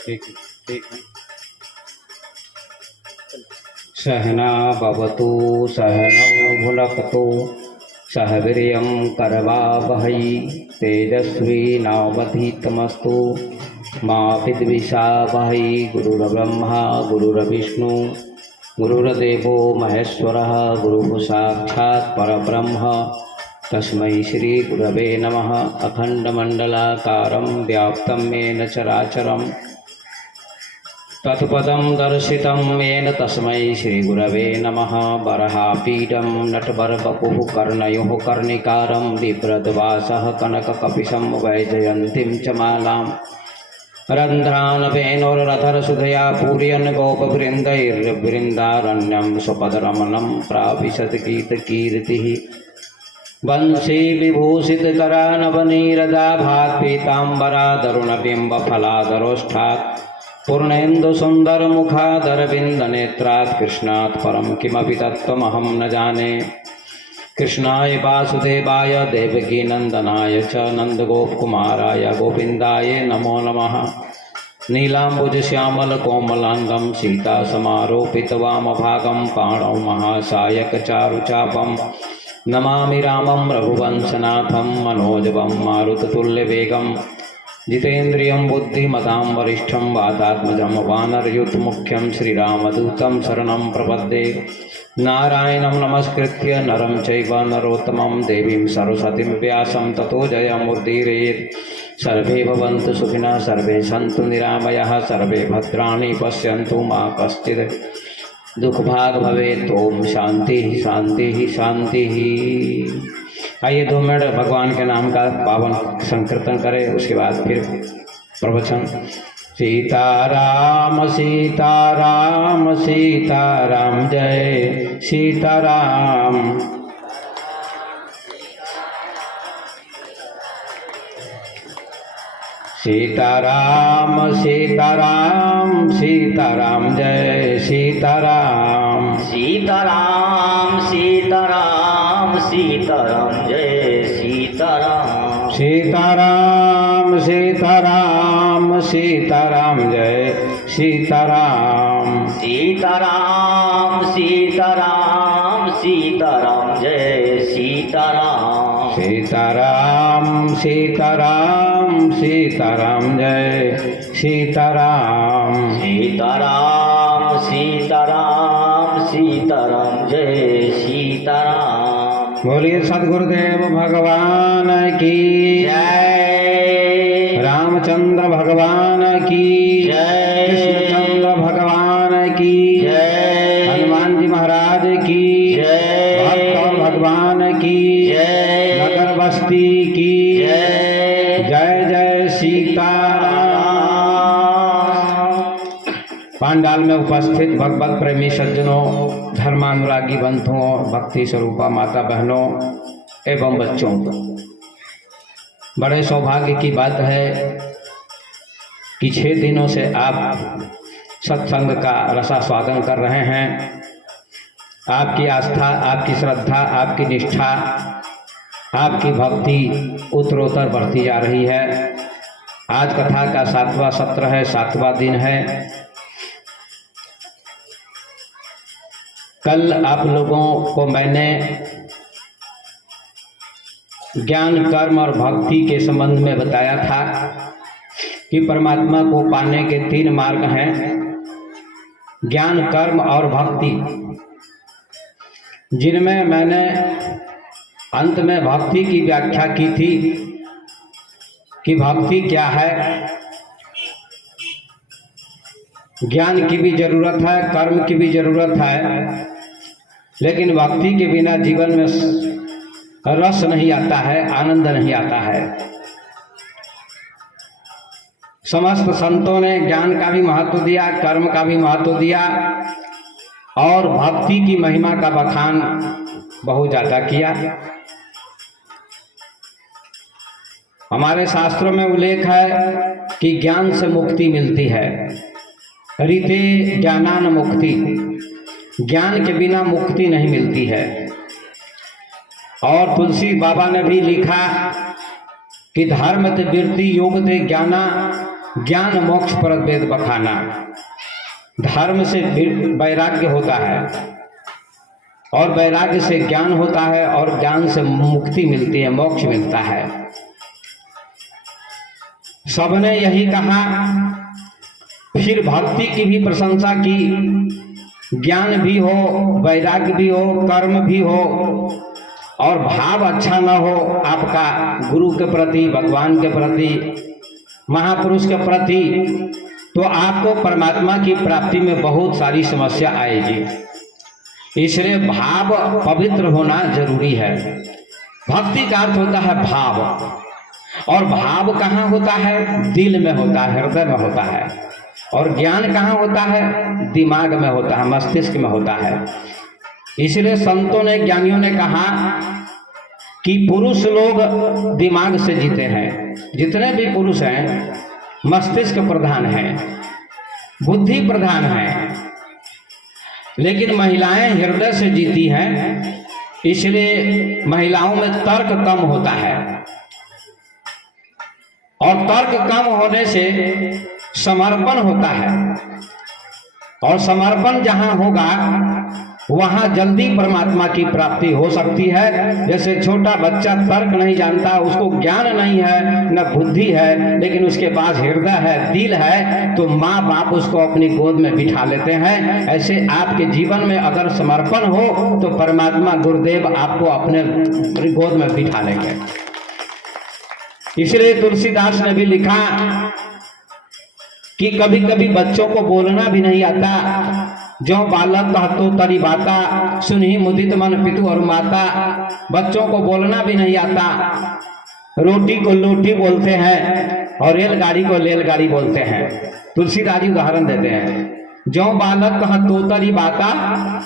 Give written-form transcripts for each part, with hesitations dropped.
ठीक ठीक है। सहना भवतु सहनौ भुनक्तु सह वीर्यं करवावहै तेजस्विनावधीतमस्तु मा विद्विषावहै। गुरुर्ब्रह्मा गुरुर्विष्णु गुरुर्देवो महेश्वरः गुरुः साक्षात् परब्रह्म तस्मै श्री गुरवे नमः। अखंडमंडलाकारं व्याप्तं येन चराचरं तत्पदं दर्शितं येन तस्मै श्री गुरवे नमः। बर्हापीडं नटवरवपुः कर्णयोः कर्णिकारं बिभ्रद्वासः कनककपिशं वैजयन्तीं च मालां रन्ध्रान् वेणोरधरसुधया पूरयन् गोपवृन्दैर्वृन्दारण्यं स्वपदरमणं प्राविशत् गीतकीर्तिः। वंशी विभूषितकरानवनीरदाभात् पीताम्बरादरुणबिम्बफलादरोष्ठात् पूर्णेन्दुसुन्दरमुखादरविन्दनेत्रात् कृष्णात् परं किमपि तत्त्वमहं न जाने। कृष्णाय वासुदेवाय देवकीनन्दनाय च नन्दगोपकुमाराय गोविन्दाय नमो नमः। नीलाम्बुजश्यामलकोमलाङ्गं सीतासमारोपितवामभागं पाणौ महासायकचारुचापं नमामि रामं रघुवंशनाथं मनोजवं मारुततुल्यवेगं जितेन्द्रियं बुद्धिमतां वरिष्ठं वातात्मजं वानरयूथमुख्यं श्रीरामदूतं शरणं प्रपद्ये। नारायणं नमस्कृत्य नरं चैव नरोत्तमं देवीं सरस्वतीं व्यासं ततो जयमुदीरयेत्। सर्वे भवन्तु सुखिनः सर्वे सन्तु निरामयाः सर्वे भद्राणि पश्यन्तु मा कश्चित् दुःखभाग् भवेत्। ओम शांति शांति शांति। आइए 2 मिनट भगवान के नाम का पावन संकीर्तन करें, उसके बाद फिर प्रवचन। सीताराम सीताराम सीताराम जय सीताराम। सीताराम सीताराम सीताराम जय सीताराम। सीताराम सीताराम सीताराम जय सीताराम। सीताराम सीताराम सीताराम जय सीताराम। सीताराम सीताराम सीताराम जय सीताराम। सीताराम सीताराम सीताराम जय सीताराम। सीताराम सीताराम सीताराम जय सीताराम। बोलिए सद्गुरुदेव भगवान की जय। रामचंद्र भगवान की जय। कृष्णचंद्र भगवान की जय। हनुमान जी महाराज की जय। भक्त और भगवान की जय। नगर बस्ती की जय। जय जय सीताराम। पांडाल में उपस्थित भगवत प्रेमी सज्जनों, धर्मानुरागी बंधुओं, भक्ति स्वरूपा माता बहनों एवं बच्चों, बड़े सौभाग्य की बात है कि 6 दिनों से आप सत्संग का रसास्वादन कर रहे हैं। आपकी आस्था, आपकी श्रद्धा, आपकी निष्ठा, आपकी भक्ति उत्तरोत्तर बढ़ती जा रही है। आज कथा का 7वां सत्र है, 7वां दिन है। कल आप लोगों को मैंने ज्ञान, कर्म और भक्ति के संबंध में बताया था कि परमात्मा को पाने के 3 मार्ग हैं, ज्ञान, कर्म और भक्ति, जिनमें मैंने अंत में भक्ति की व्याख्या की थी कि भक्ति क्या है। ज्ञान की भी जरूरत है, कर्म की भी जरूरत है, लेकिन भक्ति के बिना जीवन में रस नहीं आता है, आनंद नहीं आता है। समस्त संतों ने ज्ञान का भी महत्व दिया, कर्म का भी महत्व दिया और भक्ति की महिमा का बखान बहुत ज्यादा किया। हमारे शास्त्रों में उल्लेख है कि ज्ञान से मुक्ति मिलती है। रीते ज्ञानान मुक्ति, ज्ञान के बिना मुक्ति नहीं मिलती है। और तुलसी बाबा ने भी लिखा कि धर्म ते वृत्ति योग ते ज्ञाना ज्ञान मोक्ष पर वेद बखाना। धर्म से वैराग्य होता है और वैराग्य से ज्ञान होता है और ज्ञान से मुक्ति मिलती है, मोक्ष मिलता है। सबने यही कहा। फिर भक्ति की भी प्रशंसा की, ज्ञान भी हो, वैराग्य भी हो, कर्म भी हो और भाव अच्छा न हो आपका गुरु के प्रति, भगवान के प्रति, महापुरुष के प्रति, तो आपको परमात्मा की प्राप्ति में बहुत सारी समस्या आएगी। इसलिए भाव पवित्र होना जरूरी है। भक्ति का अर्थ होता है भाव, और भाव कहाँ होता है? दिल में होता है, हृदय में होता है। और ज्ञान कहाँ होता है? दिमाग में होता है, मस्तिष्क में होता है। इसलिए संतों ने, ज्ञानियों ने कहा कि पुरुष लोग दिमाग से जीते हैं। जितने भी पुरुष हैं मस्तिष्क प्रधान हैं, बुद्धि प्रधान है, लेकिन महिलाएं हृदय से जीती हैं। इसलिए महिलाओं में तर्क कम होता है, और तर्क कम होने से समर्पण होता है, और समर्पण जहां होगा वहां जल्दी परमात्मा की प्राप्ति हो सकती है। जैसे छोटा बच्चा तर्क नहीं जानता, उसको ज्ञान नहीं है, न बुद्धि है, लेकिन उसके पास हृदय है, दिल है, तो माँ बाप उसको अपनी गोद में बिठा लेते हैं। ऐसे आपके जीवन में अगर समर्पण हो तो परमात्मा गुरुदेव आपको अपने गोद में बिठा लेंगे। इसलिए तुलसीदास ने भी लिखा कि कभी कभी बच्चों को बोलना भी नहीं आता। जो बालक कहतो तरी बाता, सुनहि मुदित मन पितु और माता। बच्चों को बोलना भी नहीं आता। रोटी को लोटी बोलते हैं और रेलगाड़ी को लेलगाड़ी बोलते हैं। तुलसीदास जी उदाहरण देते हैं, जो बालक कहतो तरी बाता,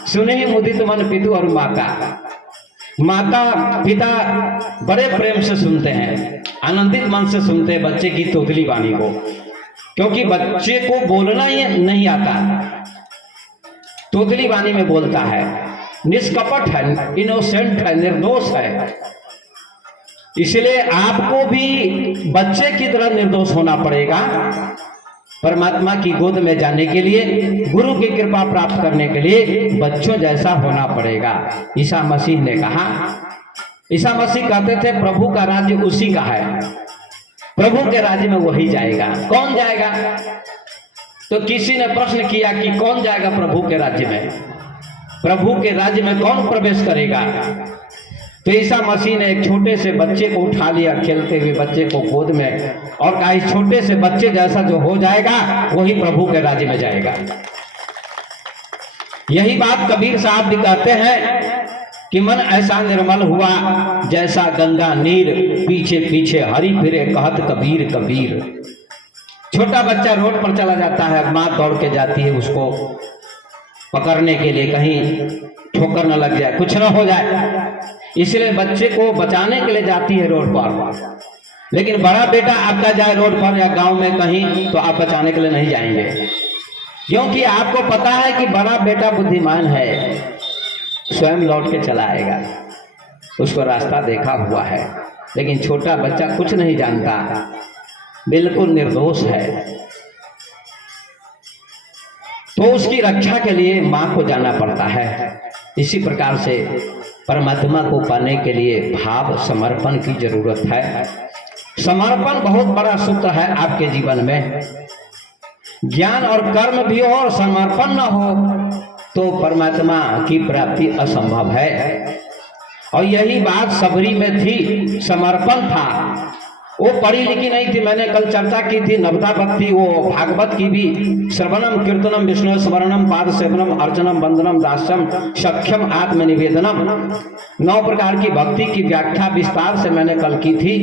सुनहि मुदित मन पितु और माता। माता पिता बड़े प्रेम से सुनते हैं, आनंदित मन से सुनते हैं बच्चे की तोतली वाणी को, क्योंकि बच्चे को बोलना ही नहीं आता। तोतली वाणी में बोलता है, निष्कपट है, इनोसेंट है, निर्दोष है। इसलिए आपको भी बच्चे की तरह निर्दोष होना पड़ेगा परमात्मा की गोद में जाने के लिए, गुरु की कृपा प्राप्त करने के लिए बच्चों जैसा होना पड़ेगा। ईसा मसीह ने कहा, ईसा मसीह कहते थे प्रभु का राज्य उसी का है, प्रभु के राज्य में वही जाएगा। कौन जाएगा? तो किसी ने प्रश्न किया कि कौन जाएगा प्रभु के राज्य में? प्रभु के राज्य में कौन प्रवेश करेगा? तो ईसा मसीह ने एक छोटे से बच्चे को उठा लिया, खेलते हुए बच्चे को गोद में, और कहा इस छोटे से बच्चे जैसा जो हो जाएगा वही प्रभु के राज्य में जाएगा। यही बात कबीर साहब भी कहते हैं कि मन ऐसा निर्मल हुआ जैसा गंगा नीर, पीछे पीछे हरि फिरे कहत कबीर कबीर। छोटा बच्चा रोड पर चला जाता है, माँ दौड़ के जाती है उसको पकड़ने के लिए, कहीं ठोकर न लग जाए, कुछ न हो जाए, इसलिए बच्चे को बचाने के लिए जाती है रोड पर। लेकिन बड़ा बेटा आपका जाए रोड पर या गांव में कहीं, तो आप बचाने के लिए नहीं जाएंगे, क्योंकि आपको पता है कि बड़ा बेटा बुद्धिमान है, स्वयं लौट के चला आएगा, उसको रास्ता देखा हुआ है। लेकिन छोटा बच्चा कुछ नहीं जानता, बिल्कुल निर्दोष है, तो उसकी रक्षा के लिए मां को जाना पड़ता है। इसी प्रकार से परमात्मा को पाने के लिए भाव समर्पण की जरूरत है। समर्पण बहुत बड़ा सूत्र है आपके जीवन में। ज्ञान और कर्म भी हो और समर्पण न हो तो परमात्मा की प्राप्ति असंभव है। और यही बात सबरी में थी, समर्पण था। वो पढ़ी लिखी नहीं थी, मैंने कल चर्चा की थी, नवता भक्ति, वो भागवत की भी श्रवणम कीर्तनम विष्णु स्मरणम पाद सेवनम अर्चनम वंदनम दास्यम सख्यम आत्मनिवेदनम, 9 प्रकार की भक्ति की व्याख्या विस्तार से मैंने कल की थी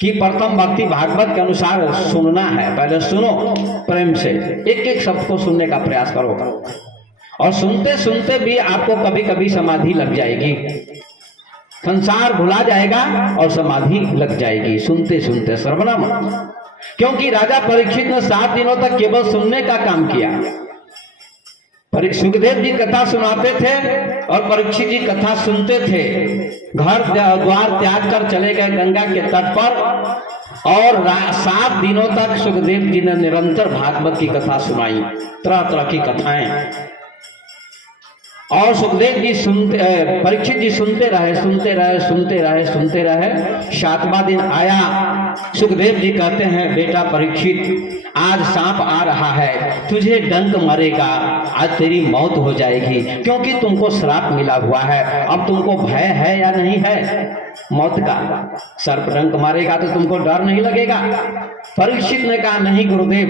कि प्रथम भक्ति भागवत के अनुसार सुनना है। पहले सुनो प्रेम से, एक एक शब्द को सुनने का प्रयास करो, और सुनते सुनते भी आपको कभी कभी समाधि लग जाएगी, संसार भुला जाएगा और समाधि लग जाएगी सुनते सुनते श्रवणम। क्योंकि राजा परीक्षित ने 7 दिनों तक केवल सुनने का काम किया। सुखदेव जी कथा सुनाते थे और परीक्षित जी कथा सुनते थे। घर द्वार त्याग कर चले गए गंगा के तट पर, और 7 दिनों तक सुखदेव जी ने निरंतर भागवत की कथा सुनाई, तरह तरह की कथाएं। और सुखदेव जी परीक्षित जी सुनते रहे। 7वां दिन आया, सुखदेव जी कहते हैं, बेटा परीक्षित, आज सांप आ रहा है, तुझे डंक मारेगा, आज तेरी मौत हो जाएगी, क्योंकि तुमको श्राप मिला हुआ है। अब तुमको भय है या नहीं है मौत का? सर्प डंक मारेगा तो तुमको डर नहीं लगेगा? परीक्षित ने कहा, नहीं गुरुदेव,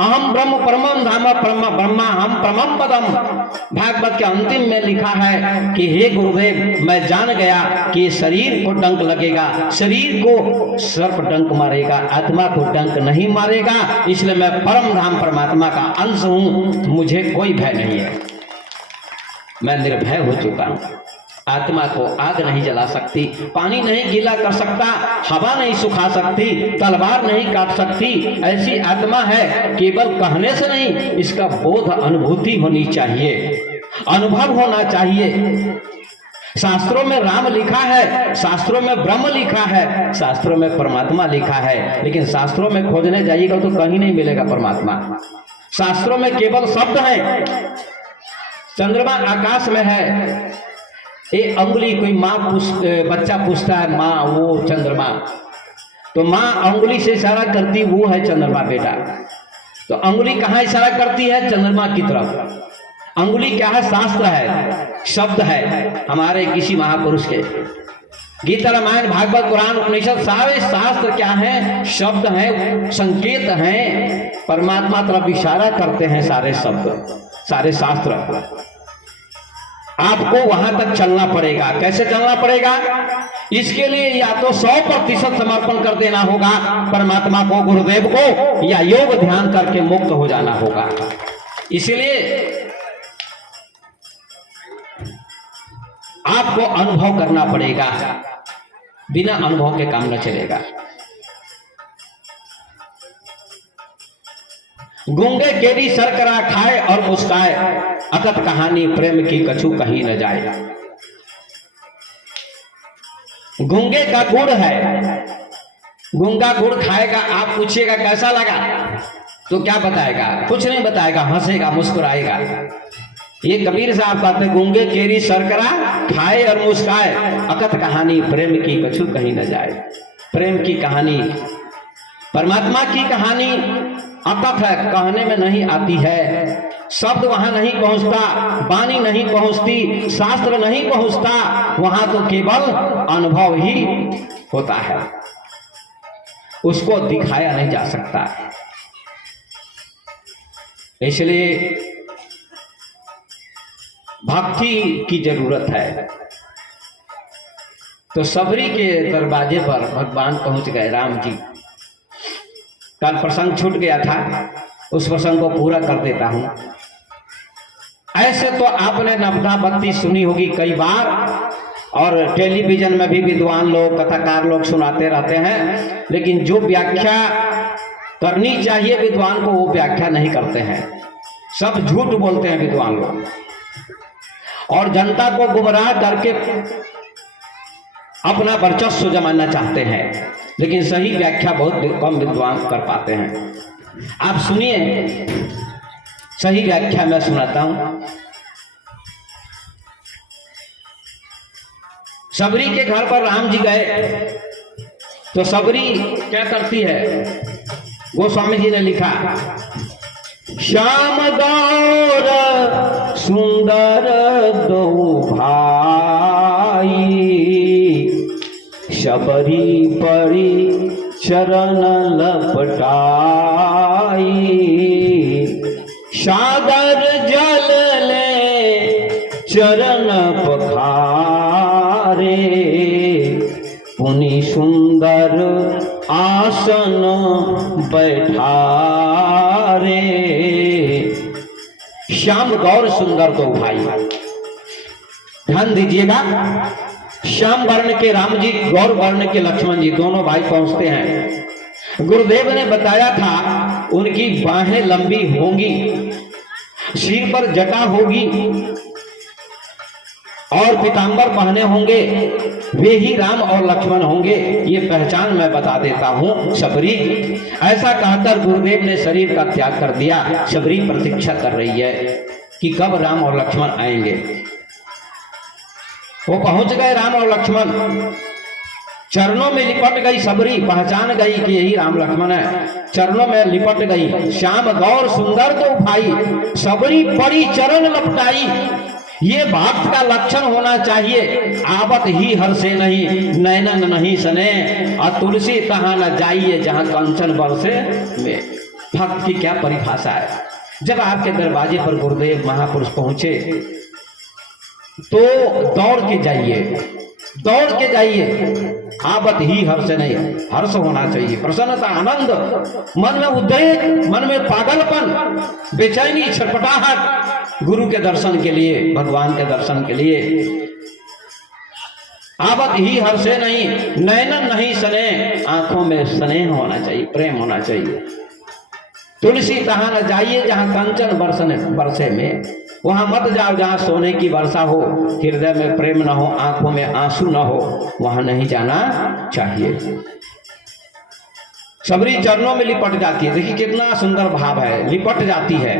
अहम ब्रह्म परमम धाम ब्रह्मा हम परमम पदम। भागवत के अंतिम में लिखा है कि हे गुरुदेव, मैं जान गया कि शरीर को डंक लगेगा, शरीर को सर्प डंक मारेगा, आत्मा को डंक नहीं मारेगा, इसलिए मैं परम धाम परमात्मा का अंश हूं, मुझे कोई भय नहीं है, मैं निर्भय हो चुका हूं। आत्मा को आग नहीं जला सकती, पानी नहीं गीला कर सकता, हवा नहीं सुखा सकती, तलवार नहीं काट सकती, ऐसी आत्मा है। केवल कहने से नहीं, इसका बोध अनुभूति होनी चाहिए, अनुभव होना चाहिए। शास्त्रों में राम लिखा है, शास्त्रों में ब्रह्म लिखा है, शास्त्रों में परमात्मा लिखा है, लेकिन शास्त्रों में खोजने जाइएगा तो कहीं नहीं मिलेगा परमात्मा। शास्त्रों में केवल शब्द है। चंद्रमा आकाश में है, एक अंगुली, कोई बच्चा पूछता है, माँ वो चंद्रमा, तो माँ अंगुली से इशारा करती, वो है चंद्रमा बेटा। तो अंगुली कहाँ इशारा करती है? चंद्रमा की तरफ। अंगुली क्या है? शास्त्र है, शब्द है हमारे किसी महापुरुष के। गीता, रामायण, भागवत, पुराण, उपनिषद, सारे शास्त्र क्या है? शब्द हैं, संकेत हैं, परमात्मा तरफ इशारा करते हैं सारे शब्द, सारे शास्त्र। आपको वहां तक चलना पड़ेगा। कैसे चलना पड़ेगा? इसके लिए या तो 100% समर्पण कर देना होगा परमात्मा को, गुरुदेव को, या योग ध्यान करके मुक्त हो जाना होगा। इसलिए आपको अनुभव करना पड़ेगा, बिना अनुभव के काम न चलेगा। गूंगे केरी शर्करा खाए और मुस्काए, अकत कहानी प्रेम की कछु कहीं न जाए। गूंगे का गुड़ है, गूंगा गुड़ खाएगा, आप पूछिएगा कैसा लगा, तो क्या बताएगा? कुछ नहीं बताएगा, हंसेगा, मुस्कुराएगा। ये कबीर साहब कहते हैं, गूंगे केरी शर्करा खाए और मुस्काए, अकत कहानी प्रेम की कछु कहीं न जाए। प्रेम की कहानी, परमात्मा की कहानी अकथ है, कहने में नहीं आती है, शब्द वहां नहीं पहुंचता, वाणी नहीं पहुंचती, शास्त्र नहीं पहुंचता, वहां तो केवल अनुभव ही होता है, उसको दिखाया नहीं जा सकता। इसलिए भक्ति की जरूरत है। तो सबरी के दरवाजे पर भगवान पहुंच गए, राम जी। कल प्रसंग छूट गया था, उस प्रसंग को पूरा कर देता हूं। ऐसे तो आपने नवधा भक्ति सुनी होगी कई बार, और टेलीविजन में भी विद्वान लोग, कथाकार लोग सुनाते रहते हैं, लेकिन जो व्याख्या करनी चाहिए विद्वान को, वो व्याख्या नहीं करते हैं। सब झूठ बोलते हैं विद्वान लोग, और जनता को गुमराह करके अपना वर्चस्व जमाना चाहते हैं, लेकिन सही व्याख्या बहुत कम विद्वान कर पाते हैं। आप सुनिए, सही व्याख्या मैं सुनाता हूं। सबरी के घर पर राम जी गए, तो सबरी क्या करती है? गोस्वामी जी ने लिखा, श्याम गौर सुंदर दो भाई, शबरी पड़ी चरण लपटाई, सागर जल ले चरण पखारे, पुनि सुंदर आसन बैठारे। श्याम गौर सुंदर दो भाई, ध्यान दीजिएगा। श्याम वर्ण के राम जी, गौर वर्ण के लक्ष्मण जी, दोनों भाई पहुंचते हैं। गुरुदेव ने बताया था उनकी बाहें लंबी होंगी, सिर पर जटा होगी, और पीतांबर पहने होंगे, वे ही राम और लक्ष्मण होंगे, ये पहचान मैं बता देता हूं शबरी। ऐसा कहकर गुरुदेव ने शरीर का त्याग कर दिया। शबरी प्रतीक्षा कर रही है कि कब राम और लक्ष्मण आएंगे। वो पहुंच गए राम और लक्ष्मण, चरणों में लिपट गई शबरी, पहचान गई कि यही राम लक्ष्मण है, चरणों में लिपट गई। श्याम गौर सुंदर तो भाई, शबरी बड़ी चरण लपटाई। ये भक्त का लक्षण होना चाहिए। आवत ही हर से नहीं, नैनन नहीं सने, और तुलसी तहां न जाइए जहां कंचन बरसे में। भक्त की क्या परिभाषा है। जब आपके दरवाजे पर गुरुदेव महापुरुष पहुंचे तो दौड़ के जाइए, दौड़ के जाइए। आवत ही हर्ष नहीं, हर्ष होना चाहिए, प्रसन्नता, आनंद, मन में उद्रेक, मन में पागलपन, बेचैनी, छटपटाहट, गुरु के दर्शन के लिए, भगवान के दर्शन के लिए। आवत ही हर्षे नहीं, नैनन नहीं सने, आंखों में स्नेह होना चाहिए, प्रेम होना चाहिए। तुलसी तहां न जाइए जहां कंचन बरसे में, वहां मत जाओ जहां सोने की वर्षा हो, हृदय में प्रेम न हो, आंखों में आंसू न हो, वहां नहीं जाना चाहिए। शबरी चरणों में लिपट जाती है। देखिए कितना सुंदर भाव है, लिपट जाती है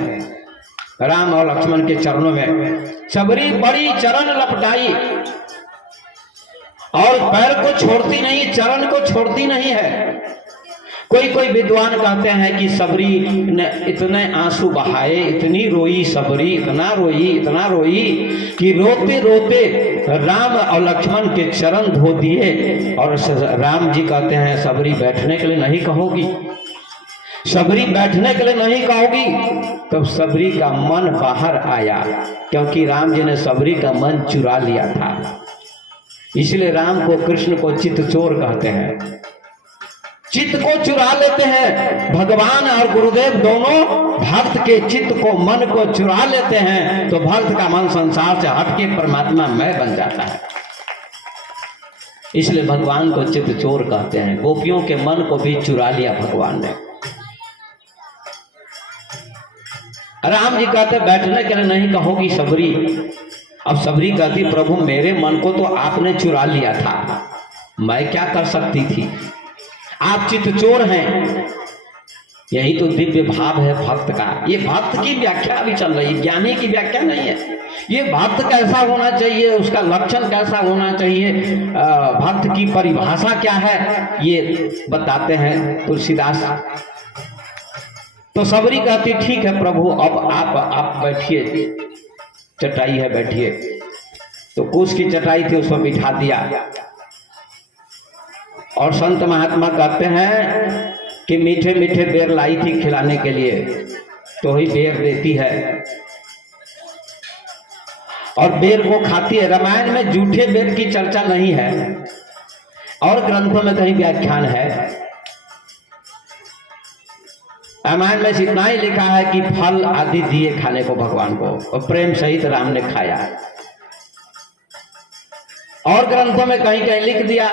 राम और लक्ष्मण के चरणों में। शबरी बड़ी चरण लपटाई और पैर को छोड़ती नहीं, चरण को छोड़ती नहीं है। कोई विद्वान कहते हैं कि शबरी ने इतने आंसू बहाए, इतनी रोई शबरी, इतना रोई कि रोते रोते राम और लक्ष्मण के चरण धो दिए। और राम जी कहते हैं शबरी बैठने के लिए नहीं कहोगी, शबरी बैठने के लिए नहीं कहोगी। तब शबरी का मन बाहर आया, क्योंकि राम जी ने शबरी का मन चुरा लिया था। इसलिए राम को, कृष्ण को चित्त चोर कहते हैं, चित्त को चुरा लेते हैं। भगवान और गुरुदेव दोनों भक्त के चित्त को, मन को चुरा लेते हैं, तो भक्त का मन संसार से हटके परमात्मा में बन जाता है। इसलिए भगवान को चित्त चोर कहते हैं। गोपियों के मन को भी चुरा लिया भगवान ने। राम जी कहते बैठने के लिए नहीं कहोगी शबरी। अब शबरी कहती प्रभु मेरे मन को तो आपने चुरा लिया था, मैं क्या कर सकती थी, आप चित्त चोर हैं। यही तो दिव्य भाव है भक्त का। ये भक्त की व्याख्या अभी चल रही है, ज्ञानी की व्याख्या नहीं है। ये भक्त कैसा होना चाहिए, उसका लक्षण कैसा होना चाहिए, भक्त की परिभाषा क्या है, ये बताते हैं तुलसीदास। तो शबरी कहती ठीक है प्रभु, अब आप बैठिए, चटाई है बैठिए। तो कुश की चटाई थी, उसको बिठा दिया। और संत महात्मा कहते हैं कि मीठे मीठे बेर लाई थी खिलाने के लिए, तो ही बेर देती है और बेर को खाती है। रामायण में जूठे बेर की चर्चा नहीं है, और ग्रंथों में कहीं व्याख्यान है। रामायण में इतना ही लिखा है कि फल आदि दिए खाने को भगवान को, और प्रेम सहित राम ने खाया। और ग्रंथों में कहीं कहीं लिख दिया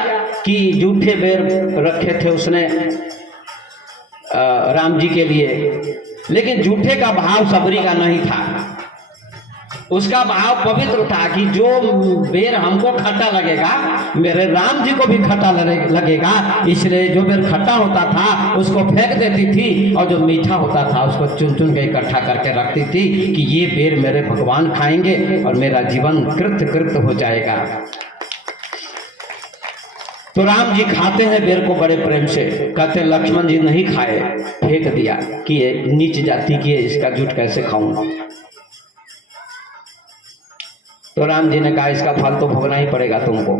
कि जूठे बेर रखे थे उसने राम जी के लिए, लेकिन जूठे का भाव शबरी का नहीं था। उसका भाव पवित्र था कि जो बेर हमको खट्टा लगेगा मेरे राम जी को भी खट्टा लगेगा, इसलिए जो बेर खट्टा होता था उसको फेंक देती थी, और जो मीठा होता था उसको चुन चुन के इकट्ठा करके रखती थी कि ये बेर मेरे भगवान खाएंगे और मेरा जीवन कृत हो जाएगा। तो राम जी खाते हैं बेर को बड़े प्रेम से, कहते हैं लक्ष्मण जी नहीं खाए, फेंक दिया कि ये नीच जाति की है, इसका जूठ कैसे खाऊंगा। तो राम जी ने कहा इसका फल तो भोगना ही पड़ेगा तुमको।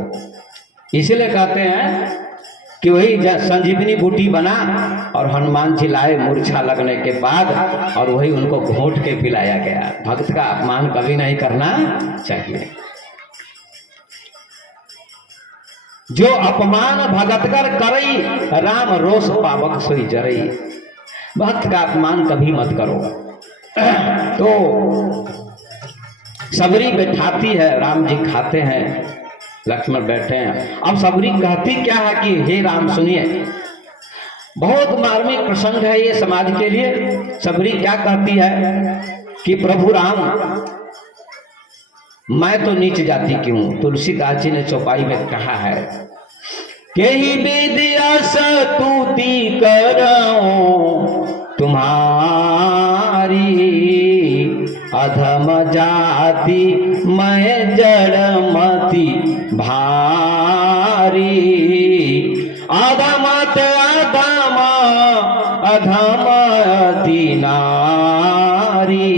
इसलिए कहते हैं कि वही संजीवनी बूटी बना और हनुमान जी लाए मूर्छा लगने के बाद, और वही उनको घोंट के पिलाया गया। भक्त का अपमान कभी नहीं करना चाहिए। जो अपमान भगत कर करई, राम रोष पावक सोई जरई। भक्त का अपमान कभी मत करो। तो शबरी बैठाती है, राम जी खाते हैं, लक्ष्मण बैठे हैं। अब शबरी कहती क्या है कि हे राम सुनिए, बहुत मार्मिक प्रसंग है ये समाज के लिए। शबरी क्या कहती है कि प्रभु राम मैं तो नीच जाति की हूं। तुलसीदास जी ने चौपाई में कहा है, केहि विद्या स्तुति करऊं तुम्हारी, अधम जाति मैं जड़मति भारी। अधमत अधम अधमति नारी,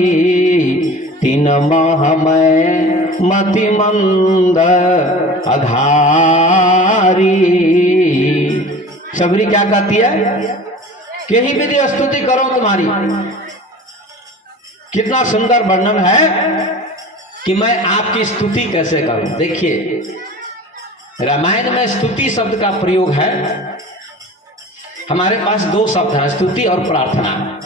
तीन मह मैं मति मंद अधारी। सबरी क्या कहती है, केहि विधि स्तुति करो तुम्हारी। कितना सुंदर वर्णन है कि मैं आपकी स्तुति कैसे करूं। देखिए, रामायण में स्तुति शब्द का प्रयोग है। हमारे पास दो शब्द हैं, स्तुति और प्रार्थना।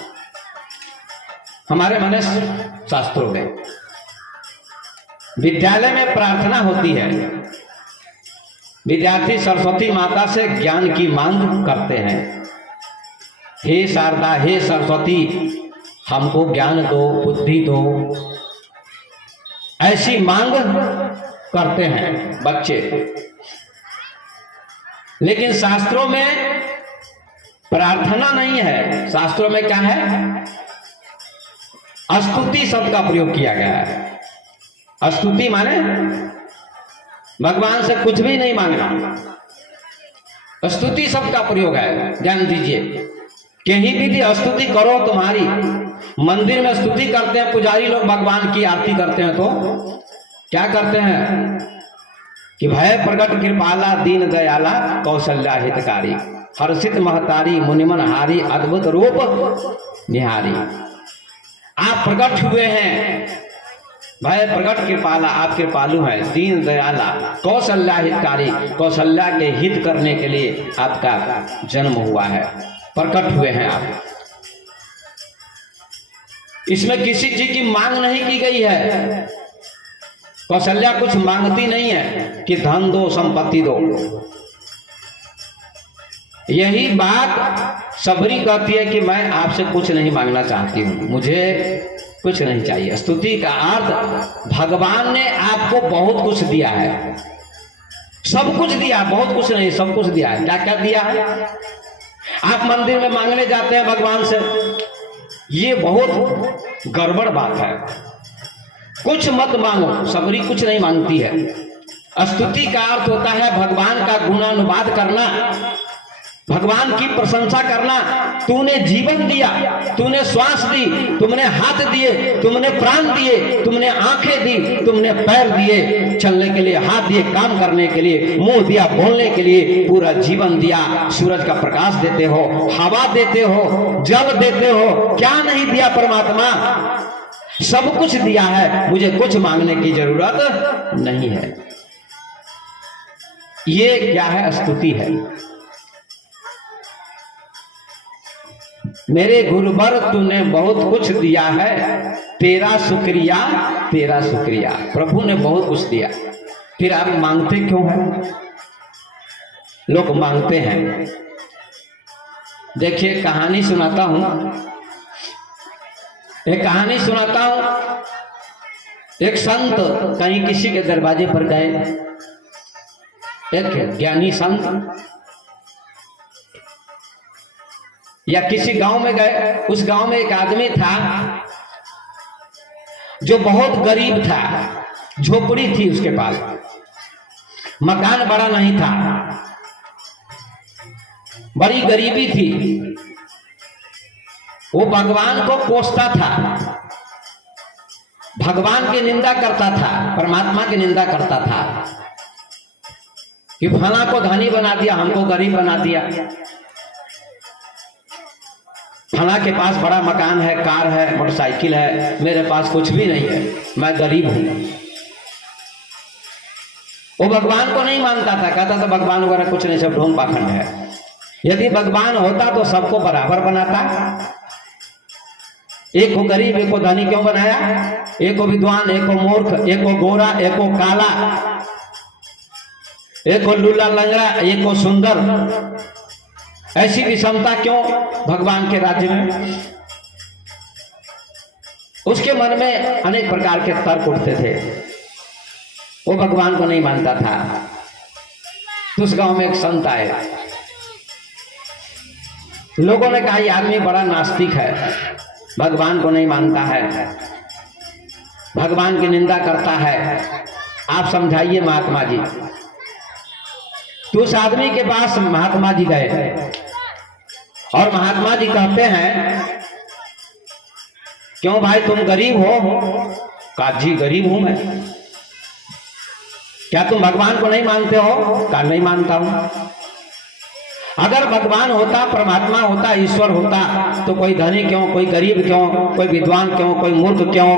हमारे माने शास्त्रों में विद्यालय में प्रार्थना होती है। विद्यार्थी सरस्वती माता से ज्ञान की मांग करते हैं, हे शारदा, हे सरस्वती, हमको ज्ञान दो, बुद्धि दो, ऐसी मांग करते हैं बच्चे। लेकिन शास्त्रों में प्रार्थना नहीं है। शास्त्रों में क्या है, स्तुति शब्द का प्रयोग किया गया है। स्तुति माने भगवान से कुछ भी नहीं मांगना, स्तुति शब्द का प्रयोग है। ध्यान दीजिए, कहीं भी स्तुति करो तुम्हारी। मंदिर में स्तुति करते हैं पुजारी लोग, भगवान की आरती करते हैं तो क्या करते हैं कि भय प्रगट कृपाला दीन दयाला कौशल्या हितकारी, हर्षित महतारी मुनिमन हारी, अद्भुत रूप निहारी। आप प्रकट हुए हैं, भय प्रगट कृपाला, आप कृपालु हैं, दीन दयाला, कौशल्या हितकारी, कौशल्या के हित करने के लिए आपका जन्म हुआ है, प्रकट हुए हैं आप। इसमें किसी चीज की मांग नहीं की गई है। कौशल्या कुछ मांगती नहीं है कि धन दो, संपत्ति दो। यही बात सबरी कहती है कि मैं आपसे कुछ नहीं मांगना चाहती हूं, मुझे कुछ नहीं चाहिए। स्तुति का अर्थ भगवान ने आपको बहुत कुछ दिया है, सब कुछ दिया, बहुत कुछ नहीं, सब कुछ दिया है। क्या क्या दिया है? आप मंदिर में मांगने जाते हैं भगवान से, ये बहुत गड़बड़ बात है। कुछ मत मांगो, सबरी कुछ नहीं मांगती है। स्तुति का अर्थ होता है भगवान का गुणानुवाद करना, भगवान की प्रशंसा करना। तूने जीवन दिया, तूने श्वास दी, तुमने हाथ दिए, तुमने प्राण दिए, तुमने आंखें दी, तुमने पैर दिए चलने के लिए, हाथ दिए काम करने के लिए, मुंह दिया बोलने के लिए, पूरा जीवन दिया। सूरज का प्रकाश देते हो, हवा देते हो, जल देते हो, क्या नहीं दिया परमात्मा? सब कुछ दिया है, मुझे कुछ मांगने की जरूरत नहीं है। ये क्या है? स्तुति है। मेरे गुरुवर तूने बहुत कुछ दिया है, तेरा शुक्रिया, तेरा शुक्रिया। प्रभु ने बहुत कुछ दिया, फिर आप मांगते क्यों हैं? लोग मांगते हैं। देखिए, कहानी सुनाता हूं, एक कहानी सुनाता हूं। एक संत कहीं किसी के दरवाजे पर गए, एक ज्ञानी संत, या किसी गांव में गए। उस गांव में एक आदमी था जो बहुत गरीब था, झोपड़ी थी उसके पास, मकान बड़ा नहीं था, बड़ी गरीबी थी। वो भगवान को कोसता था, भगवान की निंदा करता था, परमात्मा की निंदा करता था कि फला को धनी बना दिया, हमको गरीब बना दिया। फला के पास बड़ा मकान है, कार है, मोटरसाइकिल है, मेरे पास कुछ भी नहीं है, मैं गरीब हूं। वो भगवान को नहीं मानता था, कहता था भगवान वगैरह कुछ नहीं, सब ढोंग पाखंड है। यदि भगवान होता तो सबको बराबर बनाता। एक को गरीब, एक को धनी क्यों बनाया? एक को विद्वान, एक को मूर्ख, एक को गोरा, एक को काला, एक को लूला लंगड़ा, एक को सुंदर। ऐसी विषमता क्यों भगवान के राज्य में? उसके मन में अनेक प्रकार के तर्क उठते थे। वो भगवान को नहीं मानता था। तो उस गांव में एक संत आए, लोगों ने कहा ये आदमी बड़ा नास्तिक है, भगवान को नहीं मानता है, भगवान की निंदा करता है, आप समझाइए महात्मा जी। तो उस आदमी के पास महात्मा जी गए और महात्मा जी कहते हैं क्यों भाई तुम गरीब हो? कहा जी गरीब हूं मैं। क्या तुम भगवान को नहीं मानते हो? कहा नहीं मानता हूं। अगर भगवान होता, परमात्मा होता, ईश्वर होता तो कोई धनी क्यों, कोई गरीब क्यों, कोई विद्वान क्यों, कोई मूर्ख क्यों,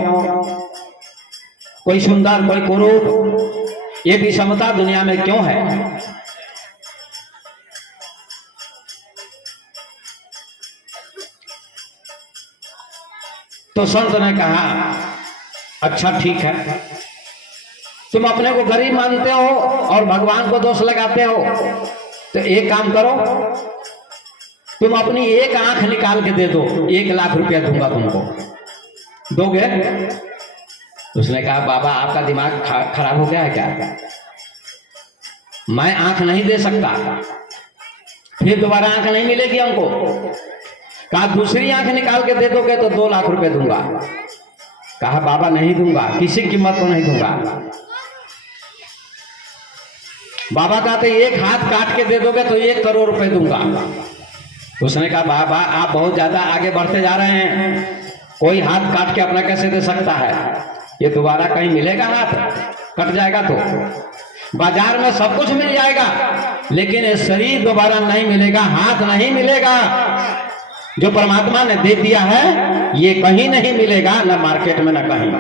कोई सुंदर, कोई कुरूप, ये विषमता दुनिया में क्यों है? तो संत ने कहा अच्छा ठीक है, तुम अपने को गरीब मानते हो और भगवान को दोष लगाते हो, तो एक काम करो, तुम अपनी एक आंख निकाल के दे दो, 1 लाख रुपया दूंगा तुमको, दोगे? उसने कहा बाबा आपका दिमाग खराब हो गया है क्या? मैं आंख नहीं दे सकता, फिर दोबारा आंख नहीं मिलेगी हमको। कहा दूसरी आंख निकाल के दे दोगे तो 2 लाख रुपए दूंगा। कहा बाबा नहीं दूंगा, किसी कीमत को नहीं दूंगा। बाबा कहते एक हाथ काट के दे दोगे तो 1 करोड़ रुपए दूंगा। उसने कहा बाबा आप बहुत ज्यादा आगे बढ़ते जा रहे हैं, कोई हाथ काट के अपना कैसे दे सकता है? ये दोबारा कहीं मिलेगा? हाथ कट जाएगा तो बाजार में सब कुछ मिल जाएगा, लेकिन ये शरीर दोबारा नहीं मिलेगा, हाथ नहीं मिलेगा। जो परमात्मा ने दे दिया है ये कहीं नहीं मिलेगा, ना मार्केट में ना कहीं।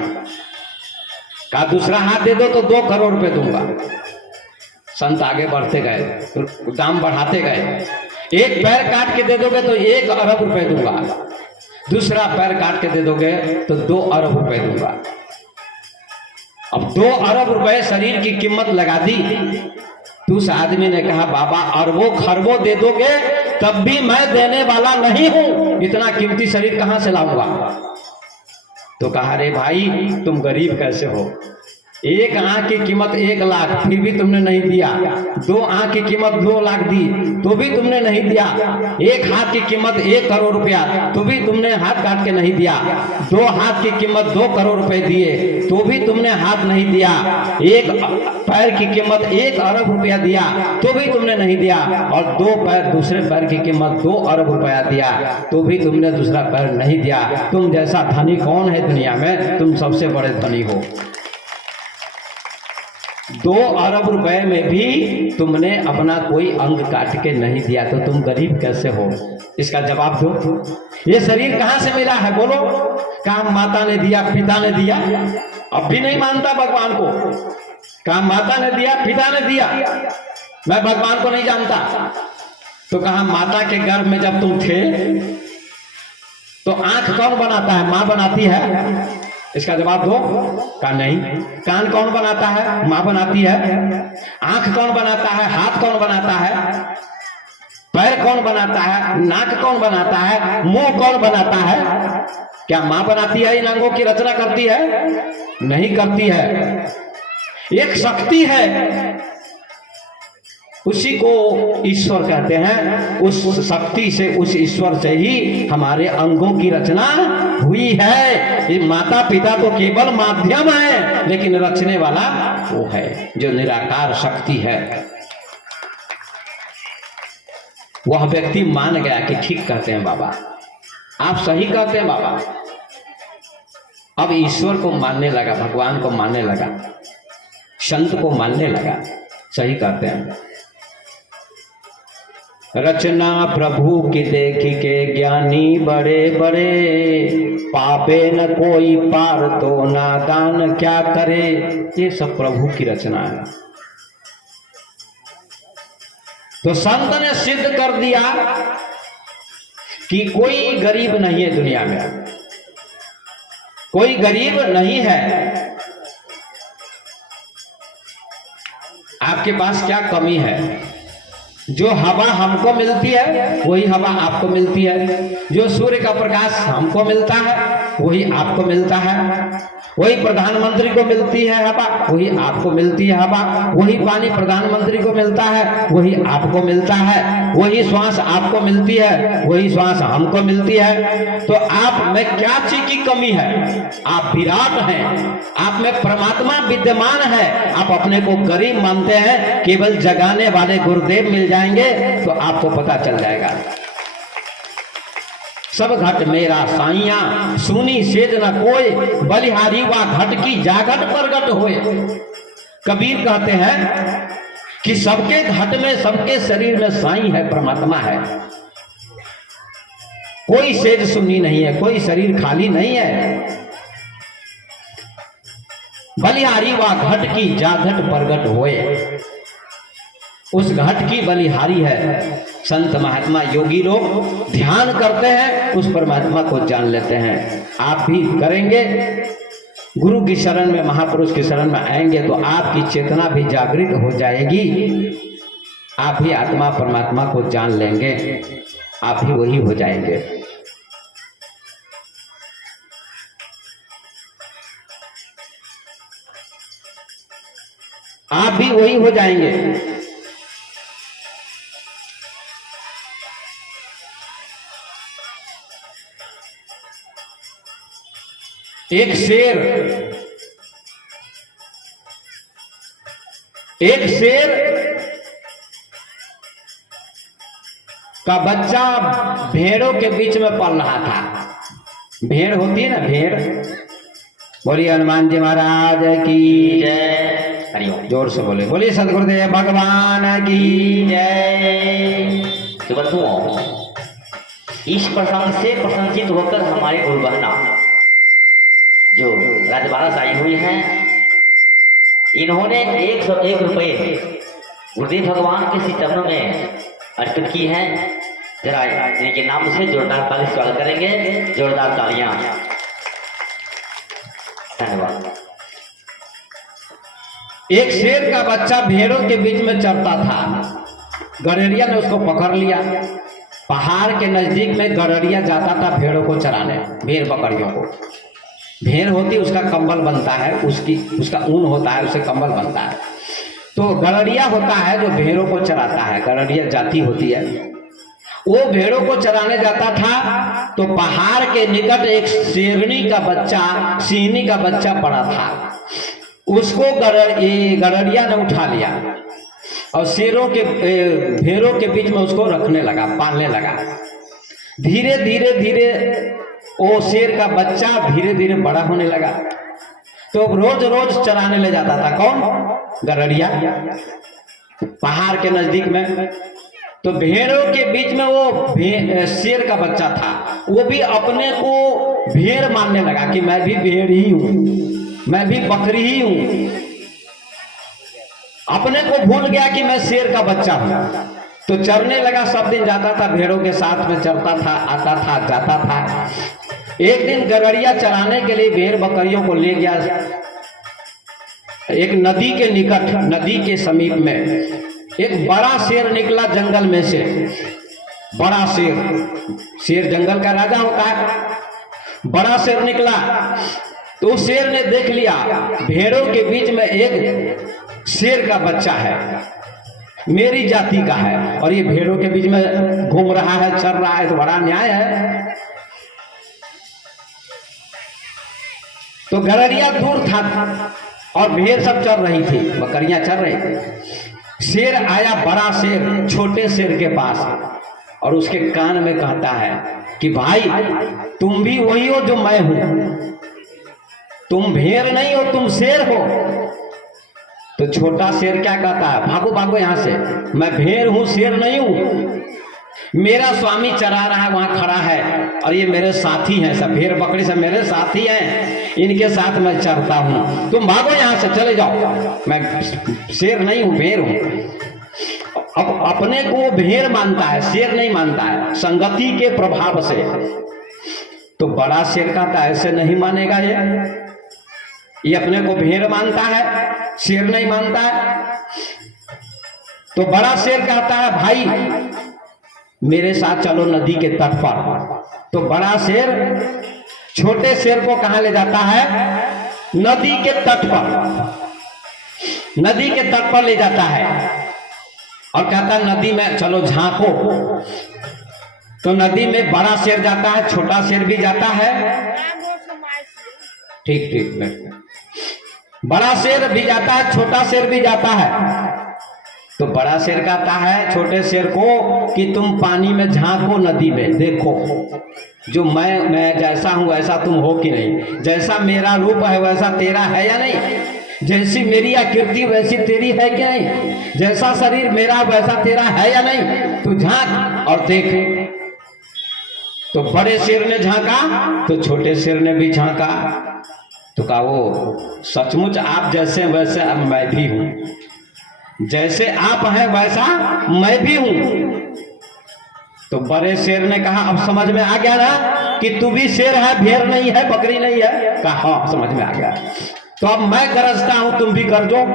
कहा दूसरा हाथ दे दो तो 2 करोड़ रुपए दूंगा। संत आगे बढ़ते गए, दाम बढ़ाते गए। एक पैर काट के दे दोगे तो 1 अरब रुपए दूंगा, दूसरा पैर काट के दे दोगे तो 2 अरब रुपए दूंगा। अब 2 अरब रुपए शरीर की कीमत लगा दी। तो उस आदमी ने कहा बाबा अरबों खरबों दे दोगे तब भी मैं देने वाला नहीं हूं, इतना कीमती शरीर कहां से लाऊंगा? तो कहा रे भाई तुम गरीब कैसे हो? एक आंख की कीमत 1 लाख फिर भी तुमने नहीं दिया, 2 आंख की कीमत 2 लाख दी तो भी तुमने नहीं दिया, एक हाथ की कीमत 1 करोड़ रुपया तो भी तुमने हाथ काट के नहीं दिया, 2 हाथ की कीमत 2 करोड़ रुपए दिए तो भी तुमने हाथ नहीं दिया, एक पैर की कीमत 1 अरब रुपया दिया तो भी तुमने नहीं दिया, और 2 पैर दूसरे पैर की कीमत 2 अरब रुपया दिया तो भी तुमने दूसरा पैर नहीं दिया। तुम जैसा धनी कौन है दुनिया में? तुम सबसे बड़े धनी हो। 2 अरब रुपए में भी तुमने अपना कोई अंग काट के नहीं दिया तो तुम गरीब कैसे हो? इसका जवाब दो। ये शरीर कहां से मिला है बोलो? काम माता ने दिया, पिता ने दिया? अब भी नहीं मानता भगवान को। काम माता ने दिया, पिता ने दिया, मैं भगवान को नहीं जानता। तो कहा माता के गर्भ में जब तुम थे तो आंख कौन बनाता है? मां बनाती है। इसका जवाब दो। कहा नहीं। कान कौन बनाता है? मां बनाती है। आंख कौन बनाता है? हाथ कौन बनाता है? पैर कौन बनाता है? नाक कौन बनाता है? मुंह कौन बनाता है? क्या मां बनाती है? इन अंगों की रचना करती है? नहीं करती है। एक शक्ति है, उसी को ईश्वर कहते हैं। उस शक्ति से, उस ईश्वर से ही हमारे अंगों की रचना हुई है। ये माता पिता तो केवल माध्यम है, लेकिन रचने वाला वो है जो निराकार शक्ति है। वह व्यक्ति मान गया कि ठीक कहते हैं बाबा, आप सही कहते हैं बाबा। अब ईश्वर को मानने लगा, भगवान को मानने लगा, संत को मानने लगा। सही कहते हैं। रचना प्रभु की देख के ज्ञानी बड़े बड़े, पापे न कोई पार तो नादान क्या करे। ये सब प्रभु की रचना है। तो संत ने सिद्ध कर दिया कि कोई गरीब नहीं है दुनिया में, कोई गरीब नहीं है। आपके पास क्या कमी है? जो हवा हमको मिलती है वही हवा आपको मिलती है। जो सूर्य का प्रकाश हमको मिलता है वही आपको मिलता है। वही प्रधानमंत्री को मिलती है हवा, वही आपको मिलती है हवा। वही पानी प्रधानमंत्री को मिलता है, वही आपको मिलता है। वही श्वास आपको मिलती है, वही श्वास हमको मिलती है। तो आप में क्या चीज की कमी है? आप विराट हैं, आप में परमात्मा विद्यमान है। आप अपने को गरीब मानते हैं, केवल जगाने वाले गुरुदेव मिल जाएंगे तो आपको पता चल जाएगा। सब घट मेरा साइया, सुनी सेज न कोई, बलिहारी वा घट की जागट प्रगट होए। कबीर कहते हैं कि सबके घट में, सबके शरीर में साई है, परमात्मा है। कोई सेज सुनी नहीं है, कोई शरीर खाली नहीं है। बलिहारी वा घट की जागट प्रगट होए। उस घट की बलिहारी है। संत महात्मा योगी लोग ध्यान करते हैं, उस परमात्मा को जान लेते हैं। आप भी करेंगे, गुरु की शरण में, महापुरुष की शरण में आएंगे तो आपकी चेतना भी जागृत हो जाएगी। आप भी आत्मा परमात्मा को जान लेंगे, आप भी वही हो जाएंगे। आप भी वही हो जाएंगे। एक शेर का बच्चा भेड़ों के बीच में पल रहा था। भेड़ होती है ना, भेड़। बोलिए हनुमान जी महाराज की जय। हरिओम। जोर से बोले, बोलिए सदगुरुदेव भगवान की जय। तो बंधुओं, इस प्रसंग से प्रसन्नचित होकर हमारे गुरु बहना जो राजबाड़ा आई हुई हैं, इन्होंने 101 रुपये गुरुदेव भगवान के श्री चरणों में अर्पित की हैं। जरा इनके नाम से जोरदार ताली स्वागत करेंगे, जोरदार तालियां। धन्यवाद। एक शेर का बच्चा भेड़ों के बीच में चरता था। गड़ेरिया ने उसको पकड़ लिया। पहाड़ के नजदीक में गड़ेरिया जाता था भेड़ों को चराने, भेड़ बकरियों को। भेड़ होती, उसका कंबल बनता है, उसका ऊन होता है, उससे कंबल बनता है। तो गड़ेरिया होता है जो भेड़ों को चराता है, गड़ेरिया जाति होती है। वो भेड़ों को चराने जाता था तो पहाड़ के निकट एक शेरनी का बच्चा, सिंहनी का बच्चा पड़ा था। उसको गड़ेरिया ने उठा लिया और भेड़ों के बीच में उसको रखने लगा, पालने लगा। धीरे धीरे धीरे वो शेर का बच्चा धीरे धीरे बड़ा होने लगा। तो रोज रोज चराने ले जाता था। कौन? गड़ेरिया, पहाड़ के नजदीक में। तो भेड़ों के बीच में वो शेर का बच्चा था, वो भी अपने को भेड़ मानने लगा कि मैं भी भेड़ ही हूं, मैं भी बकरी ही हूं। अपने को भूल गया कि मैं शेर का बच्चा हूं। तो चरने लगा, सब दिन जाता था, भेड़ों के साथ में चरता था, आता था, जाता था। एक दिन गड़ेरिया चराने के लिए भेड़ बकरियों को ले गया एक नदी के निकट, नदी के समीप में। एक बड़ा शेर निकला जंगल में से, बड़ा शेर जंगल का राजा होता है। बड़ा शेर निकला तो उस शेर ने देख लिया भेड़ों के बीच में एक शेर का बच्चा है, मेरी जाति का है, और ये भेड़ों के बीच में घूम रहा है, चल रहा है, तो बड़ा न्याय है। तो गड़ेरिया दूर था और भेड़ सब चल रही थी, बकरियां चल रही थी। शेर आया, बड़ा शेर छोटे शेर के पास, और उसके कान में कहता है कि भाई तुम भी वही हो जो मैं हूं, तुम भेड़ नहीं हो, तुम शेर हो। तो छोटा शेर क्या कहता है? भागो भागो यहां से, मैं भेड़ हूं, शेर नहीं हूं। मेरा स्वामी चरा रहा है, वहां खड़ा है, और ये मेरे साथी हैं, सब भेड़ बकरी सब मेरे साथी हैं, इनके साथ मैं चरता हूं। तुम भागो यहां से, चले जाओ, मैं शेर नहीं हूं, भेड़ हूं। अब अपने को भेड़ मानता है, शेर नहीं मानता है, संगति के प्रभाव से। तो बड़ा शेर कहता है ऐसे नहीं मानेगा, ये अपने को भेड़ मानता है, शेर नहीं मानता है। तो बड़ा शेर कहता है भाई मेरे साथ चलो नदी के तट पर। तो बड़ा शेर छोटे शेर को कहां ले जाता है? नदी के तट पर, नदी के तट पर ले जाता है और कहता है नदी में चलो झांको। तो नदी में बड़ा शेर जाता है, छोटा शेर भी जाता है। ठीक ठीक, बड़ा शेर भी जाता है, छोटा शेर भी जाता है। तो बड़ा शेर कहता है छोटे शेर को कि तुम पानी में झांको, नदी में देखो जो मैं जैसा हूं वैसा तुम हो कि नहीं, जैसा मेरा रूप है वैसा तेरा है या नहीं, जैसी मेरी आकृति वैसी तेरी है कि नहीं, जैसा शरीर मेरा वैसा तेरा है या नहीं, तू झांक और देख। तो बड़े शेर ने झांका तो छोटे शेर ने भी झांका। तो कहा वो सचमुच आप जैसे वैसे अब मैं भी हूं, जैसे आप हैं वैसा मैं भी हूं। तो बड़े शेर ने कहा अब समझ में आ गया ना कि तू भी शेर है, भेड़ नहीं है, बकरी नहीं है। कहा हाँ समझ में आ गया। तो अब मैं गरजता हूं, तुम भी गरजो।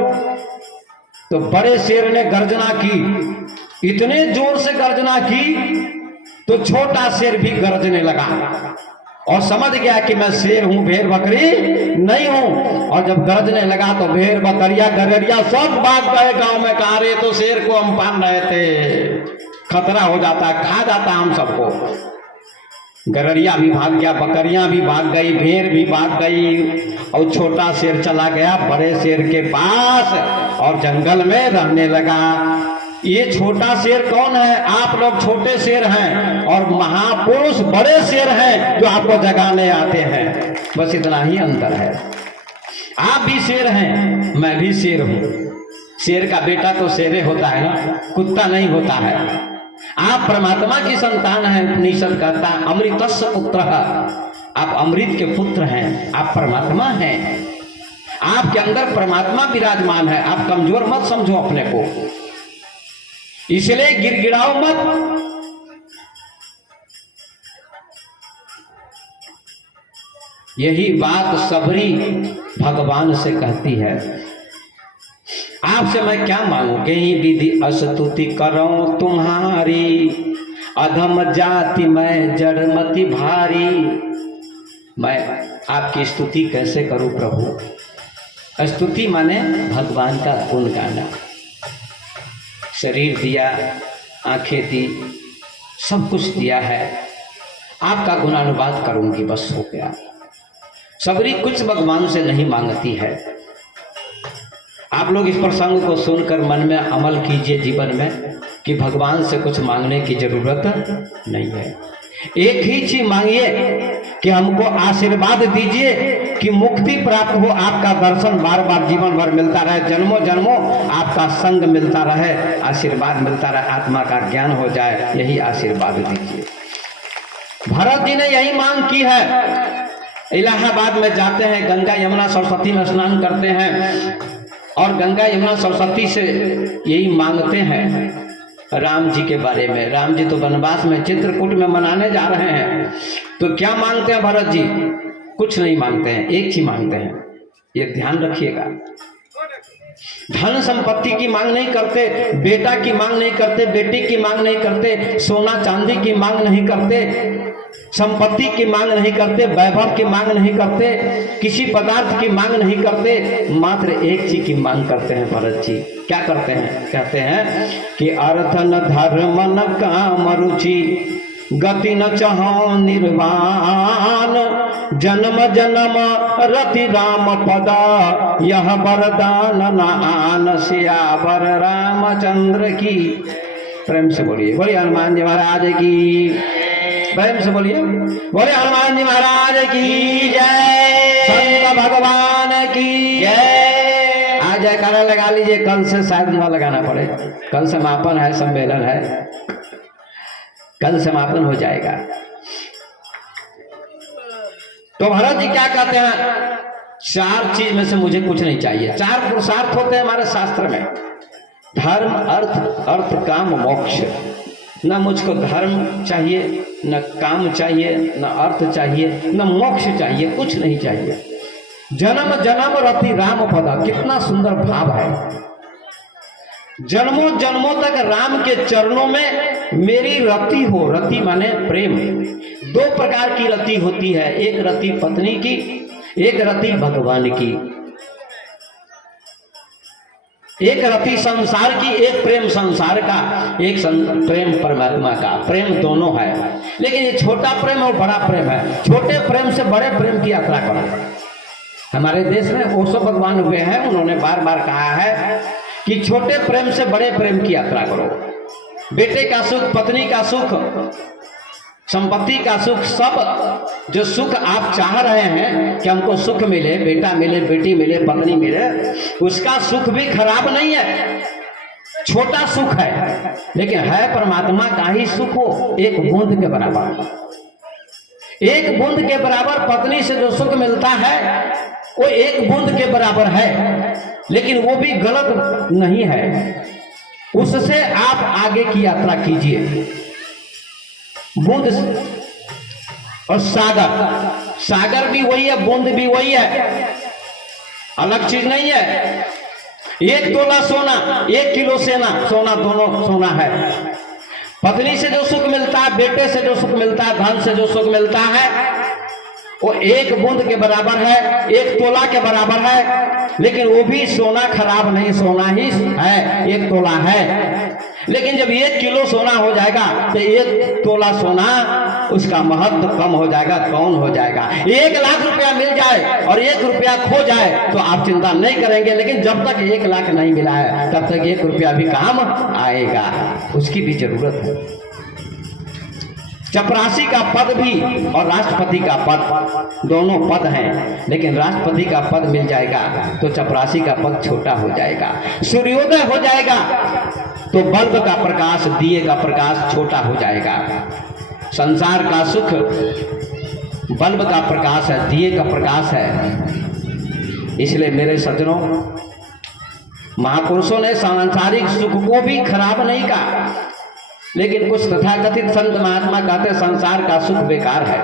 तो बड़े शेर ने गर्जना की, इतने जोर से गर्जना की तो छोटा शेर भी गरजने लगा और समझ गया कि मैं शेर हूं, भेड़ बकरी नहीं हूं। और जब गरजने लगा तो भेड़ बकरिया गररिया सब भाग गए गांव में। कहा रे तो शेर को हम पाल रहे थे, खतरा हो जाता, खा जाता हम सबको। गररिया भी भाग गया, बकरियां भी भाग गई, भेड़ भी भाग गई और छोटा शेर चला गया बड़े शेर के पास और जंगल में रहने लगा। ये छोटा शेर कौन है? आप लोग छोटे शेर हैं और महापुरुष बड़े शेर हैं जो आपको जगाने आते हैं। बस इतना ही अंतर है। आप भी शेर हैं, मैं भी शेर हूं। शेर का बेटा तो शेरे होता है ना, कुत्ता नहीं होता है। आप परमात्मा की संतान हैं। उपनिषद कहता है अमृतस्य पुत्रः, आप अमृत के पुत्र हैं, आप परमात्मा हैं। आपके अंदर परमात्मा विराजमान है। आप कमजोर मत समझो अपने को, इसलिए गिड़गिड़ाओ मत। यही बात सबरी भगवान से कहती है। आपसे मैं क्या मांगू? कहीं दीदी अस्तुति करो तुम्हारी, अधम जाति मैं जड़मति भारी। मैं आपकी स्तुति कैसे करूं प्रभु? स्तुति माने भगवान का गुण गाना। शरीर दिया, आंखें दी, सब कुछ दिया है, आपका गुणानुवाद करूंगी, बस हो गया। सबरी कुछ भगवान से नहीं मांगती है। आप लोग इस प्रसंग को सुनकर मन में अमल कीजिए जीवन में कि भगवान से कुछ मांगने की जरूरत नहीं है। एक ही चीज मांगिए कि हमको आशीर्वाद दीजिए कि मुक्ति प्राप्त हो, आपका दर्शन बार बार जीवन भर मिलता रहे, जन्मों जन्मों आपका संग मिलता रहे, आशीर्वाद मिलता रहे, आत्मा का ज्ञान हो जाए, यही आशीर्वाद दीजिए। भरत जी ने यही मांग की है। इलाहाबाद में जाते हैं, गंगा यमुना सरस्वती में स्नान करते हैं और गंगा यमुना सरस्वती से यही मांगते हैं राम जी के बारे में। राम जी तो वनवास में चित्रकूट में मनाने जा रहे हैं। तो क्या मांगते हैं भरत जी? कुछ नहीं मांगते हैं, एक ही मांगते हैं, ये ध्यान रखिएगा। धन संपत्ति की मांग नहीं करते, बेटा की मांग नहीं करते, बेटी की मांग नहीं करते, सोना चांदी की मांग नहीं करते, संपत्ति की मांग नहीं करते, वैभव की मांग नहीं करते, किसी पदार्थ की मांग नहीं करते, मात्र एक चीज की मांग करते हैं भरत जी। क्या करते हैं? कहते हैं कि अर्थ न धर्म न काम रुचि, गति न चाहो निर्वाण, जन्म जन्म रति राम पदा, यह वरदान न आन सियावर रामचंद्र की। प्रेम से बोलिए, बोलिए हनुमान जी महाराज की। प्रेम से बोलिए, बोले हनुमान जी महाराज की जय, संत भगवान की जय। आज जयकारा लगा लीजिए, कल से शायद न लगाना पड़े, कल समापन है, सम्मेलन है, कल समापन हो जाएगा। तो भरत जी क्या कहते हैं? चार चीज में से मुझे कुछ नहीं चाहिए। चार पुरुषार्थ होते हैं हमारे शास्त्र में, धर्म अर्थ काम मोक्ष। न मुझको धर्म चाहिए, न काम चाहिए, न अर्थ चाहिए, न मोक्ष चाहिए, कुछ नहीं चाहिए। जन्म जन्म रति राम पदा, कितना सुंदर भाव है। जन्मों जन्मों तक राम के चरणों में मेरी रति हो। रति माने प्रेम। दो प्रकार की रति होती है, एक रति पत्नी की, एक रति भगवान की। एक रति संसार की, एक प्रेम संसार का, एक प्रेम परमात्मा का। प्रेम दोनों है, लेकिन ये छोटा प्रेम और बड़ा प्रेम है। छोटे प्रेम से बड़े प्रेम की यात्रा करो। हमारे देश में ओशो भगवान हुए हैं, उन्होंने बार बार कहा है कि छोटे प्रेम से बड़े प्रेम की यात्रा करो। बेटे का सुख, पत्नी का सुख, संपत्ति का सुख, सब जो सुख आप चाह रहे हैं कि हमको सुख मिले, बेटा मिले, बेटी मिले, पत्नी मिले, उसका सुख भी खराब नहीं है, छोटा सुख है, लेकिन है परमात्मा का ही सुख हो। एक बूंद के बराबर, एक बूंद के बराबर पत्नी से जो सुख मिलता है वो एक बूंद के बराबर है, लेकिन वो भी गलत नहीं है। उससे आप आगे की यात्रा कीजिए। बूंद और सागर, सागर भी वही है, बूंद भी वही है, अलग चीज नहीं है। 1 तोला सोना, 1 किलो सोना, दोनों सोना है। पत्नी से जो सुख मिलता है, बेटे से जो सुख मिलता है, धन से जो सुख मिलता है, वो एक बूंद के बराबर है, 1 तोला के बराबर है, लेकिन वो भी सोना खराब नहीं, सोना ही है, 1 तोला है। लेकिन जब 1 किलो सोना हो जाएगा तो 1 तोला सोना उसका महत्व कम हो जाएगा, कौन हो जाएगा। 1 लाख रुपया मिल जाए और 1 रुपया खो जाए तो आप चिंता नहीं करेंगे, लेकिन जब तक 1 लाख नहीं मिला है तब तक 1 रुपया भी काम आएगा, उसकी भी जरूरत है। चपरासी का पद भी और राष्ट्रपति का पद दोनों पद हैं, लेकिन राष्ट्रपति का पद मिल जाएगा तो चपरासी का पद छोटा हो जाएगा। सूर्योदय हो जाएगा तो बल्ब का प्रकाश, दिए का प्रकाश छोटा हो जाएगा। संसार का सुख बल्ब का प्रकाश है, दिए का प्रकाश है। इसलिए मेरे सज्जनों, महापुरुषों ने सांसारिक सुख को भी खराब नहीं कहा, लेकिन कुछ तथाकथित संत महात्मा कहते हैं संसार का सुख बेकार है।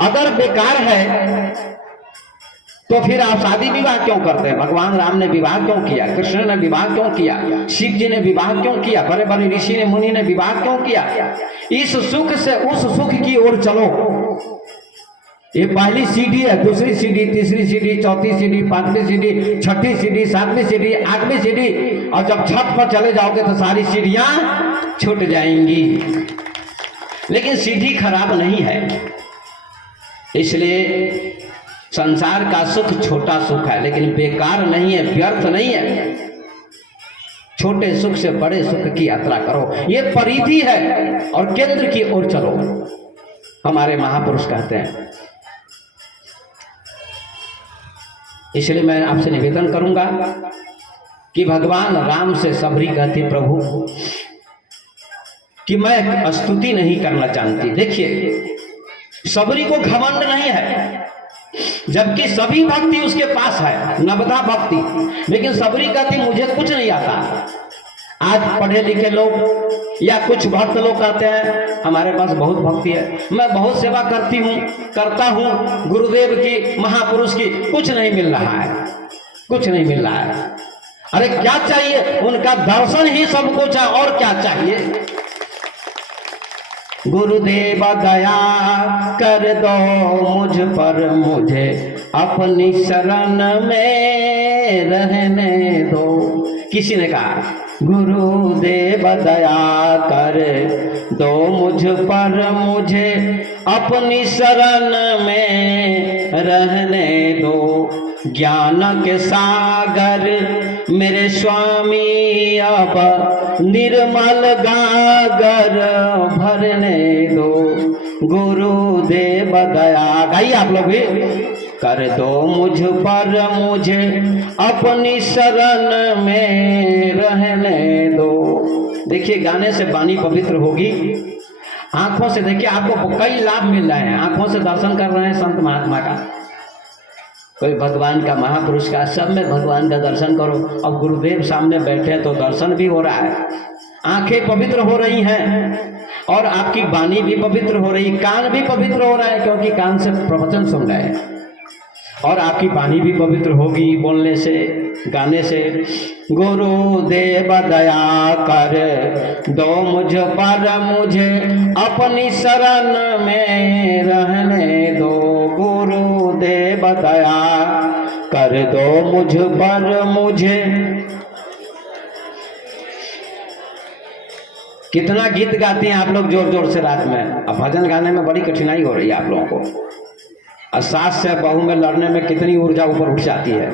अगर बेकार है तो फिर आप शादी विवाह क्यों करते हैं? भगवान राम ने विवाह क्यों किया? कृष्ण ने विवाह क्यों किया? शिव जी ने विवाह क्यों किया? बड़े बड़े ऋषि ने, मुनि ने विवाह क्यों किया? इस सुख से उस सुख की ओर चलो। ये पहली सीढ़ी है, दूसरी सीढ़ी, तीसरी सीढ़ी, चौथी सीढ़ी, 5वीं सीढ़ी, 6ठी सीढ़ी, 7वीं सीढ़ी, 8वीं सीढ़ी, और जब छत पर चले जाओगे तो सारी सीढ़ियां छूट जाएंगी। लेकिन सीढ़ी खराब नहीं है। इसलिए संसार का सुख छोटा सुख है, लेकिन बेकार नहीं है, व्यर्थ नहीं है। छोटे सुख से बड़े सुख की यात्रा करो, ये परिधि है और केंद्र की ओर चलो। हमारे महापुरुष कहते हैं। इसलिए मैं आपसे निवेदन करूंगा कि भगवान राम से सबरी कहती प्रभु कि मैं स्तुति नहीं करना चाहती। देखिए, सबरी को घमंड नहीं है, जबकि सभी भक्ति उसके पास है, नवदा भक्ति, लेकिन सबरी कहती मुझे कुछ नहीं आता। आज पढ़े लिखे लोग या कुछ भक्त लोग कहते हैं हमारे पास बहुत भक्ति है, मैं बहुत सेवा करता हूँ गुरुदेव की, महापुरुष की, कुछ नहीं मिल रहा है, कुछ नहीं मिल रहा है। अरे क्या चाहिए? उनका दर्शन ही सब कुछ है, और क्या चाहिए? गुरुदेव दया कर दो मुझ पर, मुझे अपनी शरण में रहने दो। किसी ने कहा गुरुदेव दया कर दो मुझ पर, मुझे अपनी शरण में रहने दो। ज्ञान के सागर मेरे स्वामी अब निर्मल गागर भरने दो। गुरुदेव दया, गाइए आप लोग भी, कर दो मुझ पर, मुझे अपनी शरण में रहने दो। देखिए, गाने से वाणी पवित्र होगी, आंखों से देखिए आपको कई लाभ मिल रहे हैं। आंखों से दर्शन कर रहे हैं संत महात्मा का, कोई भगवान का, महापुरुष का, सब में भगवान का दर्शन करो। अब गुरुदेव सामने बैठे तो दर्शन भी हो रहा है, आंखें पवित्र हो रही हैं और आपकी वाणी भी पवित्र हो रही, कान भी पवित्र हो रहा है क्योंकि कान से प्रवचन सुन रहे हैं, और आपकी वाणी भी पवित्र होगी बोलने से, गाने से। गुरुदेव दया कर दो मुझ पर, मुझे अपनी शरण में रहने दो। गुरुदेव दया कर दो मुझ पर, मुझे। कितना गीत गाते हैं आप लोग जोर जोर से रात में। अब भजन गाने में बड़ी कठिनाई हो रही है आप लोगों को। और सास से बहू में लड़ने में कितनी ऊर्जा ऊपर उठ जाती है।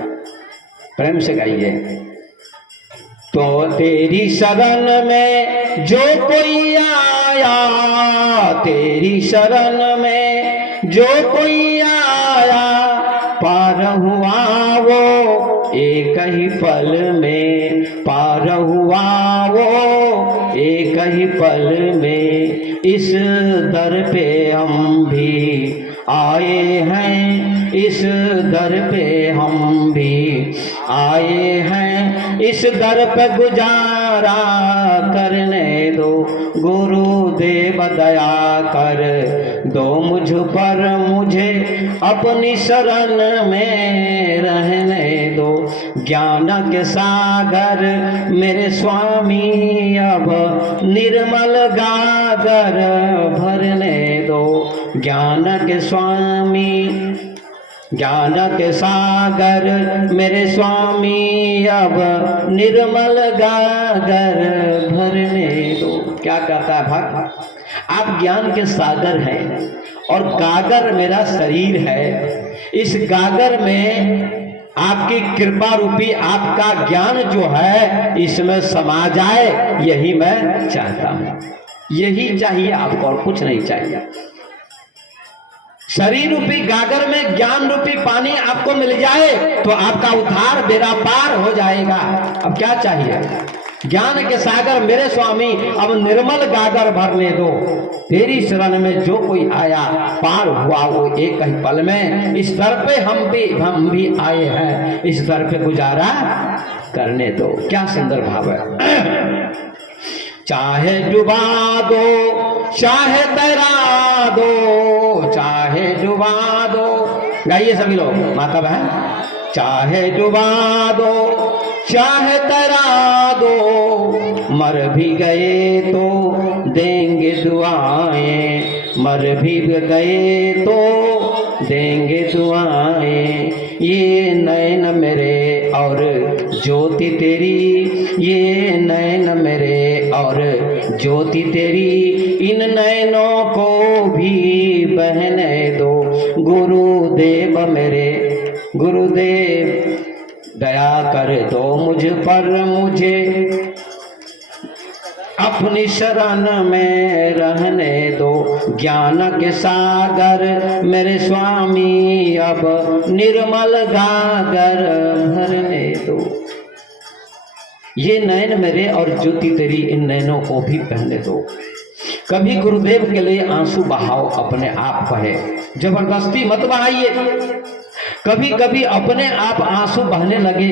प्रेम से गाइए। तो तेरी शरण में जो कोई आया, तेरी शरण में जो कोई आया, पार हुआ वो एक ही पल में, पार हुआ वो एक ही पल में। इस दर पे हम भी आए हैं, इस दर पे हम भी आए हैं। इस दर पे गुजारा करने दो। गुरुदेव दया कर दो मुझ पर, मुझे अपनी शरण में रहने दो। ज्ञान के सागर मेरे स्वामी अब निर्मल गागर भरने दो। ज्ञान के स्वामी, ज्ञान के सागर मेरे स्वामी अब निर्मल गागर भरने दो। क्या कहता है भक्त? आप ज्ञान के सागर हैं और गागर मेरा शरीर है। इस गागर में आपकी कृपा रूपी आपका ज्ञान जो है इसमें समा जाए, यही मैं चाहता हूं। यही चाहिए आपको और कुछ नहीं चाहिए। शरीर रूपी गागर में ज्ञान रूपी पानी आपको मिल जाए तो आपका उद्धार बेड़ा पार हो जाएगा। अब क्या चाहिए? ज्ञान के सागर मेरे स्वामी अब निर्मल गागर भरने दो। तेरी शरण में जो कोई आया, पार हुआ वो एक ही पल में। इस दर पे हम भी आए हैं, इस दर पे गुजारा करने दो। क्या सुंदर भाव है। चाहे डुबा दो, चाहे तैरा दो, चाहे डुबा दो। गाइए सभी लोग, माता बहन। चाहे डुबा दो, चाहे तैरा दो, मर भी गए तो देंगे दुआएं, मर भी गए तो देंगे दुआएं। ये नैन मेरे और ज्योति तेरी, ये नैन मेरे और ज्योति तेरी, इन नैनों को भी बहने दो। गुरुदेव मेरे, गुरुदेव दया कर दो मुझ पर, मुझे अपनी शरण में रहने दो। ज्ञान के सागर मेरे स्वामी अब निर्मल गागर भरने दो। ये नैन मेरे और ज्योति तेरी, इन नैनों को भी पहने दो। कभी गुरुदेव के लिए आंसू बहाओ, अपने आप बहे, जबरदस्ती मत बहाइए। कभी कभी अपने आप आंसू बहने लगे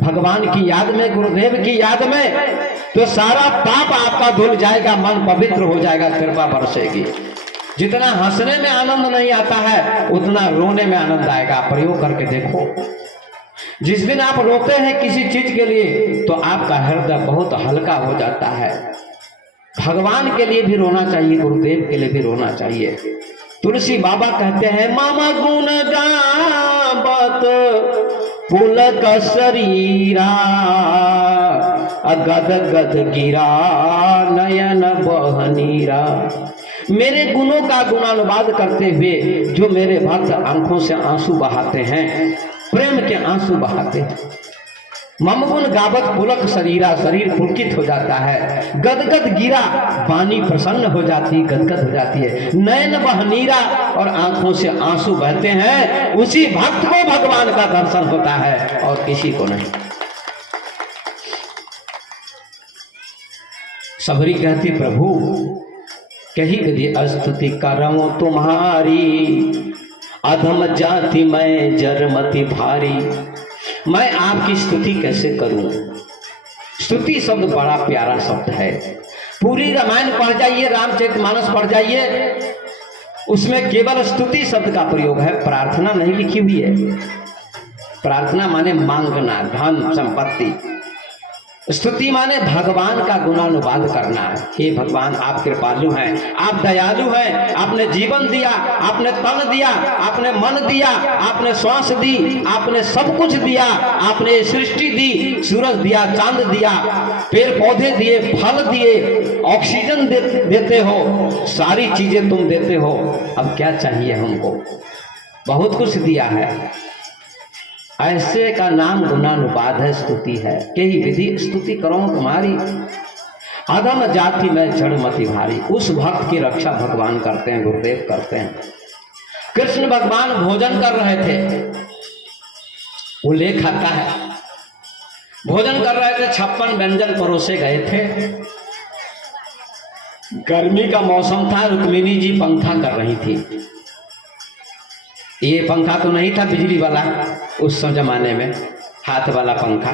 भगवान की याद में, गुरुदेव की याद में, तो सारा पाप आपका धुल जाएगा, मन पवित्र हो जाएगा, कृपा बरसेगी। जितना हंसने में आनंद नहीं आता है उतना रोने में आनंद आएगा। प्रयोग करके देखो। जिस दिन आप रोते हैं किसी चीज के लिए तो आपका हृदय बहुत हल्का हो जाता है। भगवान के लिए भी रोना चाहिए, गुरुदेव के लिए भी रोना चाहिए। तुलसी बाबा कहते हैं, मामा गुण गावत पुलक शरीरा, गद गद गिरा नयन बहनीरा। मेरे गुणों का गुणानुवाद करते हुए जो मेरे भक्त आंखों से आंसू बहाते हैं, प्रेम के आंसू बहाते हैं। ममगुण गावत पुलक शरीरा, शरीर पुलकित हो जाता है। गदगद गिरा, वाणी प्रसन्न हो जाती, गदगद हो जाती है। नयन बहनीरा, और आंखों से आंसू बहते हैं। उसी भक्त को भगवान का दर्शन होता है और किसी को नहीं। सबरी कहती, प्रभु कही विधि स्तुति करऊं तुम्हारी, अधम जाति मैं जरमति भारी। मैं आपकी स्तुति कैसे करूं? स्तुति शब्द बड़ा प्यारा शब्द है। पूरी रामायण पढ़ जाइए, रामचरितमानस पढ़ जाइए, उसमें केवल स्तुति शब्द का प्रयोग है, प्रार्थना नहीं लिखी हुई है। प्रार्थना माने मांगना, धन संपत्ति। स्तुति माने भगवान का गुणानुवाद करना। हे भगवान, आप कृपालु हैं, आप दयालु हैं, आपने जीवन दिया, आपने तन दिया, आपने मन दिया, आपने श्वास दी, आपने सब कुछ दिया, आपने सृष्टि दी, सूरज दिया, चांद दिया, पेड़ पौधे दिए, फल दिए, ऑक्सीजन देते हो, सारी चीजें तुम देते हो। अब क्या चाहिए हमको? बहुत कुछ दिया है। ऐसे का नाम गुणानुवाद है, स्तुति है। कही विधि स्तुति करो तुम्हारी, अधम जाति में जड़मति भारी। उस भक्त की रक्षा भगवान करते हैं, गुरुदेव करते हैं। कृष्ण भगवान भोजन कर रहे थे, उल्लेख आता है, भोजन कर रहे थे, 56 व्यंजन परोसे गए थे। गर्मी का मौसम था, रुक्मिणी जी पंखा कर रही थी। ये पंखा तो नहीं था बिजली वाला, उस जमाने में हाथ वाला पंखा,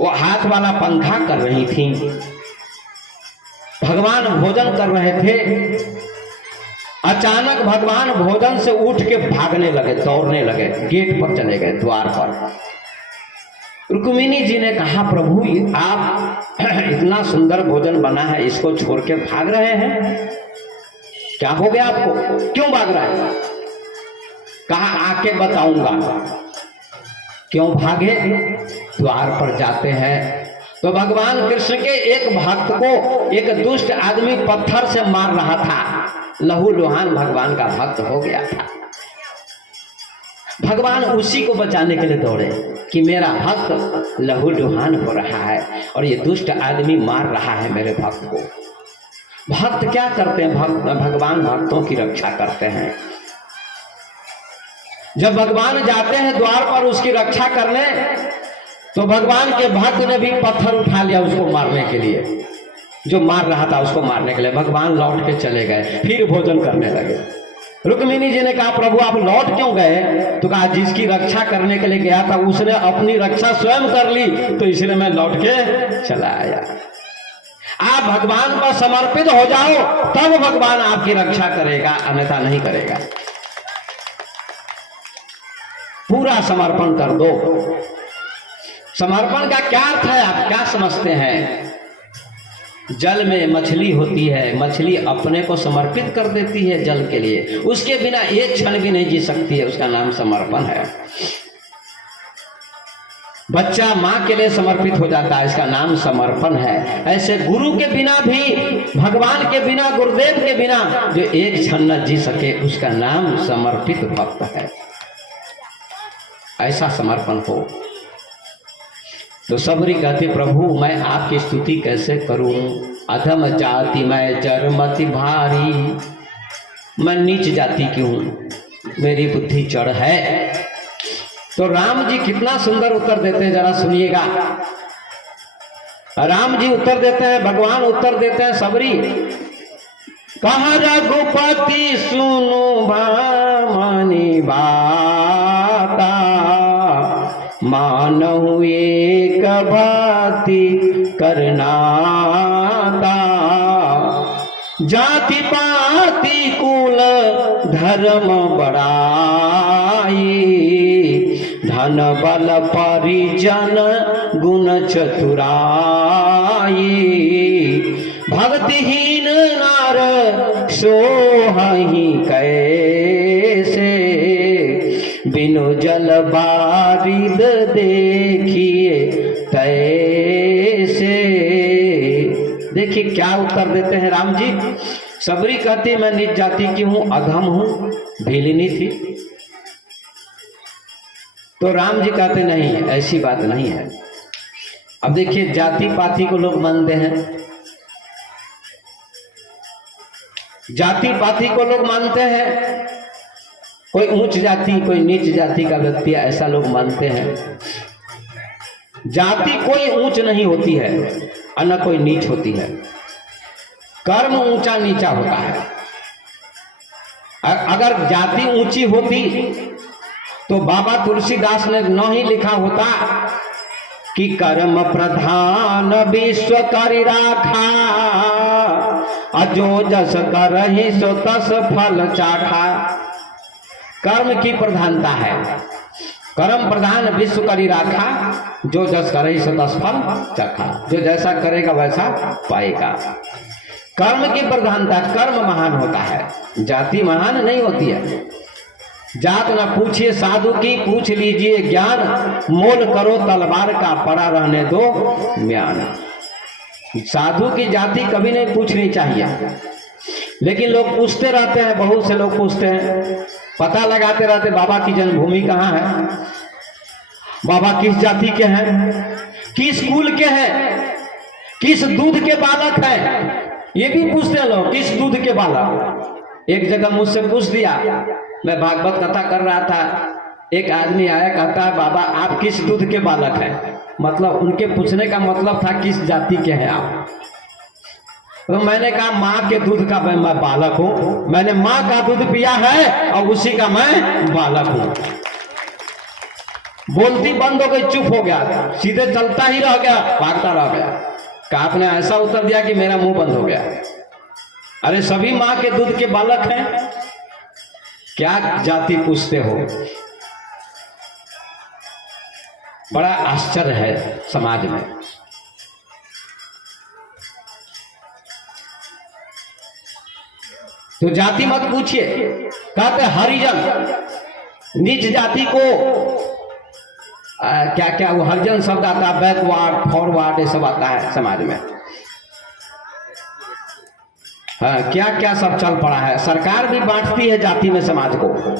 वो हाथ वाला पंखा कर रही थी। भगवान भोजन कर रहे थे। अचानक भगवान भोजन से उठ के भागने लगे, दौड़ने लगे, गेट पर चले गए, द्वार पर। रुक्मिणी जी ने कहा, प्रभु आप इतना सुंदर भोजन बना है, इसको छोड़ के भाग रहे हैं, क्या हो गया आपको, क्यों भाग रहे हैं? कहा आके बताऊंगा। क्यों भागे? द्वार पर जाते हैं तो भगवान कृष्ण के एक भक्त को एक दुष्ट आदमी पत्थर से मार रहा था। लहू लुहान भगवान का भक्त हो गया था। भगवान उसी को बचाने के लिए दौड़े कि मेरा भक्त लहू लुहान हो रहा है और ये दुष्ट आदमी मार रहा है मेरे भक्त को। भक्त क्या करते हैं? भगवान भक्तों की रक्षा करते हैं। जब भगवान जाते हैं द्वार पर उसकी रक्षा करने, तो भगवान के भक्त ने भी पत्थर उठा लिया उसको मारने के लिए, जो मार रहा था उसको मारने के लिए। भगवान लौट के चले गए, फिर भोजन करने लगे। रुक्मिणी जी ने कहा, प्रभु आप लौट क्यों गए? तो कहा, जिसकी रक्षा करने के लिए गया था उसने अपनी रक्षा स्वयं कर ली, तो इसलिए मैं लौट के चला आया। आप भगवान पर समर्पित हो जाओ, तब भगवान आपकी रक्षा करेगा, अन्यथा नहीं करेगा। पूरा समर्पण कर दो। समर्पण का क्या अर्थ है, आप क्या समझते हैं? जल में मछली होती है, मछली अपने को समर्पित कर देती है जल के लिए, उसके बिना एक क्षण भी नहीं जी सकती है, उसका नाम समर्पण है। बच्चा माँ के लिए समर्पित हो जाता है, इसका नाम समर्पण है। ऐसे गुरु के बिना भी, भगवान के बिना, गुरुदेव के बिना जो एक क्षण न जी सके, उसका नाम समर्पित भक्त है। ऐसा समर्पण हो। तो सबरी कहते, प्रभु मैं आपकी स्तुति कैसे करूं? अधम जाति मैं जड़मति भारी, मैं नीच जाति की हूं, मेरी बुद्धि जड़ है। तो राम जी कितना सुंदर उत्तर देते हैं, जरा सुनिएगा। राम जी उत्तर देते हैं, भगवान उत्तर देते हैं, सबरी कहा, रघुपति सुनु भामनी बाता, मानहु एक भांति करनाता, जाति पाति कुल धर्म बड़ाई, धन बल परिजन गुण चतुराई, भक्तिहीन नार सोहहि कैसे, बिनु जल बारिद देखिए तैसे। देखिए क्या उत्तर देते हैं राम जी। सबरी कहती, मैं नीच जाति की हूं, अधम हूं, भीलिनी थी। तो राम जी कहते, नहीं ऐसी बात नहीं है। अब देखिए, जाति पाति को लोग मानते हैं, जाति पाति को लोग मानते हैं, कोई ऊंच जाति कोई नीच जाति का व्यक्ति, ऐसा लोग मानते हैं। जाति कोई ऊंच नहीं होती है और न कोई नीच होती है। कर्म ऊंचा नीचा होता है। अगर जाति ऊंची होती तो बाबा तुलसीदास ने न ही लिखा होता कि कर्म प्रधान विश्व करि राखा, अजो जस करहि सो तस फल चाखा। कर्म की प्रधानता है, कर्म प्रधान विश्व करी राखा, जो जस करे सो तस फल चखा। जो जैसा करेगा वैसा पाएगा। कर्म की प्रधानता, कर्म महान होता है, जाति महान नहीं होती है। जात न पूछिए साधु की, पूछ लीजिए ज्ञान, मोल करो तलवार का, पड़ा रहने दो म्यान। साधु की जाति कभी नहीं पूछनी चाहिए, लेकिन लोग पूछते रहते हैं, बहुत से लोग पूछते हैं, पता लगाते रहते बाबा की जन्मभूमि कहाँ है, बाबा किस जाति के हैं, किस कुल के हैं, किस दूध के बालक हैं, ये भी पूछते हैं लोग, किस दूध के बालक। एक जगह मुझसे पूछ दिया, मैं भागवत कथा कर रहा था, एक आदमी आया, कहता है बाबा आप किस दूध के बालक हैं। मतलब उनके पूछने का मतलब था किस जाति के हैं आप। तो मैंने कहा माँ के दूध का मैं बालक हूँ, मैंने माँ का दूध पिया है और उसी का मैं बालक हूँ। बोलती बंद हो गई, चुप हो गया, सीधे चलता ही रह गया, भागता रह गया। कहा आपने ऐसा उत्तर दिया कि मेरा मुंह बंद हो गया। अरे सभी माँ के दूध के बालक हैं, क्या जाति पूछते हो। बड़ा आश्चर्य है समाज में। तो जाति मत पूछिए। कहते हरिजन नीच जाति को क्या क्या वो हरिजन शब्द आता है, बैकवर्ड फॉरवर्ड ये सब आता है समाज में। हाँ, क्या क्या सब चल पड़ा है। सरकार भी बांटती है जाति में समाज को,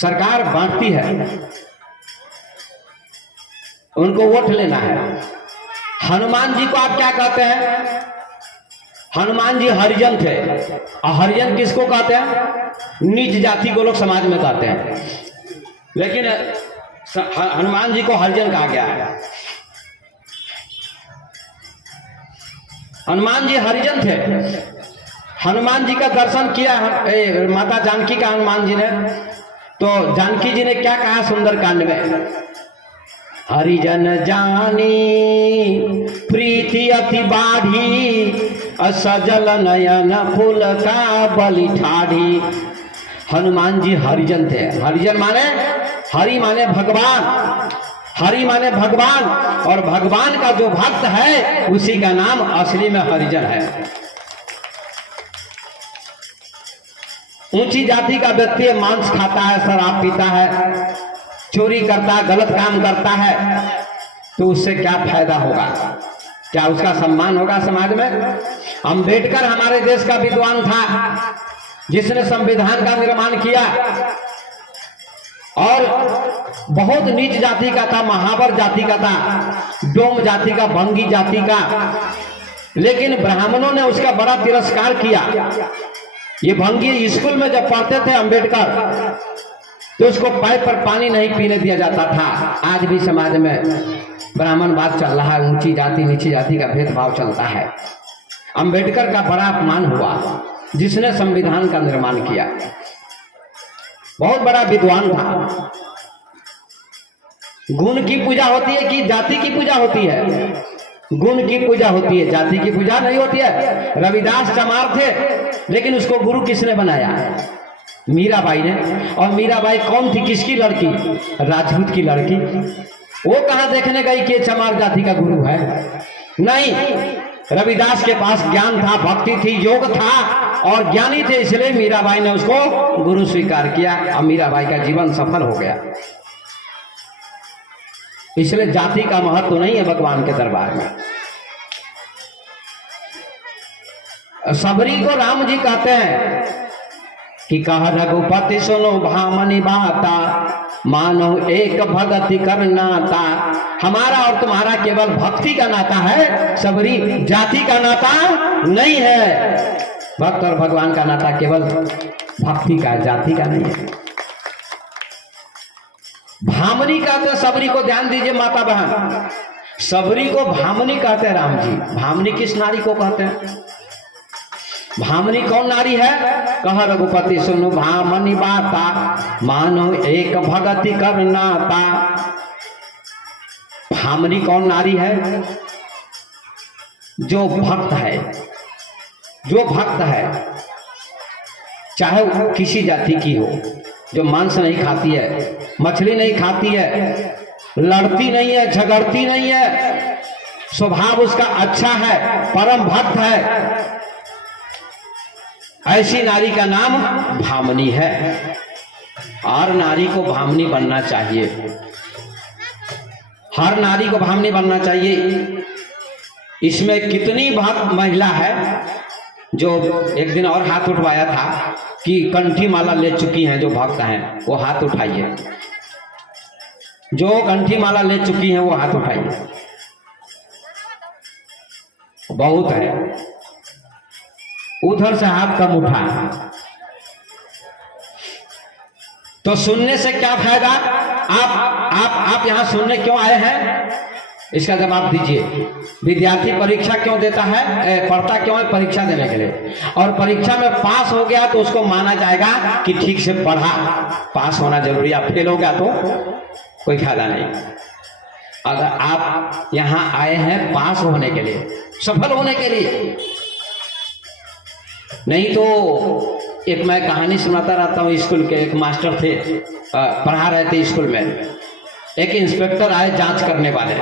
सरकार बांटती है। उनको वोट लेना है। हनुमान जी को आप क्या कहते हैं? हनुमान जी हरिजन थे, और हरिजन किसको कहते हैं? नीच जाति को लोग समाज में कहते हैं, लेकिन हनुमान जी को हरिजन कहा गया है। हनुमान जी हरिजन थे। हनुमान जी का दर्शन किया माता जानकी का हनुमान जी ने, तो जानकी जी ने क्या कहा सुंदरकांड में? हरिजन जानी प्रीति अति बाढ़ी, सजल नयन फूल का बलि ठाढ़ी। हनुमान जी हरिजन थे। हरिजन माने, हरि माने भगवान, हरि माने भगवान, और भगवान का जो भक्त है उसी का नाम असली में हरिजन है। ऊंची जाति का व्यक्ति मांस खाता है, शराब पीता है, चोरी करता है, गलत काम करता है, तो उससे क्या फायदा होगा? क्या उसका सम्मान होगा समाज में? अंबेडकर हमारे देश का विद्वान था, जिसने संविधान का निर्माण किया, और बहुत नीच जाति का था, महावर जाति का था, डोम जाति का, भंगी जाति का, लेकिन ब्राह्मणों ने उसका बड़ा तिरस्कार किया। ये भंगी स्कूल में जब पढ़ते थे अंबेडकर, तो उसको पाइप पर पानी नहीं पीने दिया जाता था। आज भी समाज में ब्राह्मण बात चल रहा है, ऊंची जाति नीची जाति का भेदभाव चलता है। अंबेडकर का बड़ा अपमान हुआ, जिसने संविधान का निर्माण किया। बहुत बड़ा विद्वान था। गुण की पूजा होती है कि जाति की पूजा होती है? गुण की पूजा होती है, जाति की पूजा नहीं होती है। रविदास चमार थे, लेकिन उसको गुरु किसने बनाया? मीराबाई ने। और मीराबाई कौन थी? किसकी लड़की? राजपूत की लड़की। वो कहां देखने गई कि चमार जाति का गुरु है? नहीं, रविदास के पास ज्ञान था, भक्ति थी, योग था और ज्ञानी थे, इसलिए मीराबाई ने उसको गुरु स्वीकार किया और मीराबाई का जीवन सफल हो गया। इसलिए जाति का महत्व नहीं है भगवान के दरबार में। सबरी को राम जी कहते हैं कि कहा रघुपति सुनो भामनी बाता, मानो एक भक्ति कर नाता। हमारा और तुम्हारा केवल भक्ति का नाता है, सबरी जाति का नाता नहीं है। भक्त और भगवान का नाता केवल भक्ति का, जाति का नहीं है। भामनी कहते हैं सबरी को, ध्यान दीजिए माता बहन, सबरी को भामनी कहते हैं राम जी। भामनी किस नारी को कहते हैं? भामनी कौन नारी है? कह रघुपति सुनो भामनी बाता, मानो एक भगति कर नाता। भामनी कौन नारी है? जो भक्त है, जो भक्त है, चाहे वो किसी जाति की हो, जो मांस नहीं खाती है, मछली नहीं खाती है, लड़ती नहीं है, झगड़ती नहीं है, स्वभाव उसका अच्छा है, परम भक्त है, ऐसी नारी का नाम भामिनी है। हर नारी को भामिनी बनना चाहिए, हर नारी को भामिनी बनना चाहिए। इसमें कितनी भक्त महिला है जो एक दिन और हाथ उठवाया था कि कंठी माला ले चुकी हैं, जो भक्त हैं वो हाथ उठाइए, जो कंठी माला ले चुकी हैं वो हाथ उठाइए। बहुत है, उधर से हाथ कम उठा। तो सुनने से क्या फायदा? आप यहां सुनने क्यों आए हैं, इसका जवाब दीजिए। विद्यार्थी परीक्षा क्यों देता है, पढ़ता क्यों है? परीक्षा देने के लिए। और परीक्षा में पास हो गया तो उसको माना जाएगा कि ठीक से पढ़ा, पास होना जरूरी। आप फेल हो गया तो कोई फायदा नहीं। अगर आप यहां आए हैं पास होने के लिए, सफल होने के लिए, नहीं तो एक मैं कहानी सुनाता रहता हूँ। स्कूल के एक मास्टर थे, पढ़ा रहे थे स्कूल में। एक इंस्पेक्टर आए जांच करने वाले,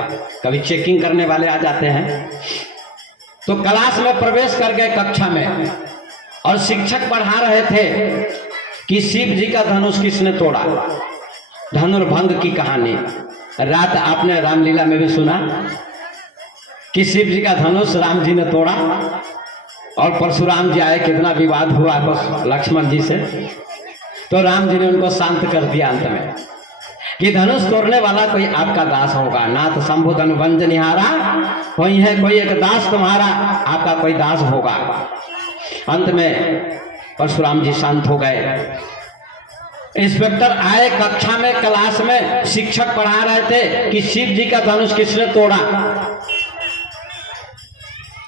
कभी चेकिंग करने वाले आ जाते हैं। तो क्लास में प्रवेश कर गए कक्षा में, और शिक्षक पढ़ा रहे थे कि शिव जी का धनुष किसने तोड़ा, धनुर्भंग की कहानी। रात आपने रामलीला में भी सुना कि शिव जी का धनुष राम जी ने तोड़ा, और परशुराम जी आए, कितना विवाद हुआ बस लक्ष्मण जी से। तो राम जी ने उनको शांत कर दिया अंत में कि धनुष तोड़ने वाला कोई आपका दास होगा, नाथ शंभु धनुबंज निहारा, कोई है कोई एक दास तुम्हारा, आपका कोई दास होगा। अंत में परशुराम जी शांत हो गए। इंस्पेक्टर आए कक्षा में, क्लास में शिक्षक पढ़ा रहे थे कि शिव जी का धनुष किसने तोड़ा।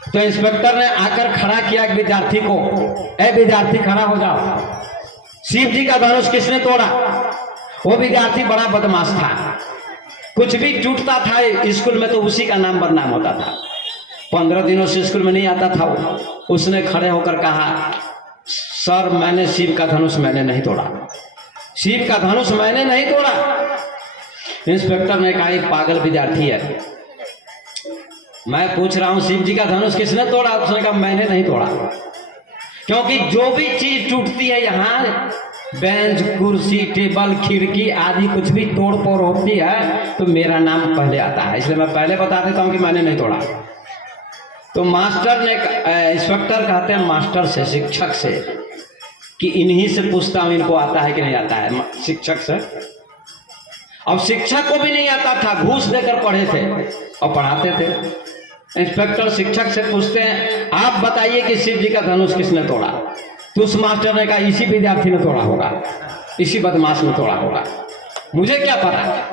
तो इंस्पेक्टर ने आकर खड़ा किया एक विद्यार्थी को, ए विद्यार्थी खड़ा हो जाओ, शिव जी का धनुष किसने तोड़ा। वो विद्यार्थी बड़ा बदमाश था, कुछ भी टूटता था स्कूल में तो उसी का नाम बदनाम होता था। 15 दिनों से स्कूल में नहीं आता था वो। उसने खड़े होकर कहा, सर मैंने शिव का धनुष मैंने नहीं तोड़ा, शिव का धनुष मैंने नहीं तोड़ा। इंस्पेक्टर ने कहा, एक पागल विद्यार्थी है, मैं पूछ रहा हूं शिव जी का धनुष किसने तोड़ा। उसने कहा मैंने नहीं तोड़ा, क्योंकि जो भी चीज टूटती है यहाँ, बेंच कुर्सी टेबल खिड़की आदि कुछ भी तोड़ फोड़ होती है तो मेरा नाम पहले आता है, इसलिए मैं पहले बता देता हूं कि मैंने नहीं तोड़ा। तो मास्टर ने, इंस्पेक्टर कहते हैं मास्टर से, शिक्षक से, कि इन्हीं से पूछता हूं इनको आता है कि नहीं आता है, शिक्षक से। अब शिक्षक को भी नहीं आता था, घूस देकर पढ़े थे और पढ़ाते थे। इंस्पेक्टर शिक्षक से पूछते हैं, आप बताइए कि शिव जी का धनुष किसने तोड़ा। तो उस मास्टर ने कहा, इसी विद्यार्थी ने तोड़ा होगा, इसी बदमाश ने तोड़ा होगा, मुझे क्या पता।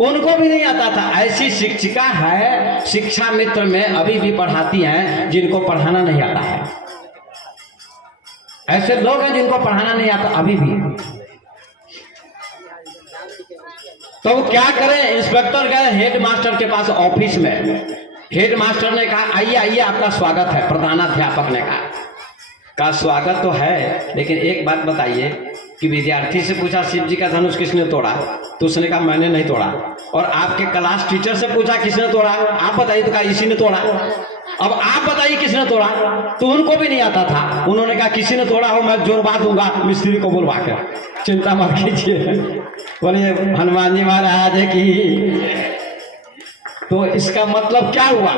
उनको भी नहीं आता था। ऐसी शिक्षिका है, शिक्षा मित्र में अभी भी पढ़ाती हैं जिनको पढ़ाना नहीं आता है। ऐसे लोग हैं जिनको पढ़ाना नहीं आता अभी भी। तो वो क्या करें, इंस्पेक्टर गए हेड मास्टर के पास ऑफिस में। हेड मास्टर ने कहा, आइए आइए आपका स्वागत है। प्रधानाध्यापक ने कहा स्वागत तो है, लेकिन एक बात बताइए कि विद्यार्थी से पूछा शिव जी का धनुष किसने तोड़ा, तो उसने कहा मैंने नहीं तोड़ा। और आपके क्लास टीचर से पूछा किसने तोड़ा, आप बताइए, तो कहा इसी ने तोड़ा। अब आप बताइए किसने तोड़ा, तो उनको भी नहीं आता था। उन्होंने कहा किसी ने तोड़ा हो मैं जोड़वा दूंगा मिस्त्री को बुलवा कर, चिंता मत कीजिए। बोलिए हनुमान जी महाराज की। तो इसका मतलब क्या हुआ,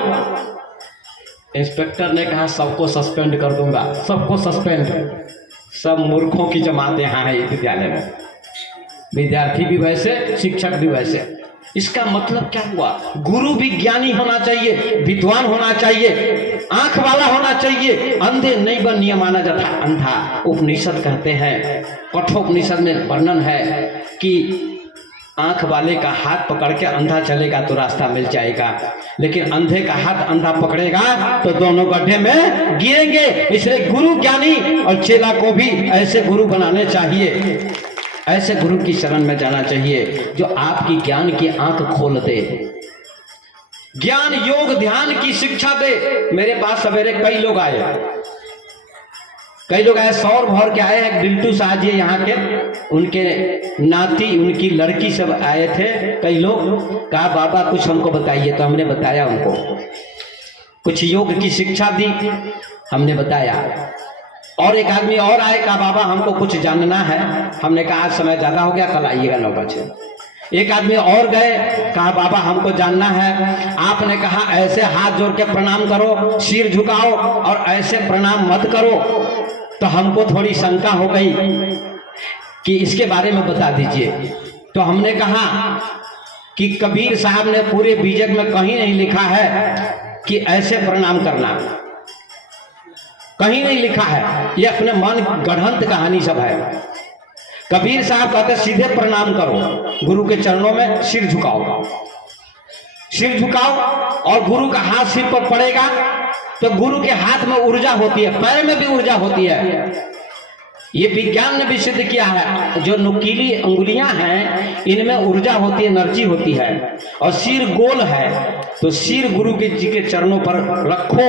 इंस्पेक्टर ने कहा सबको सस्पेंड कर दूंगा, सबको सस्पेंड। सब मूर्खों की जमात यहाँ है विद्यालय में, विद्यार्थी भी वैसे, शिक्षक भी वैसे। इसका मतलब क्या हुआ, गुरु भी ज्ञानी होना चाहिए, विद्वान होना चाहिए, आंख वाला होना चाहिए। अंधे नहीं बन नियम माना जाता अंधा। उपनिषद कहते हैं, कठोपनिषद में वर्णन है कि आंख वाले का हाथ पकड़ के अंधा चलेगा तो रास्ता मिल जाएगा, लेकिन अंधे का हाथ अंधा पकड़ेगा तो दोनों गड्ढे में गिरेंगे। इसलिए गुरु ज्ञानी और चेला को भी ऐसे गुरु बनाने चाहिए, ऐसे गुरु की शरण में जाना चाहिए जो आपकी ज्ञान की आंख खोल दे, ज्ञान योग ध्यान की शिक्षा दे। मेरे पास सवेरे कई लोग आए, कई लोग आए सौर भर के आए हैं, बिल्टू शाह जी यहाँ के, उनके नाती उनकी लड़की सब आए थे। कई लोग कहा बाबा कुछ हमको बताइए, तो हमने बताया उनको, कुछ योग की शिक्षा दी, हमने बताया। और एक आदमी और आए, कहा बाबा हमको कुछ जानना है, हमने कहा आज समय ज़्यादा हो गया, कल आइएगा 9 बजे। एक आदमी और गए, कहा बाबा हमको जानना है, आपने कहा ऐसे हाथ जोड़ के प्रणाम करो, सिर झुकाओ और ऐसे प्रणाम मत करो, तो हमको थोड़ी शंका हो गई कि इसके बारे में बता दीजिए। तो हमने कहा कि कबीर साहब ने पूरे बीजक में कहीं नहीं लिखा है कि ऐसे प्रणाम करना, कहीं नहीं लिखा है, ये अपने मन गढ़ंत कहानी सब है। कबीर साहब कहते सीधे प्रणाम करो, गुरु के चरणों में सिर झुकाओ, सिर झुकाओ और गुरु का हाथ सिर पर पड़ेगा तो गुरु के हाथ में ऊर्जा होती है, पैर में भी ऊर्जा होती है। ये विज्ञान ने भी सिद्ध किया है, जो नुकीली अंगुलियां हैं इनमें ऊर्जा होती है, एनर्जी होती है। और सिर गोल है तो सिर गुरु के जी के चरणों पर रखो,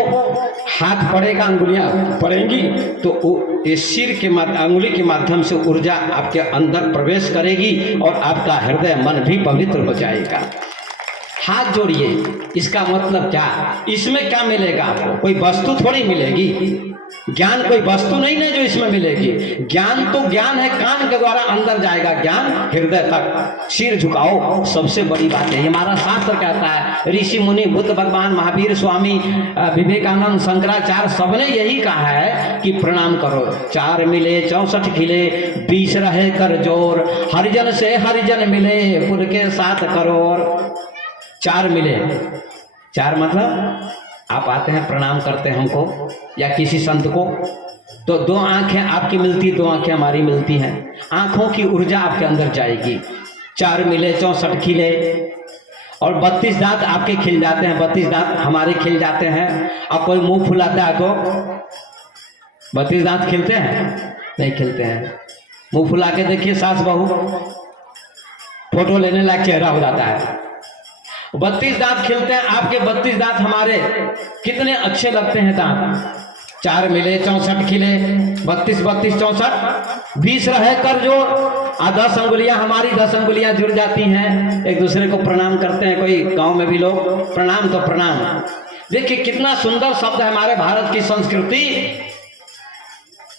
हाथ पड़ेगा, अंगुलियां पड़ेंगी तो ये सिर के अंगुली के माध्यम से ऊर्जा आपके अंदर प्रवेश करेगी और आपका हृदय मन भी पवित्र हो जाएगा। हाथ जोड़िए, इसका मतलब क्या, इसमें क्या मिलेगा आपको, कोई वस्तु थोड़ी मिलेगी, ज्ञान कोई वस्तु नहीं है जो इसमें मिलेगी। ज्ञान तो ज्ञान है, कान के द्वारा अंदर जाएगा ज्ञान हृदय तक। सिर झुकाओ सबसे बड़ी बात है, हमारा शास्त्र कहता है, ऋषि मुनि बुद्ध भगवान महावीर स्वामी विवेकानंद शंकराचार्य सबने यही कहा है कि प्रणाम करो। 4 मिले 64 खिले 20 रहे कर जोर, हरिजन से हरिजन मिले पुर के 7 करोड़। 4 मिले, 4 मतलब आप आते हैं प्रणाम करते हैं हमको या किसी संत को, तो 2 आंखें आपकी मिलती, 2 आंखें हमारी मिलती हैं, आंखों की ऊर्जा आपके अंदर जाएगी। 4 मिले 64 खिले और 32 दांत आपके खिल जाते हैं, 32 दांत हमारे खिल जाते हैं। अब कोई मुंह फुलाता है तो 32 दांत खिलते हैं? नहीं खिलते हैं। मुंह फुला के देखिए सास बहू, फोटो लेने लायक चेहरा हो जाता है। 32 दांत खिलते हैं, आपके 32 दांत हमारे कितने अच्छे लगते हैं दांत। 4 मिले 64 खिले, 32 32 64 20 रहे कर जोड़, 10 अंगुलियां हमारी 10 अंगुलियां जुड़ जाती हैं, एक दूसरे को प्रणाम करते हैं। कोई गांव में भी लोग प्रणाम तो प्रणाम। देखिए कितना सुंदर शब्द है हमारे भारत की संस्कृति।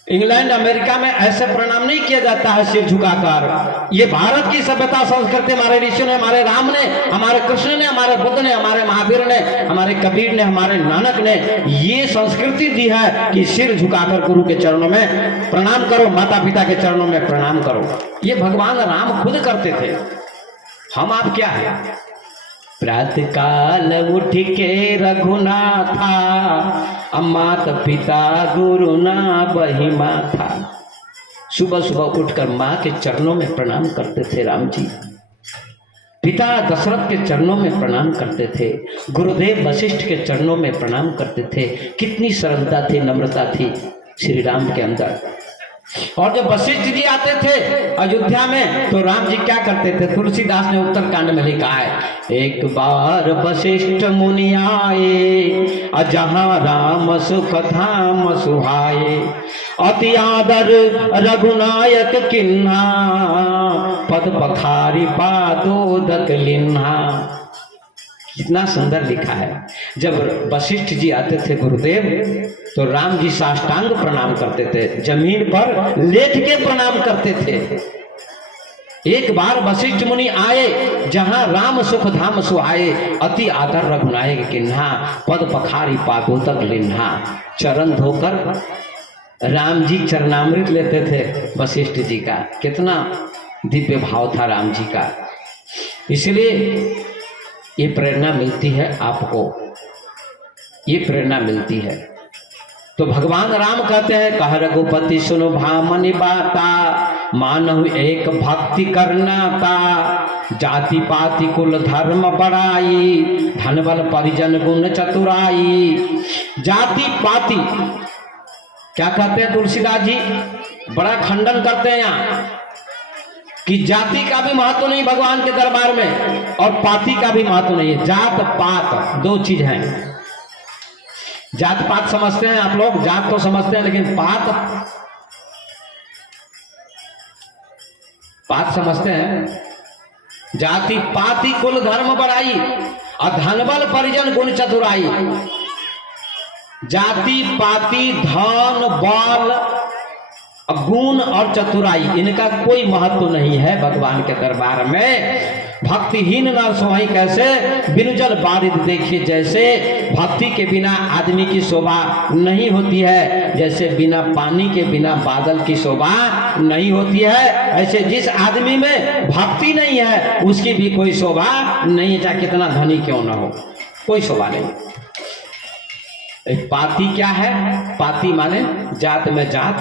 इंग्लैंड अमेरिका में ऐसे प्रणाम नहीं किया जाता है सिर झुकाकर। ये भारत की सभ्यता संस्कृति, हमारे ऋषि ने, हमारे राम ने, हमारे कृष्ण ने, हमारे बुद्ध ने, हमारे महावीर ने, हमारे कबीर ने, हमारे नानक ने ये संस्कृति दी है कि सिर झुकाकर गुरु के चरणों में प्रणाम करो, माता पिता के चरणों में प्रणाम करो। ये भगवान राम खुद करते थे, हम आप क्या है। प्रातः काल उठ के रघुनाथा, मात पिता गुरु ना बही माथा। सुबह सुबह उठकर माँ के चरणों में प्रणाम करते थे राम जी, पिता दशरथ के चरणों में प्रणाम करते थे, गुरुदेव वशिष्ठ के चरणों में प्रणाम करते थे। कितनी सरलता थी, नम्रता थी श्री राम के अंदर। और जब वशिष्ठ जी आते थे अयोध्या में तो राम जी क्या करते थे, तुलसीदास ने उत्तरकांड में लिखा है, एक बार वशिष्ठ मुनि आए, जहाँ राम सुख धाम सुहाए, अति आदर रघुनायक किन्हा, पद पखारी पादोदक लिन्हा। कितना सुंदर लिखा है। जब वशिष्ठ जी आते थे गुरुदेव तो राम जी साष्टांग प्रणाम करते थे, जमीन पर लेट के प्रणाम करते थे। एक बार वशिष्ठ मुनि आए, जहां राम सुख धाम सुहाए, अति आदर रघुनायक किन्हा, पद पखारी पादोदक लिन्हा। चरण धोकर राम जी चरणामृत लेते थे वशिष्ठ जी का। कितना दिव्य भाव था राम जी का। इसलिए ये प्रेरणा मिलती है आपको, ये प्रेरणा मिलती है। तो भगवान राम कहते हैं, कह रघुपति सुनो भामनि बाता, मानव एक भक्ति करना ता, जाति पाति कुल धर्म बड़ाई, धन बल परिजन गुण चतुराई। जाति पाति क्या कहते हैं तुलसीदास जी, बड़ा खंडन करते हैं यहाँ कि जाति का भी महत्व नहीं भगवान के दरबार में और पाति का भी महत्व नहीं है। जात पात 2 चीज हैं। जात पात समझते हैं आप लोग, जात तो समझते हैं लेकिन पात समझते हैं? जाति पाति कुल धर्म बढ़ाई और धनबल परिजन गुण चतुराई। जाति पाति धन बल गुण और चतुराई, इनका कोई महत्व नहीं है भगवान के दरबार में। भक्तिहीन नर सोहई कैसे, बिनु जल बारिद देखिए जैसे। भक्ति के बिना आदमी की शोभा नहीं होती है, जैसे बिना पानी के बिना बादल की शोभा नहीं होती है। ऐसे जिस आदमी में भक्ति नहीं है उसकी भी कोई शोभा नहीं है, चाहे कितना धनी क्यों ना हो, कोई शोभा नहीं। पाती क्या है? पाती माने जात में जात,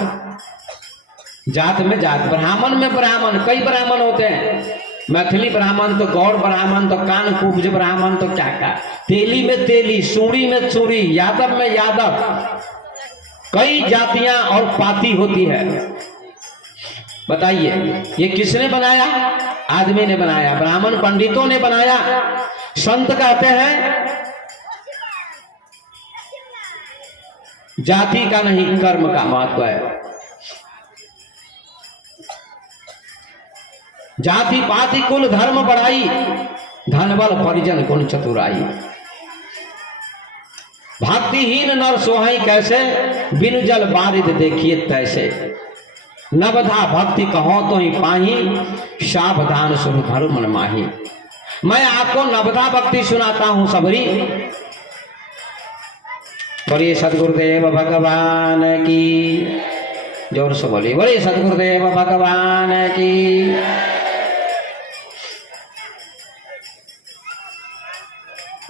जात में जात, ब्राह्मण में ब्राह्मण, कई ब्राह्मण होते हैं। मैथिली ब्राह्मण तो गौड़ ब्राह्मण तो कान कुब्ज ब्राह्मण तो क्या क्या, तेली में तेली, सूड़ी में सूड़ी, यादव में यादव, कई जातियां और पाती होती है। बताइए ये किसने बनाया? आदमी ने बनाया, ब्राह्मण पंडितों ने बनाया। संत कहते हैं जाति का नहीं कर्म का महत्व है। जाति पाति कुल धर्म बढ़ाई, धनबल परिजन गुण चतुराई। भक्तिहीन नर सोहई कैसे, बिनु जल बारिद देखिए तैसे। नवधा भक्ति कहो तो ही पाही, सावधान सुन धर्म मन माही। मैं आपको नवधा भक्ति सुनाता हूं सबरी। बोलिए सदगुरुदेव भगवान की, जोर से बोलिए बोलिए सदगुरुदेव भगवान की।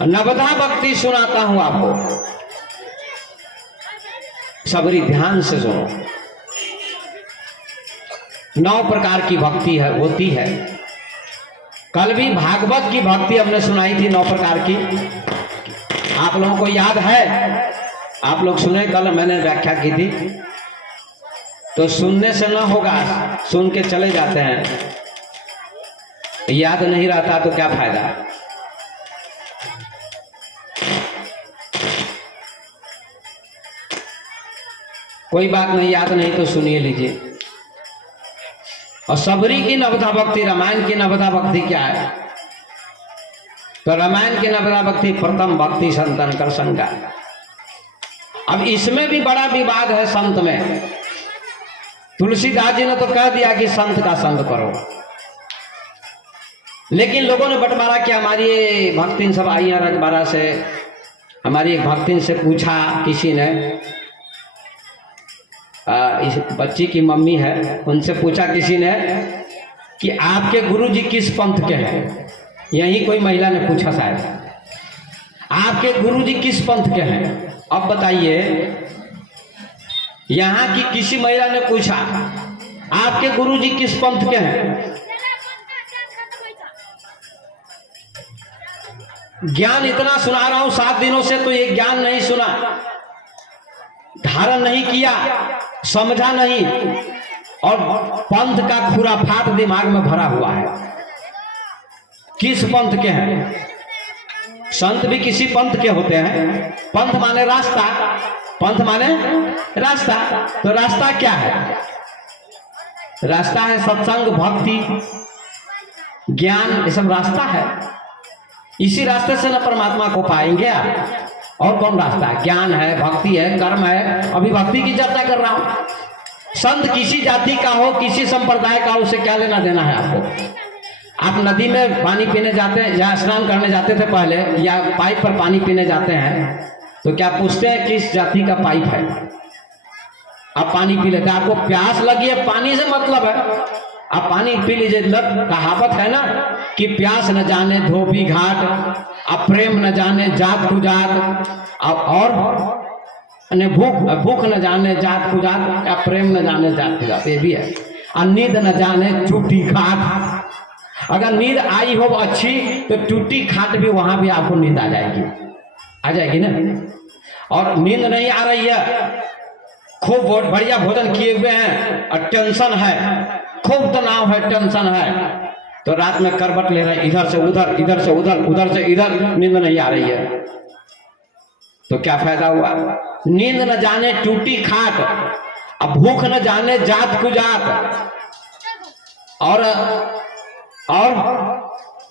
नवधा भक्ति सुनाता हूं आपको, सबरी ध्यान से सुनो। 9 प्रकार की भक्ति है, होती है। कल भी भागवत की भक्ति हमने सुनाई थी 9 प्रकार की, आप लोगों को याद है? आप लोग सुने, कल मैंने व्याख्या की थी। तो सुनने से ना होगा, सुन के चले जाते हैं, याद नहीं रहता तो क्या फायदा। कोई बात नहीं, याद नहीं तो सुनिए लीजिए। और सबरी की नवधा भक्ति, रामायण की नवधा भक्ति क्या है? तो रामायण की नवधा भक्ति प्रथम भक्ति संतन कर संगा। अब इसमें भी बड़ा विवाद है संत में। तुलसीदास जी ने तो कह दिया कि संत का संग करो, लेकिन लोगों ने बंटवारा किया। हमारी भक्तिन सब आई हैं रजबाड़ा से, हमारी एक भक्तिन से पूछा किसी ने, इस बच्ची की मम्मी है, उनसे पूछा किसी ने कि आपके गुरुजी किस पंथ के हैं। यही कोई महिला ने पूछा शायद, आपके गुरुजी किस पंथ के हैं। अब बताइए, यहाँ की किसी महिला ने पूछा आपके गुरुजी किस पंथ के हैं। ज्ञान इतना सुना रहा हूं 7 दिनों से, तो ये ज्ञान नहीं सुना, धारण नहीं किया, समझा नहीं, और पंथ का खुराफात दिमाग में भरा हुआ है। किस पंथ के हैं? संत भी किसी पंथ के होते हैं। पंथ माने रास्ता, पंथ माने रास्ता। तो रास्ता क्या है? रास्ता है सत्संग, भक्ति, ज्ञान, ये सब रास्ता है। इसी रास्ते से न परमात्मा को पाएंगे आप। और कौन रास्ता है? ज्ञान है, भक्ति है, कर्म है। अभी भक्ति की चर्चा कर रहा हूं। संत किसी जाति का हो, किसी संप्रदाय का हो, उसे क्या लेना देना है आपको? आप नदी में पानी पीने जाते हैं या स्नान करने जाते थे पहले, या पाइप पर पानी पीने जाते हैं, तो क्या पूछते हैं किस जाति का पाइप है? आप पानी पी लेते हैं। आपको प्यास लगी है, पानी से मतलब है, आप पानी पी लीजिए। कहावत है ना कि प्यास न जाने धोबी घाट, अब प्रेम न जाने जात कुजात, और भूख न जाने जात कुजात, या प्रेम न जाने जात कुजात, ये भी है। और नींद न जाने टूटी खाट। अगर नींद आई हो अच्छी तो टूटी खाट भी, वहां भी आपको नींद आ जाएगी ना। और नींद नहीं आ रही है, खूब बढ़िया भोजन किए हुए हैं और टेंशन है, खूब तनाव है, टेंशन है, तो रात में करवट ले रहे हैं, इधर से उधर, इधर से उधर, उधर से इधर, नींद नहीं आ रही है। तो क्या फायदा हुआ? नींद न जाने टूटी खाट, अब भूख न जाने जात कुजात, और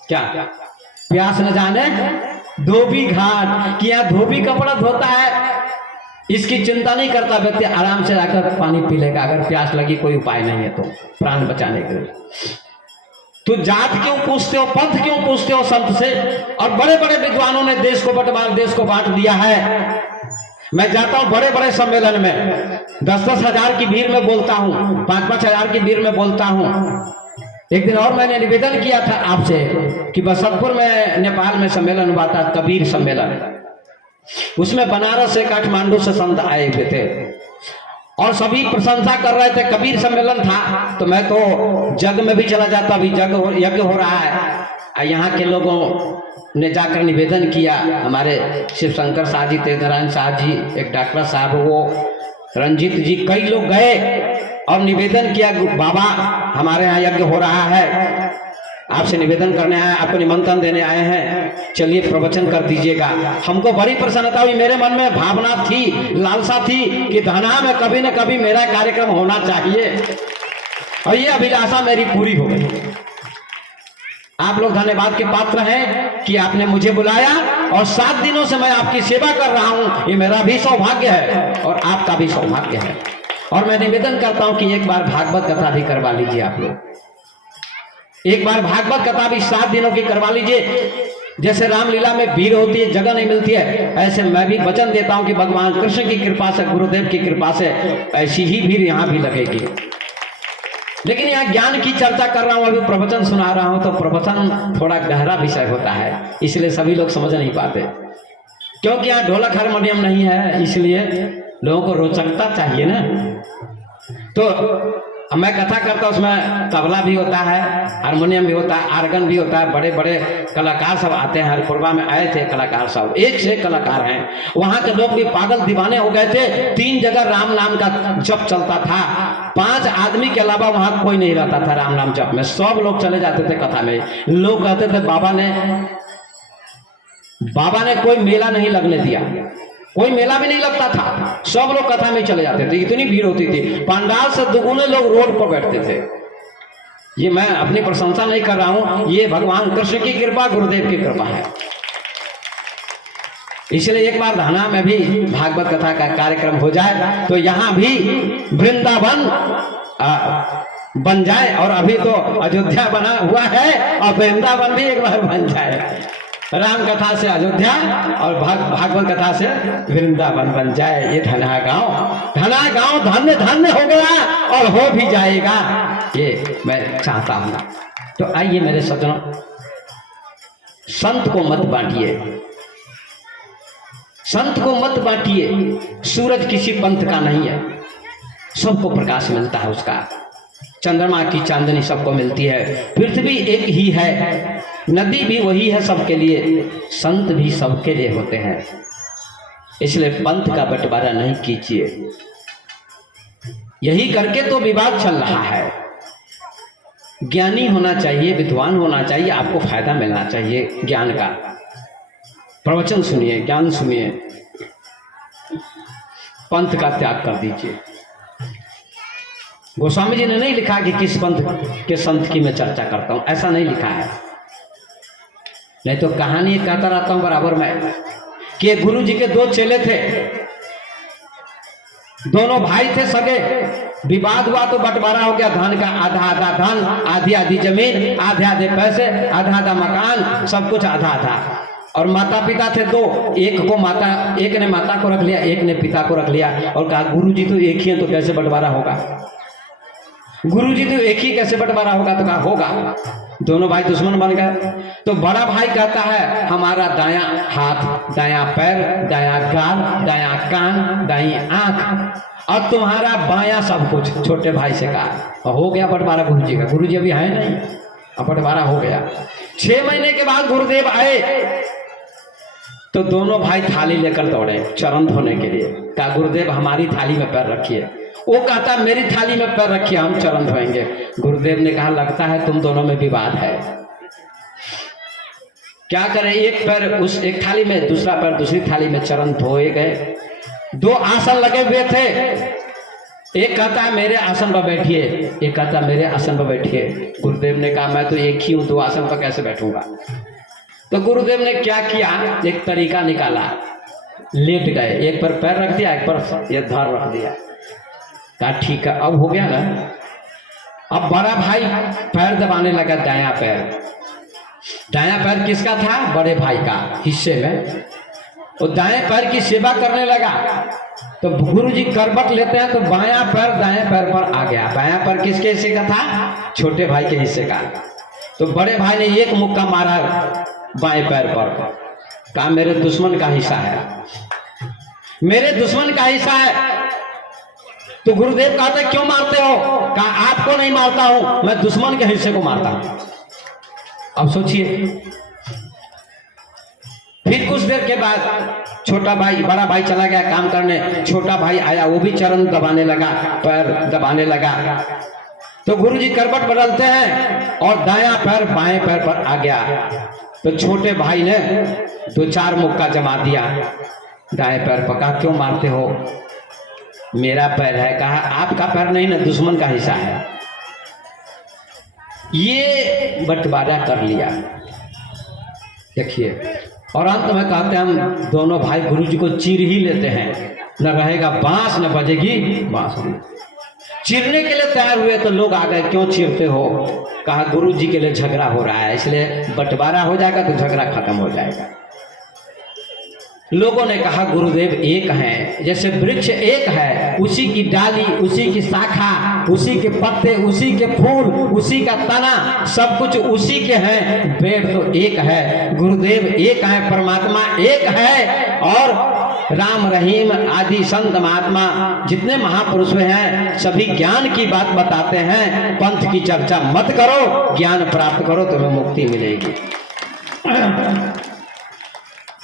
क्या प्यास न जाने धोबी घाट, कि यहाँ धोबी कपड़ा धोता है इसकी चिंता नहीं करता व्यक्ति, आराम से जाकर पानी पी लेगा अगर प्यास लगी, कोई उपाय नहीं है तो प्राण बचाने के लिए। तो जात क्यों पूछते हो, पंथ क्यों पूछते हो संत से? और बड़े बड़े विद्वानों ने देश को बांट दिया है। मैं जाता हूं बड़े बड़े सम्मेलन में, 10-10 हजार की भीड़ में बोलता हूं, 5-5 हजार की भीड़ में बोलता हूं। एक दिन और मैंने निवेदन किया था आपसे कि बसंतपुर में नेपाल में सम्मेलन हुआ था, कबीर सम्मेलन। उसमें बनारस से, काठमांडू से संत आए हुए थे और सभी प्रशंसा कर रहे थे। कबीर सम्मेलन था तो मैं तो जग में भी चला जाता, अभी यज्ञ हो रहा है। यहाँ के लोगों ने जाकर निवेदन किया, हमारे शिव शंकर शाह जी, तेज नारायण शाह जी, एक डॉक्टर साहब, वो रंजीत जी, कई लोग गए और निवेदन किया, बाबा हमारे यहाँ यज्ञ हो रहा है, आपसे निवेदन करने आए, आपको निमंत्रण देने आए हैं, चलिए प्रवचन कर दीजिएगा। हमको बड़ी प्रसन्नता हुई, मेरे मन में भावना थी, लालसा थी कि धना में कभी न कभी मेरा कार्यक्रम होना चाहिए, और ये अभिलाषा मेरी पूरी हो गई। आप लोग धन्यवाद के पात्र हैं कि आपने मुझे बुलाया और 7 दिनों से मैं आपकी सेवा कर रहा हूं, ये मेरा भी सौभाग्य है और आपका भी सौभाग्य है। और मैं निवेदन करता हूं कि एक बार भागवत कथा भी करवा लीजिए आप लोग, एक बार भागवत कथा भी 7 दिनों की करवा लीजिए। जैसे रामलीला में भीड़ होती है, जगह नहीं मिलती है, ऐसे मैं भी वचन देता हूं कि भगवान कृष्ण की कृपा से, गुरुदेव की कृपा से ऐसी ही भीड़ यहां भी लगेगी। लेकिन यहाँ ज्ञान की चर्चा कर रहा हूं, अभी प्रवचन सुना रहा हूं, तो प्रवचन थोड़ा गहरा विषय होता है, इसलिए सभी लोग समझ नहीं पाते, क्योंकि यहाँ ढोलक हारमोनियम नहीं है, इसलिए लोगों को रोचकता चाहिए ना। तो मैं कथा करता हूं, उसमें तबला भी होता है, हारमोनियम भी होता है, आर्गन भी होता है, बड़े बड़े कलाकार सब आते हैं। हरिपुरवा में आए थे कलाकार सब, एक से कलाकार हैं, वहां के लोग भी पागल दीवाने हो गए थे। 3 जगह राम नाम का जप चलता था, 5 आदमी के अलावा वहां कोई नहीं रहता था राम नाम जप में, सब लोग चले जाते थे कथा में। लोग कहते थे बाबा ने कोई मेला नहीं लगने दिया, कोई मेला भी नहीं लगता था, सब लोग कथा में चले जाते थे, इतनी भीड़ होती थी, पंडाल से दुगुने लोग रोड पर बैठते थे। ये मैं अपनी प्रशंसा नहीं कर रहा हूं, ये भगवान कृष्ण की कृपा, गुरुदेव की कृपा है। इसलिए एक बार धाना में भी भागवत कथा का कार्यक्रम हो जाए तो यहां भी वृंदावन बन जाए, और अभी तो अयोध्या बना हुआ है और वृंदावन भी एक बार बन जाए। राम कथा से अयोध्या और भागवत कथा से वृंदावन बन जाए। ये धना गांव धन्य धन्य हो गया और हो भी जाएगा, ये मैं चाहता हूं। तो आइए मेरे सज्जनों, संत को मत बांटिए, संत को मत बांटिए। सूरज किसी पंथ का नहीं है, सबको प्रकाश मिलता है उसका, चंद्रमा की चांदनी सबको मिलती है, पृथ्वी एक ही है, नदी भी वही है सबके लिए, संत भी सबके लिए होते हैं। इसलिए पंथ का बंटवारा नहीं कीजिए, यही करके तो विवाद चल रहा है। ज्ञानी होना चाहिए, विद्वान होना चाहिए, आपको फायदा मिलना चाहिए ज्ञान का। प्रवचन सुनिए, ज्ञान सुनिए, पंथ का त्याग कर दीजिए। गोस्वामी जी ने नहीं लिखा कि किस पंथ के संत की मैं चर्चा करता हूं, ऐसा नहीं लिखा है। नहीं तो कहानी कहता रहता हूं बराबर में कि गुरु जी के 2 चेले थे, दोनों भाई थे सगे, विवाद हुआ तो बंटवारा हो गया धन का, आधा आधा धन, आधी आधी जमीन, आधे आधे पैसे, आधा आधा मकान, सब कुछ आधा आधा। और माता पिता थे 2, एक ने माता को रख लिया, एक ने पिता को रख लिया, और कहा गुरु जी तो एक ही है, तो कैसे बंटवारा होगा, गुरु जी तो एक ही कैसे बंटवारा होगा, तो कहा होगा। दोनों भाई दुश्मन बन गए। तो बड़ा भाई कहता है हमारा दायां हाथ, दायां पैर, दायां गाल, दायां कान, दाई आंख, और तुम्हारा बायां सब कुछ। छोटे भाई से कहा, हो गया बंटवारा गुरु जी का, गुरु जी अभी है नहीं, अब बंटवारा हो गया। 6 महीने के बाद गुरुदेव आए तो दोनों भाई थाली लेकर दौड़े चरण धोने के लिए, कहा गुरुदेव हमारी थाली में पैर रखिए। वो कहता मेरी थाली में पैर रखिए, हम चरण धोएंगे। गुरुदेव ने कहा लगता है तुम दोनों में विवाद है, क्या करें, एक पैर उस एक थाली में, दूसरा पैर दूसरी थाली में, चरण धोए गए। 2 आसन लगे हुए थे। एक कहता है मेरे आसन पर बैठिए, एक कहता है मेरे आसन पर बैठिए। गुरुदेव ने कहा मैं तो एक ही हूं, 2 आसन पर कैसे बैठूंगा। तो गुरुदेव ने क्या किया, एक तरीका निकाला, लेट गए, एक पर पैर रख दिया, एक पर ये धर रख दिया। कहा ठीक है, अब हो गया ना। अब बड़ा भाई पैर दबाने लगा, दायां पैर। दायां पैर किसका था, बड़े भाई का हिस्से में। वो दाएं पैर की सेवा करने लगा। तो गुरुजी करबट लेते हैं तो बायां पैर दाएं पैर पर आ गया। बायां पैर किसके हिस्से का था, छोटे भाई के हिस्से का। तो बड़े भाई ने एक मुक्का मारा बाएं पैर पर, कहा मेरे दुश्मन का हिस्सा है, मेरे दुश्मन का हिस्सा है। तो गुरुदेव कहते क्यों मारते हो, कहा आपको नहीं मारता हूं, मैं दुश्मन के हिस्से को मारता हूं। अब सोचिए, फिर कुछ देर के बाद छोटा भाई, बड़ा भाई चला गया काम करने, छोटा भाई आया, वो भी चरण दबाने लगा, पैर दबाने लगा। तो गुरुजी करवट बदलते हैं और दायां पैर बाएं पैर पर आ गया। तो छोटे भाई ने 2-4 मुक्का जमा दिया दाएं पैर पर। कहा क्यों मारते हो, मेरा पैर है। कहा आपका पैर नहीं ना, दुश्मन का हिस्सा है। ये बंटवारा कर लिया। देखिए, और अंत में कहते हैं हम दोनों भाई गुरुजी को चीर ही लेते हैं, न रहेगा बांस न बजेगी बांसुरी। चीरने के लिए तैयार हुए तो लोग आ गए, क्यों चीरते हो, कहा गुरुजी के लिए झगड़ा हो रहा है, इसलिए बंटवारा हो जाएगा तो झगड़ा खत्म हो जाएगा। लोगों ने कहा गुरुदेव एक हैं, जैसे वृक्ष एक है, उसी की डाली, उसी की शाखा, उसी के पत्ते, उसी के फूल, उसी का तना, सब कुछ उसी के हैं। पेड़ तो एक है, गुरुदेव एक है, परमात्मा एक है। और राम रहीम आदि संत महात्मा जितने महापुरुष हैं सभी ज्ञान की बात बताते हैं। पंथ की चर्चा मत करो, ज्ञान प्राप्त करो, तुम्हें मुक्ति मिलेगी।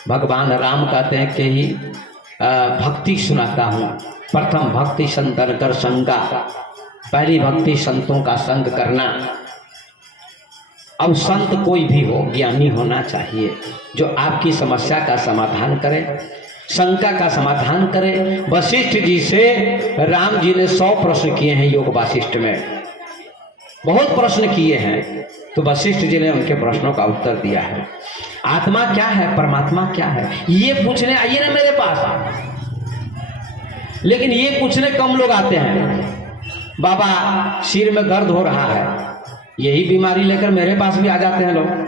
भगवान राम कहते हैं कि ही भक्ति सुनाता हूँ। प्रथम भक्ति संतन कर संगा, पहली भक्ति संतों का संग करना। अब संत कोई भी हो, ज्ञानी होना चाहिए, जो आपकी समस्या का समाधान करे, शंका का समाधान करे। वशिष्ठ जी से राम जी ने 100 प्रश्न किए हैं योग वासिष्ठ में, बहुत प्रश्न किए हैं। तो वशिष्ठ जी ने उनके प्रश्नों का उत्तर दिया है। आत्मा क्या है, परमात्मा क्या है, ये पूछने आइए ना मेरे पास। लेकिन ये पूछने कम लोग आते हैं। बाबा सिर में दर्द हो रहा है, यही बीमारी लेकर मेरे पास भी आ जाते हैं लोग।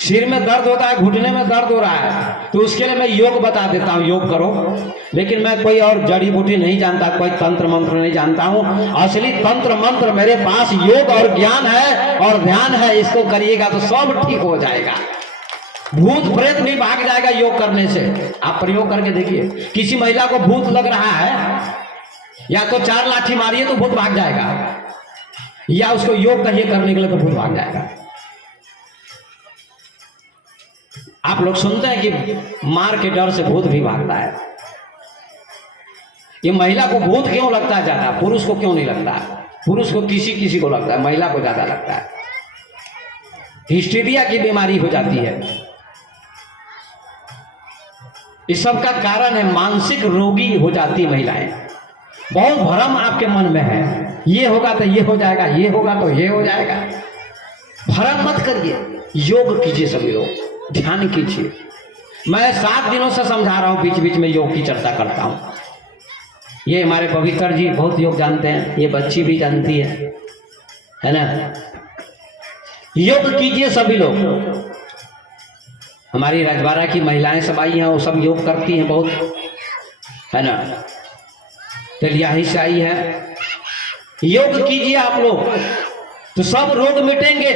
सिर में दर्द होता है, घुटने में दर्द हो रहा है, तो उसके लिए मैं योग बता देता हूँ, योग करो। लेकिन मैं कोई और जड़ी बूटी नहीं जानता, कोई तंत्र मंत्र नहीं जानता हूँ। असली तंत्र मंत्र मेरे पास योग और ज्ञान है और ध्यान है, इसको करिएगा तो सब ठीक हो जाएगा। भूत प्रेत भी भाग जाएगा योग करने से। आप प्रयोग करके देखिए, किसी महिला को भूत लग रहा है, या तो 4 लाठी मारिए तो भूत भाग जाएगा, या उसको योग कहिए करने के लिए तो भूत भाग जाएगा। आप लोग सुनते हैं कि मार के डर से भूत भी भागता है। ये महिला को भूत क्यों लगता है ज्यादा, पुरुष को क्यों नहीं लगता? पुरुष को किसी किसी को लगता है, महिला को ज्यादा लगता है। हिस्टीरिया की बीमारी हो जाती है। इस सब का कारण है मानसिक रोगी हो जाती महिलाएं। बहुत भ्रम आपके मन में है, ये होगा तो ये हो जाएगा, ये होगा तो ये हो जाएगा। भ्रम मत करिए, योग कीजिए, सभी लोग ध्यान कीजिए। मैं 7 दिनों से समझा रहा हूं, बीच बीच में योग की चर्चा करता हूं। ये हमारे पवित्र जी बहुत योग जानते हैं, ये बच्ची भी जानती है ना। योग कीजिए सभी लोग। हमारी राजबाड़ा की महिलाएं सब आई हैं, वो सब योग करती हैं बहुत, है ना। तेलियाही से आई है। योग कीजिए आप लोग तो सब रोग मिटेंगे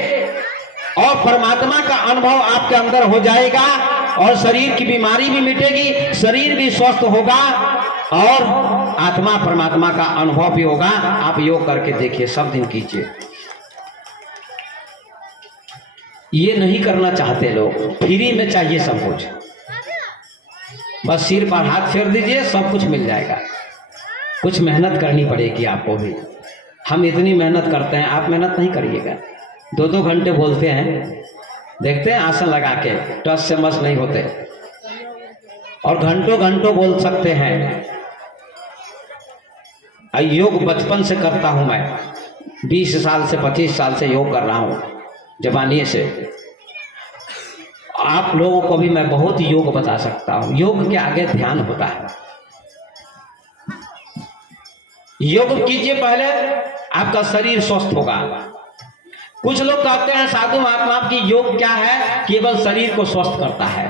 और परमात्मा का अनुभव आपके अंदर हो जाएगा और शरीर की बीमारी भी मिटेगी, शरीर भी स्वस्थ होगा और आत्मा परमात्मा का अनुभव भी होगा। आप योग करके देखिए, सब दिन कीजिए। ये नहीं करना चाहते लोग, फ्री में चाहिए सब कुछ। बस सिर पर हाथ फेर दीजिए, सब कुछ मिल जाएगा। कुछ मेहनत करनी पड़ेगी आपको भी। हम इतनी मेहनत करते हैं, आप मेहनत नहीं करिएगा। 2-2 घंटे बोलते हैं, देखते हैं आसन लगा के टस से मस नहीं होते, और घंटों घंटों बोल सकते हैं। योग बचपन से करता हूं मैं, 20 साल से 25 साल से योग कर रहा हूं, जवानी से। आप लोगों को भी मैं बहुत योग बता सकता हूं। योग के आगे ध्यान होता है। योग कीजिए, पहले आपका शरीर स्वस्थ होगा। कुछ लोग कहते हैं साधु महात्मा की योग क्या है, केवल शरीर को स्वस्थ करता है।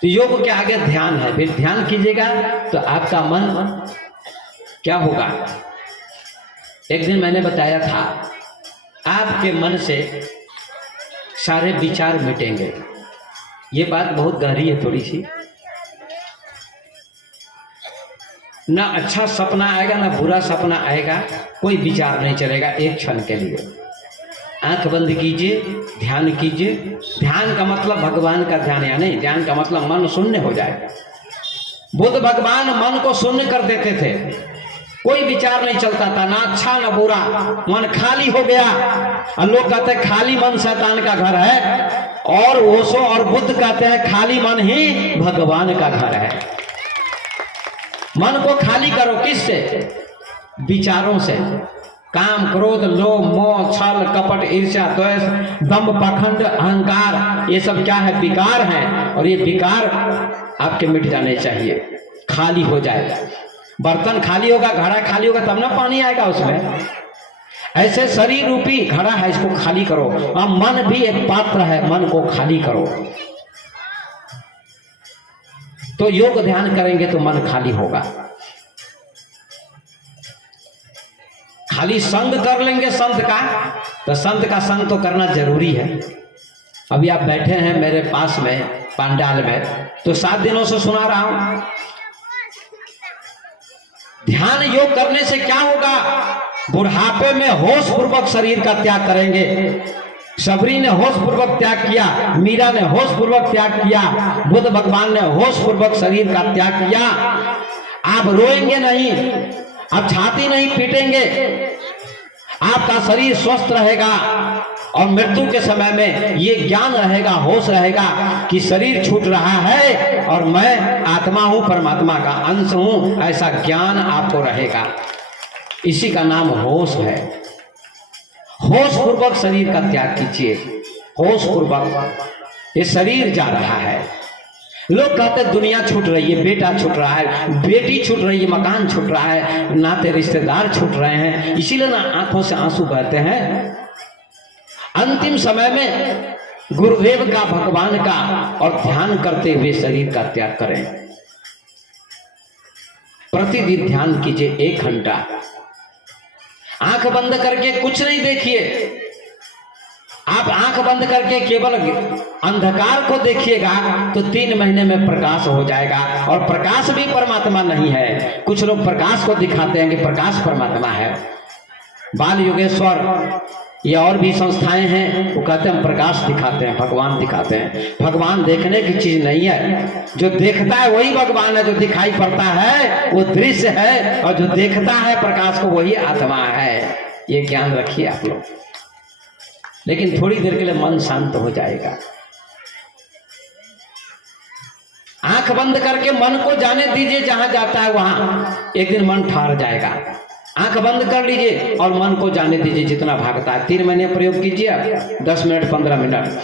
तो योग के आगे ध्यान है। फिर ध्यान कीजिएगा तो आपका मन क्या होगा। एक दिन मैंने बताया था, आपके मन से सारे विचार मिटेंगे। ये बात बहुत गहरी है थोड़ी सी। ना अच्छा सपना आएगा ना बुरा सपना आएगा, कोई विचार नहीं चलेगा एक क्षण के लिए। आंख बंद कीजिए, ध्यान कीजिए। ध्यान का मतलब भगवान का ध्यान या नहीं, ध्यान का मतलब मन शून्य हो जाए। बुद्ध भगवान मन को शून्य कर देते थे, कोई विचार नहीं चलता था, ना अच्छा ना बुरा, मन खाली हो गया। और लोग कहते हैं खाली मन शैतान का घर है, और ओशो और बुद्ध कहते हैं खाली मन ही भगवान का घर है। मन को खाली करो, किससे? विचारों से। काम, क्रोध, लोभ, मोह, छल, कपट, ईर्ष्या, द्वेष, दंभ, पाखंड, अहंकार, ये सब क्या है? विकार हैं। और ये विकार आपके मिट जाने चाहिए, खाली हो जाए। बर्तन खाली होगा, घड़ा खाली होगा, तब ना पानी आएगा उसमें। ऐसे शरीर रूपी घड़ा है, इसको खाली करो। और मन भी एक पात्र है, मन को खाली करो। तो योग ध्यान करेंगे तो मन खाली होगा। खाली संग कर लेंगे संत का, तो संत का संग तो करना जरूरी है। अभी आप बैठे हैं मेरे पास में पंडाल में, तो 7 दिनों से सुना रहा हूं। ध्यान योग करने से क्या होगा? बुढ़ापे में होश पूर्वक शरीर का त्याग करेंगे। सबरी ने होश पूर्वक त्याग किया, मीरा ने होश पूर्वक त्याग किया, बुद्ध भगवान ने होश पूर्वक शरीर का त्याग किया। आप रोएंगे नहीं, आप छाती नहीं पीटेंगे, आपका शरीर स्वस्थ रहेगा। और मृत्यु के समय में ये ज्ञान रहेगा, होश रहेगा कि शरीर छूट रहा है और मैं आत्मा हूं, परमात्मा का अंश हूं, ऐसा ज्ञान आपको रहेगा। इसी का नाम होश है। होश पूर्वक शरीर का त्याग कीजिए, होश पूर्वक। ये शरीर जा रहा है। लोग कहते दुनिया छूट रही है, बेटा छूट रहा है, बेटी छूट रही है, मकान छूट रहा है, नाते रिश्तेदार छूट रहे हैं, इसीलिए ना आंखों से आंसू बहते हैं। अंतिम समय में गुरुदेव का, भगवान का और ध्यान करते हुए शरीर का त्याग करें। प्रतिदिन ध्यान कीजिए 1 घंटा। आंख बंद करके कुछ नहीं देखिए। आप आंख बंद करके केवल अंधकार को देखिएगा तो 3 महीने में प्रकाश हो जाएगा। और प्रकाश भी परमात्मा नहीं है। कुछ लोग प्रकाश को दिखाते हैं कि प्रकाश परमात्मा है। बाल योगेश्वर या और भी संस्थाएं हैं, वो कहते हैं हम प्रकाश दिखाते हैं, भगवान दिखाते हैं। भगवान देखने की चीज नहीं है। जो देखता है वही भगवान है, जो दिखाई पड़ता है वो दृश्य है, और जो देखता है प्रकाश को वही आत्मा है। ये ज्ञान रखिए आप लोग। लेकिन थोड़ी देर के लिए मन शांत हो जाएगा। आंख बंद करके मन को जाने दीजिए, जहां जाता है वहां। एक दिन मन ठहर जाएगा। आंख बंद कर लीजिए और मन को जाने दीजिए जितना भागता है। 3 महीने प्रयोग कीजिए, 10 मिनट 15 मिनट।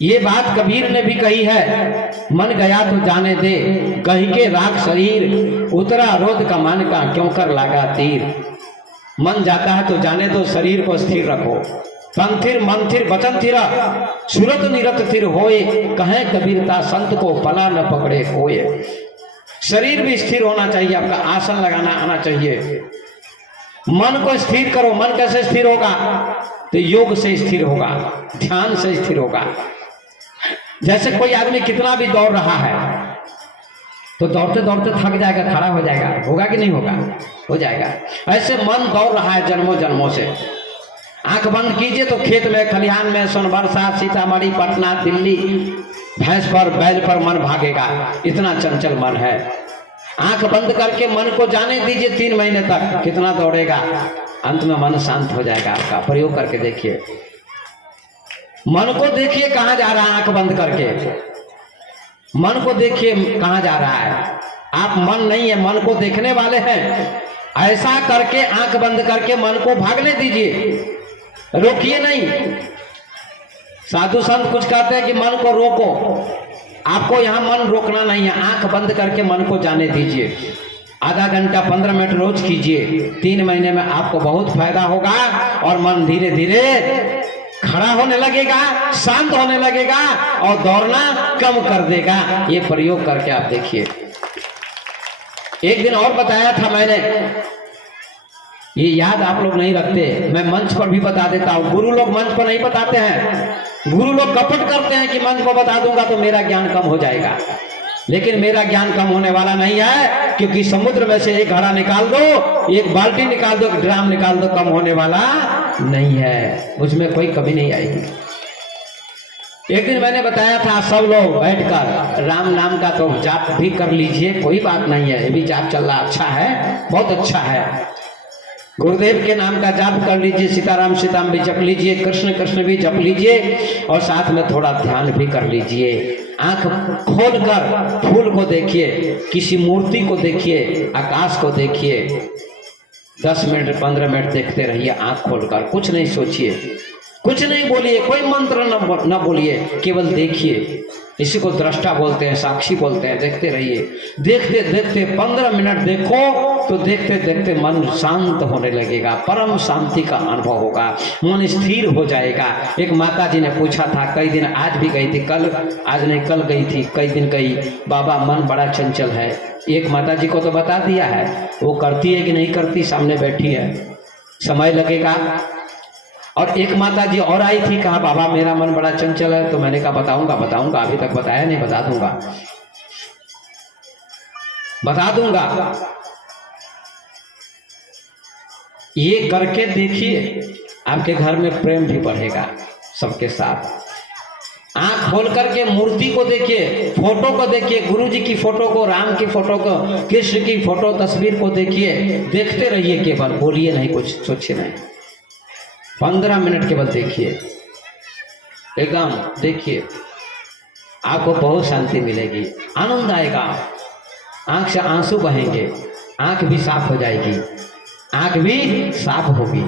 ये बात कबीर ने भी कही है, मन गया तो जाने दे, कहीं के राख शरीर, उतरा रोध का मान का क्यों कर लागा तीर। मन जाता है तो जाने दो, शरीर को स्थिर रखो। पंथिर मंथिर वचन थिरा, सुरत निरत थिर होए, कहें कबीरता संत को पला न पकड़े होए। शरीर भी स्थिर होना चाहिए, आपका आसन लगाना आना चाहिए। मन को स्थिर करो। मन कैसे स्थिर होगा? तो योग से स्थिर होगा, ध्यान से स्थिर होगा। जैसे कोई आदमी कितना भी दौड़ रहा है तो दौड़ते दौड़ते थक जाएगा, खड़ा हो जाएगा, होगा कि नहीं होगा? हो जाएगा। ऐसे मन दौड़ रहा है जन्मों जन्मों से। आंख बंद कीजिए तो खेत में, खलिहान में, सोनबरसा, सीतामढ़ी, पटना, दिल्ली, भैंस पर, बैल पर मन भागेगा। इतना चंचल मन है। आंख बंद करके मन को जाने दीजिए 3 महीने तक, कितना दौड़ेगा। अंत में मन शांत हो जाएगा आपका। प्रयोग करके देखिए। मन को देखिए कहाँ जा रहा है, आंख बंद करके मन को देखिए कहाँ जा रहा है। आप मन नहीं है, मन को देखने वाले हैं। ऐसा करके आंख बंद करके मन को भागने दीजिए, रोकिए नहीं। साधु संत कुछ कहते हैं कि मन को रोको, आपको यहाँ मन रोकना नहीं है, आंख बंद करके मन को जाने दीजिए। आधा घंटा 15 मिनट रोज कीजिए, 3 महीने में आपको बहुत फायदा होगा और मन धीरे धीरे खड़ा होने लगेगा, शांत होने लगेगा और दौड़ना कम कर देगा। ये प्रयोग करके आप देखिए। एक दिन और बताया था मैंने, ये याद आप लोग नहीं रखते, मैं मंच पर भी बता देता हूँ। गुरु लोग मंच पर नहीं बताते हैं, गुरु लोग कपट करते हैं कि मंच पर बता दूंगा तो मेरा ज्ञान कम हो जाएगा। लेकिन मेरा ज्ञान कम होने वाला नहीं है, क्योंकि समुद्र में से एक घड़ा निकाल दो, एक बाल्टी निकाल दो, एक ड्राम निकाल दो, कम होने वाला नहीं है, मुझमें कोई कमी नहीं आएगी। एक दिन मैंने बताया था सब लोग बैठकर राम नाम का तो जाप भी कर लीजिए, कोई बात नहीं है, ये भी जाप चल रहा अच्छा है, बहुत अच्छा है। गुरुदेव के नाम का जाप कर लीजिए, सीताराम सीताराम भी जप लीजिए, कृष्ण कृष्ण भी जप लीजिए और साथ में थोड़ा ध्यान भी कर लीजिए। आंख खोलकर फूल को देखिए, किसी मूर्ति को देखिए, आकाश को देखिए, 10 मिनट 15 मिनट देखते रहिए आंख खोलकर। कुछ नहीं सोचिए, कुछ नहीं बोलिए, कोई मंत्र न बोलिए, केवल देखिए। इसी को दृष्टा बोलते हैं, साक्षी बोलते हैं। देखते रहिए, देखते देखते 15 मिनट देखो तो देखते देखते मन शांत होने लगेगा, परम शांति का अनुभव होगा, मन स्थिर हो जाएगा। एक माता जी ने पूछा था, कई दिन, आज भी गई थी, कल आज नहीं कल गई थी, कई दिन गई, बाबा मन बड़ा चंचल है। एक माता जी को तो बता दिया है, वो करती है कि नहीं करती, सामने बैठी है, समय लगेगा। और एक माता जी और आई थी, कहा बाबा मेरा मन बड़ा चंचल है। तो मैंने कहा बताऊंगा, अभी तक बताया नहीं, बता दूंगा। ये करके देखिए, आपके घर में प्रेम भी बढ़ेगा सबके साथ। आंख खोल करके मूर्ति को देखिए, फोटो को देखिए, गुरु जी की फोटो को, राम की फोटो को, कृष्ण की फोटो तस्वीर को देखिए, देखते रहिए, केवल बोलिए नहीं, कुछ सोचिए नहीं। 15 मिनट केवल देखिए, एकदम देखिए, आपको बहुत शांति मिलेगी, आनंद आएगा, आंख से आंसू बहेंगे, आंख भी साफ हो जाएगी, आंख भी साफ होगी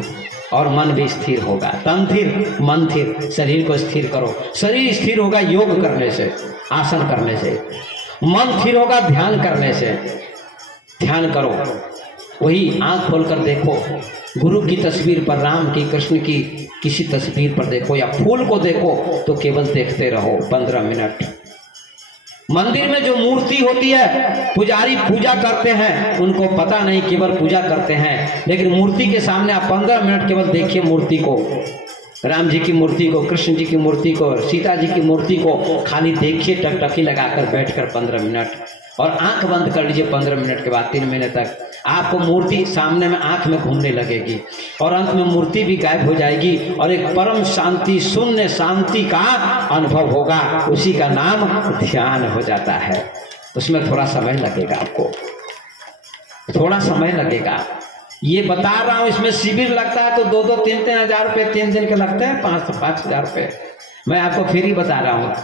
और मन भी स्थिर होगा। तन स्थिर, मन स्थिर, शरीर को स्थिर करो। शरीर स्थिर होगा योग करने से, आसन करने से। मन स्थिर होगा ध्यान करने से। ध्यान करो, वही आंख खोलकर देखो, गुरु की तस्वीर पर, राम की, कृष्ण की किसी तस्वीर पर देखो या फूल को देखो, तो केवल देखते रहो 15 मिनट। मंदिर में जो मूर्ति होती है, पुजारी पूजा करते हैं, उनको पता नहीं, केवल पूजा करते हैं। लेकिन मूर्ति के सामने आप 15 मिनट केवल देखिए मूर्ति को, राम जी की मूर्ति को, कृष्ण जी की मूर्ति को, सीता जी की मूर्ति को, खाली देखिए टकटकी लगाकर बैठकर 15 मिनट, और आंख बंद कर लीजिए 15 मिनट के बाद 3 महीने तक आपको मूर्ति सामने में आंख में घूमने लगेगी और अंत में मूर्ति भी गायब हो जाएगी और एक परम शांति, शून्य शांति का अनुभव होगा। उसी का नाम ध्यान हो जाता है। उसमें थोड़ा समय लगेगा, आपको थोड़ा समय लगेगा। ये बता रहा हूँ, इसमें शिविर लगता है तो 2-2, 3-3 हज़ार रुपये 3 दिन के लगते हैं, 5-5 हज़ार रुपये। मैं आपको फ्री बता रहा हूँ।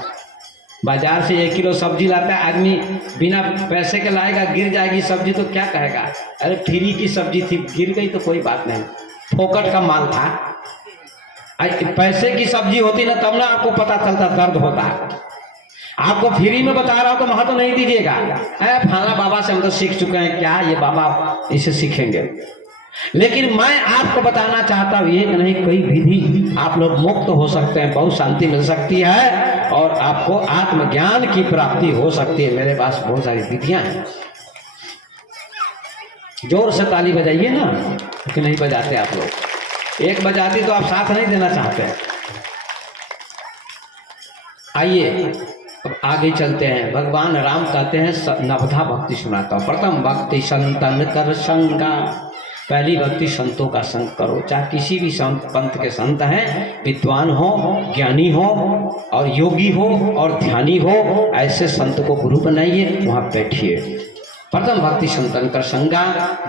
बाजार से 1 किलो सब्जी लाता है आदमी, बिना पैसे के लाएगा, गिर जाएगी सब्जी तो क्या कहेगा, अरे फ्री की सब्जी थी, गिर गई तो कोई बात नहीं, फोकट का माल था। पैसे की सब्जी होती ना, तब ना आपको पता चलता, दर्द होता है। आपको फ्री में बता रहा हूँ तो महत्व नहीं दीजिएगा। फलाना बाबा से हम तो सीख चुके हैं, क्या ये बाबा इसे सीखेंगे। लेकिन मैं आपको बताना चाहता हूँ, एक नहीं कई विधि आप लोग मुक्त हो सकते हैं, बहुत शांति मिल सकती है और आपको आत्मज्ञान की प्राप्ति हो सकती है। मेरे पास बहुत सारी विधियां हैं। जोर से ताली बजाइए ना, कि नहीं बजाते आप लोग। एक बजाती तो आप साथ नहीं देना चाहते। आइए अब आगे चलते हैं। भगवान राम कहते हैं नवधा भक्ति सुनाता हूँ। प्रथम भक्ति संतन कर संगा, पहली भक्ति संतों का संग करो। चाहे किसी भी संत पंथ के संत हैं, विद्वान हो, ज्ञानी हो और योगी हो और ध्यानी हो, ऐसे संत को गुरु बनाइए, वहाँ बैठिए। प्रथम भक्ति संतन कर संगा,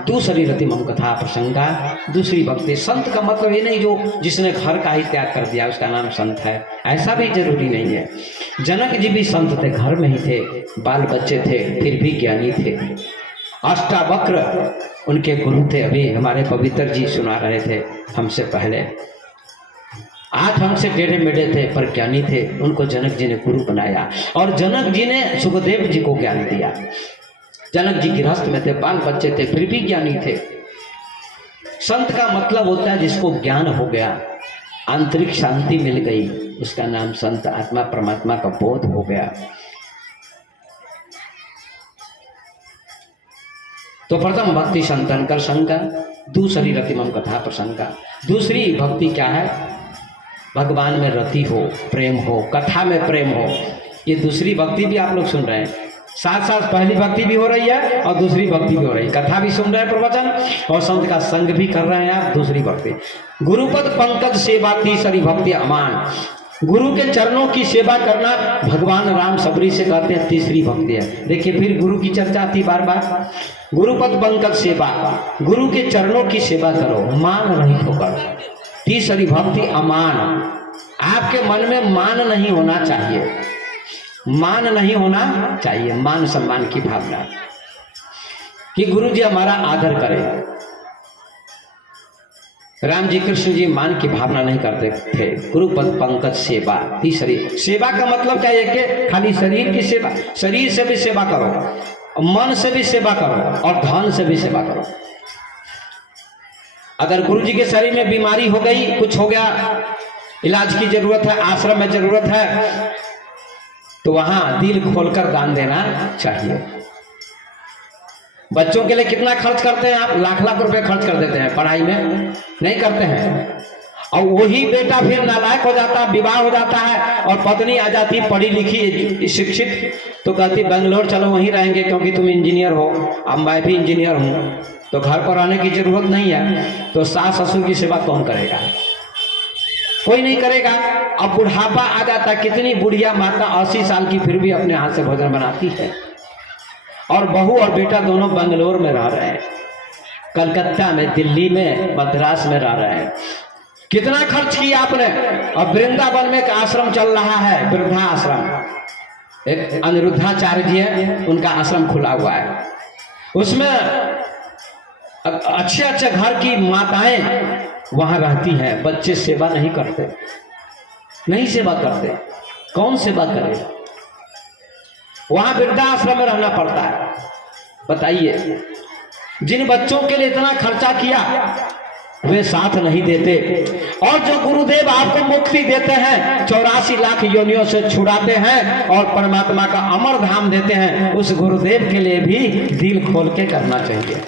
दूसरी रति मम कथा प्रसंगा। दूसरी भक्ति संत का मतलब ये नहीं जो जिसने घर का ही त्याग कर दिया उसका नाम संत है, ऐसा भी जरूरी नहीं है। जनक जी भी संत थे, घर में ही थे, बाल बच्चे थे, फिर भी ज्ञानी थे। अष्टावक्र उनके गुरु थे। अभी हमारे पवित्र जी सुना रहे थे हमसे पहले। 8 हमसे टेढ़े मेढ़े थे पर ज्ञानी थे, उनको जनक जी ने गुरु बनाया और जनक जी ने सुखदेव जी को ज्ञान दिया। जनक जी गृहस्थ में थे, बाल बच्चे थे, फिर भी ज्ञानी थे। संत का मतलब होता है जिसको ज्ञान हो गया, आंतरिक शांति मिल गई, उसका नाम संत। आत्मा परमात्मा का बोध हो गया। तो प्रथम भक्ति संतन कर संगा, दूसरी रति मम कथा प्रसंगा। दूसरी भक्ति क्या है? भगवान में रति हो, प्रेम हो, कथा में प्रेम हो। ये दूसरी भक्ति भी आप लोग सुन रहे हैं। साथ साथ पहली भक्ति भी हो रही है और दूसरी भक्ति भी हो रही है। कथा भी सुन रहे हैं, प्रवचन, और संत का संग भी कर रहे हैं आप। दूसरी भक्ति गुरुपद पंकज सेवा, तीसरी भक्ति अमान। गुरु के चरणों की सेवा करना भगवान राम सबरी से कहते हैं, तीसरी भक्ति है। देखिए फिर गुरु की चर्चा आती बार बार। गुरुपद पंकज सेवा, गुरु के चरणों की सेवा करो मान रहित होकर। तीसरी भक्ति अमान। आपके मन में मान नहीं होना चाहिए, मान नहीं होना चाहिए, मान सम्मान की भावना, कि गुरु जी हमारा आदर करें। राम जी कृष्ण जी मान की भावना नहीं करते थे। गुरुपद पंकज सेवा, तीसरी। सेवा का मतलब क्या है कि खाली शरीर की सेवा, शरीर से भी सेवा करो, मन से भी सेवा करो और धन से भी सेवा करो। अगर गुरु जी के शरीर में बीमारी हो गई, कुछ हो गया, इलाज की जरूरत है, आश्रम में जरूरत है, तो वहां दिल खोलकर दान देना चाहिए। बच्चों के लिए कितना खर्च करते हैं आप? लाख लाख रुपए खर्च कर देते हैं, पढ़ाई में नहीं करते हैं। और वही बेटा फिर नालायक हो जाता है, विवाह हो जाता है और पत्नी आ जाती पढ़ी लिखी शिक्षित, तो कहती बेंगलोर चलो वहीं रहेंगे क्योंकि तुम इंजीनियर हो, अब मैं भी इंजीनियर हूँ, तो घर पर रहने की जरूरत नहीं है। तो सास ससुर की सेवा कौन करेगा? कोई नहीं करेगा। अब बुढ़ापा आ जाता, कितनी बुढ़िया माता 80 साल की फिर भी अपने हाथ से भोजन बनाती है, और बहू और बेटा दोनों बेंगलोर में रह रहे हैं, कलकत्ता में, दिल्ली में, मद्रास में रह रहे हैं। कितना खर्च किया आपने? अब वृंदावन में एक आश्रम चल रहा है, वृद्धा आश्रम, एक अनिरुद्धाचार्य जी है, उनका आश्रम खुला हुआ है। उसमें अच्छे अच्छे घर की माताएं वहां रहती हैं, बच्चे सेवा नहीं करते, नहीं सेवा करते, कौन सेवा करे? वहां वृद्धाश्रम में रहना पड़ता है। बताइए, जिन बच्चों के लिए इतना खर्चा किया वे साथ नहीं देते, और जो गुरुदेव आपको मुक्ति देते हैं, 84 लाख योनियों से छुड़ाते हैं और परमात्मा का अमर धाम देते हैं, उस गुरुदेव के लिए भी दिल खोल के करना चाहिए।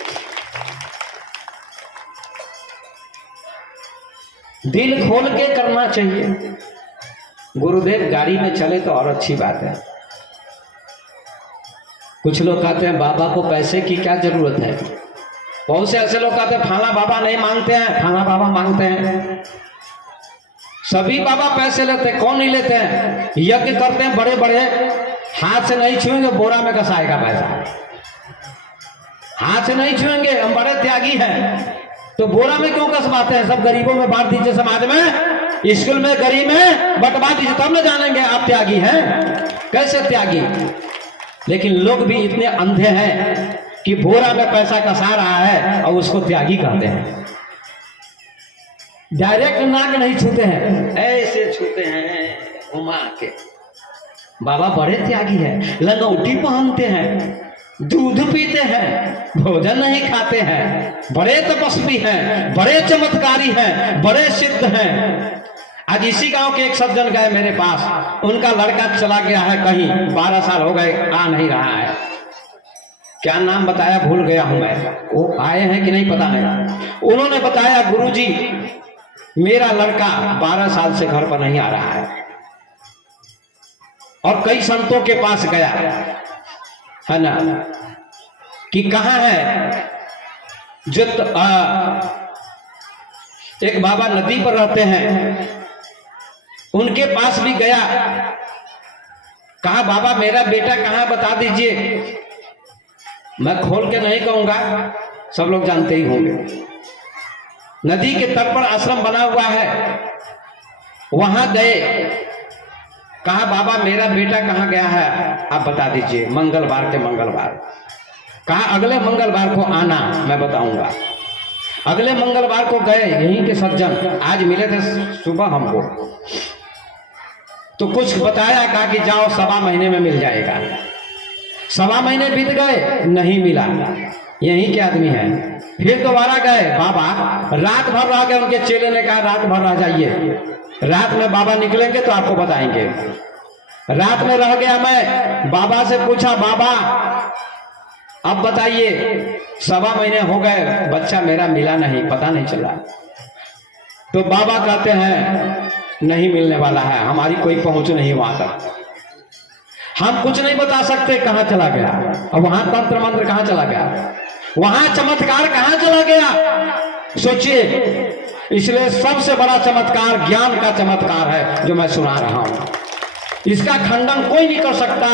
दिल खोल के करना चाहिए। गुरुदेव गाड़ी में चले तो और अच्छी बात है। कुछ लोग कहते हैं बाबा को पैसे की क्या जरूरत है। बहुत से ऐसे लोग कहते हैं फलाना बाबा नहीं मांगते हैं, फलाना बाबा मांगते हैं। सभी बाबा पैसे लेते हैं, कौन नहीं लेते हैं? यज्ञ करते हैं बड़े बड़े, हाथ से नहीं छुएंगे, बोरा में कसाएगा पैसा। हाथ से नहीं छुएंगे, हम बड़े त्यागी हैं, तो बोरा में क्यों कसवाते हैं? सब गरीबों में बांट दीजिए, समाज में, स्कूल में, गरीब में बंटवा दीजिए, तब न जानेंगे आप त्यागी हैं। कैसे त्यागी? लेकिन लोग भी इतने अंधे हैं कि बोरा में पैसा कसा रहा है और उसको त्यागी कहते हैं। डायरेक्ट नाक नहीं छूते हैं, ऐसे छूते हैं घुमा के। बाबा बड़े त्यागी हैं, लंगोटी पहनते हैं, दूध पीते हैं, भोजन नहीं खाते हैं, बड़े तपस्वी हैं, बड़े चमत्कारी हैं, बड़े सिद्ध हैं। आज इसी गांव के एक सज्जन गए मेरे पास, उनका लड़का चला गया है कहीं, 12 साल हो गए, आ नहीं रहा है। क्या नाम बताया भूल गया हूं मैं, वो आए हैं कि नहीं पता नहीं। उन्होंने बताया गुरुजी मेरा लड़का 12 साल से घर पर नहीं आ रहा है, और कई संतों के पास गया है ना, कि कहाँ है। जो एक बाबा नदी पर रहते हैं, उनके पास भी गया, कहा बाबा मेरा बेटा कहाँ बता दीजिए। मैं खोल के नहीं कहूँगा, सब लोग जानते ही होंगे। नदी के तट पर आश्रम बना हुआ है, वहां गए, कहा बाबा मेरा बेटा कहाँ गया है, आप बता दीजिए। मंगलवार के मंगलवार, कहा अगले मंगलवार को आना, मैं बताऊंगा। अगले मंगलवार को गए, यहीं के सज्जन आज मिले थे सुबह हमको, तो कुछ बताया, कहा कि जाओ 1.25 महीने में मिल जाएगा। 1.25 महीने बीत गए, नहीं मिला, यहीं के आदमी है। फिर दोबारा गए, बाबा रात भर रह गए, उनके चेले ने कहा रात भर रह जाइए, रात में बाबा निकलेंगे तो आपको बताएंगे। रात में रह गया मैं, बाबा से पूछा बाबा अब बताइए, 1.25 महीने हो गए, बच्चा मेरा मिला नहीं, पता नहीं चला। तो बाबा कहते हैं नहीं मिलने वाला है, हमारी कोई पहुंच नहीं वहां तक, हम कुछ नहीं बता सकते कहां चला गया। और वहां तंत्र मंत्र कहां चला गया, वहां चमत्कार कहां चला गया, सोचिए। इसलिए सबसे बड़ा चमत्कार ज्ञान का चमत्कार है जो मैं सुना रहा हूं, इसका खंडन कोई नहीं कर सकता।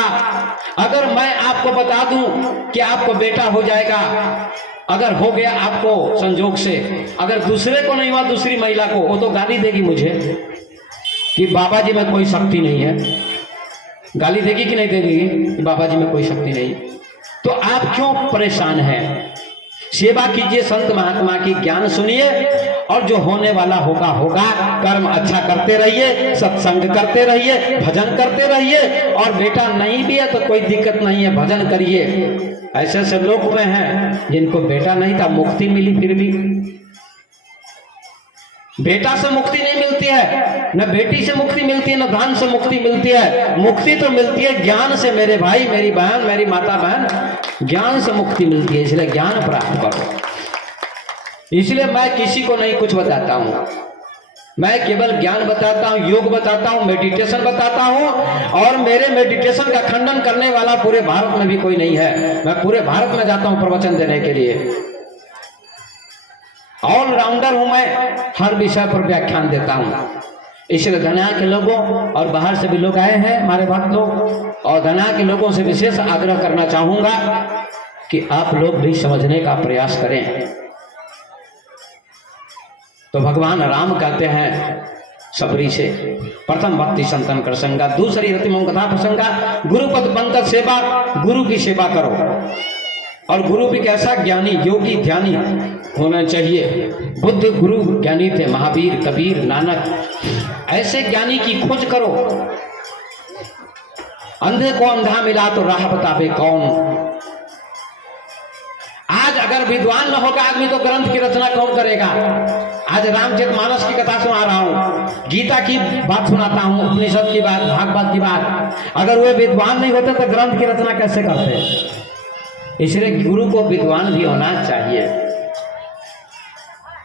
अगर मैं आपको बता दूं कि आपको बेटा हो जाएगा, अगर हो गया आपको संजोग से, अगर दूसरे को नहीं हुआ, दूसरी महिला को, वो तो गाली देगी मुझे कि बाबा जी में कोई शक्ति नहीं है। गाली देगी कि नहीं देगी कि बाबा जी में कोई शक्ति नहीं। तो आप क्यों परेशान हैं? सेवा कीजिए संत महात्मा की, ज्ञान सुनिए, और जो होने वाला होगा होगा। कर्म अच्छा करते रहिए, सत्संग करते रहिए, भजन करते रहिए। और बेटा नहीं भी है तो कोई दिक्कत नहीं है, भजन करिए। ऐसे ऐसे लोग हुए हैं जिनको बेटा नहीं था, मुक्ति मिली, फिर भी बेटा से मुक्ति नहीं मिलती है, न बेटी से मुक्ति मिलती है, न धन से मुक्ति मिलती है। मुक्ति तो मिलती है ज्ञान से, मेरे भाई, मेरी बहन, मेरी माता बहन, ज्ञान से मुक्ति मिलती है। इसलिए ज्ञान प्राप्त करो। इसलिए मैं किसी को नहीं कुछ बताता हूं, मैं केवल ज्ञान बताता हूं, योग बताता हूं, मेडिटेशन बताता हूं। और मेरे मेडिटेशन का खंडन करने वाला पूरे भारत में भी कोई नहीं है। मैं पूरे भारत में जाता हूं प्रवचन देने के लिए, ऑलराउंडर हूं मैं, हर विषय पर व्याख्यान देता हूं। इसलिए धनिया के लोगों और बाहर से भी लोग आए हैं हमारे भक्त लोग, और धनिया के लोगों से विशेष आग्रह करना चाहूंगा कि आप लोग भी समझने का प्रयास करें। तो भगवान राम कहते हैं सबरी से, प्रथम भक्ति संतन कर संगा, दूसरी रतिमो कथा प्रसंगा, गुरुपद पंकज सेवा, गुरु की सेवा करो। और गुरु भी कैसा, ज्ञानी, योगी, ध्यानी होना चाहिए। बुद्ध गुरु ज्ञानी थे, महावीर, कबीर, नानक, ऐसे ज्ञानी की खोज करो। अंधे को अंधा मिला तो राह बतावे कौन। आज अगर विद्वान न होगा आदमी तो ग्रंथ की रचना कौन करेगा। आज रामचरितमानस की कथा सुना रहा हूं, गीता की बात सुनाता हूं, उपनिषद की बात, भागवत की बात। अगर वे विद्वान नहीं होते तो ग्रंथ की रचना कैसे करते। इसलिए गुरु को विद्वान भी होना चाहिए।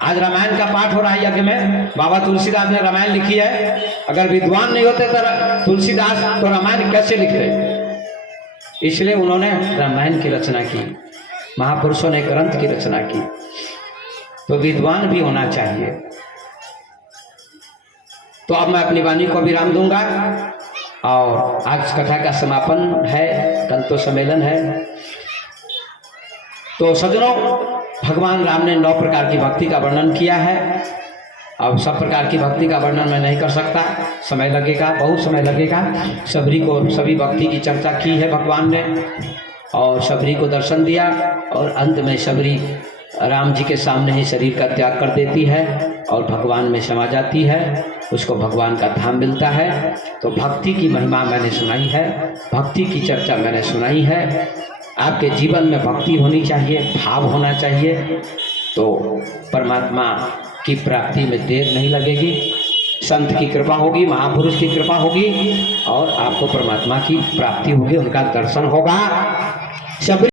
आज रामायण का पाठ हो रहा है यज्ञ में, बाबा तुलसीदास ने रामायण लिखी है। अगर विद्वान नहीं होते तो तुलसीदास तो रामायण कैसे लिखते। इसलिए उन्होंने रामायण की रचना की, महापुरुषों ने ग्रंथ की रचना की। तो विद्वान भी होना चाहिए। तो अब मैं अपनी वाणी को विराम दूंगा और आज कथा का समापन है, कल तो सम्मेलन है। तो सज्जनों, भगवान राम ने 9 प्रकार की भक्ति का वर्णन किया है। अब सब प्रकार की भक्ति का वर्णन मैं नहीं कर सकता, समय लगेगा, बहुत समय लगेगा। सबरी को सभी भक्ति की चर्चा की है भगवान ने, और सबरी को दर्शन दिया। और अंत में सबरी राम जी के सामने ही शरीर का त्याग कर देती है और भगवान में समा जाती है, उसको भगवान का धाम मिलता है। तो भक्ति की महिमा मैंने सुनाई है, भक्ति की चर्चा मैंने सुनाई है। आपके जीवन में भक्ति होनी चाहिए, भाव होना चाहिए, तो परमात्मा की प्राप्ति में देर नहीं लगेगी। संत की कृपा होगी, महापुरुष की कृपा होगी और आपको परमात्मा की प्राप्ति होगी, उनका दर्शन होगा।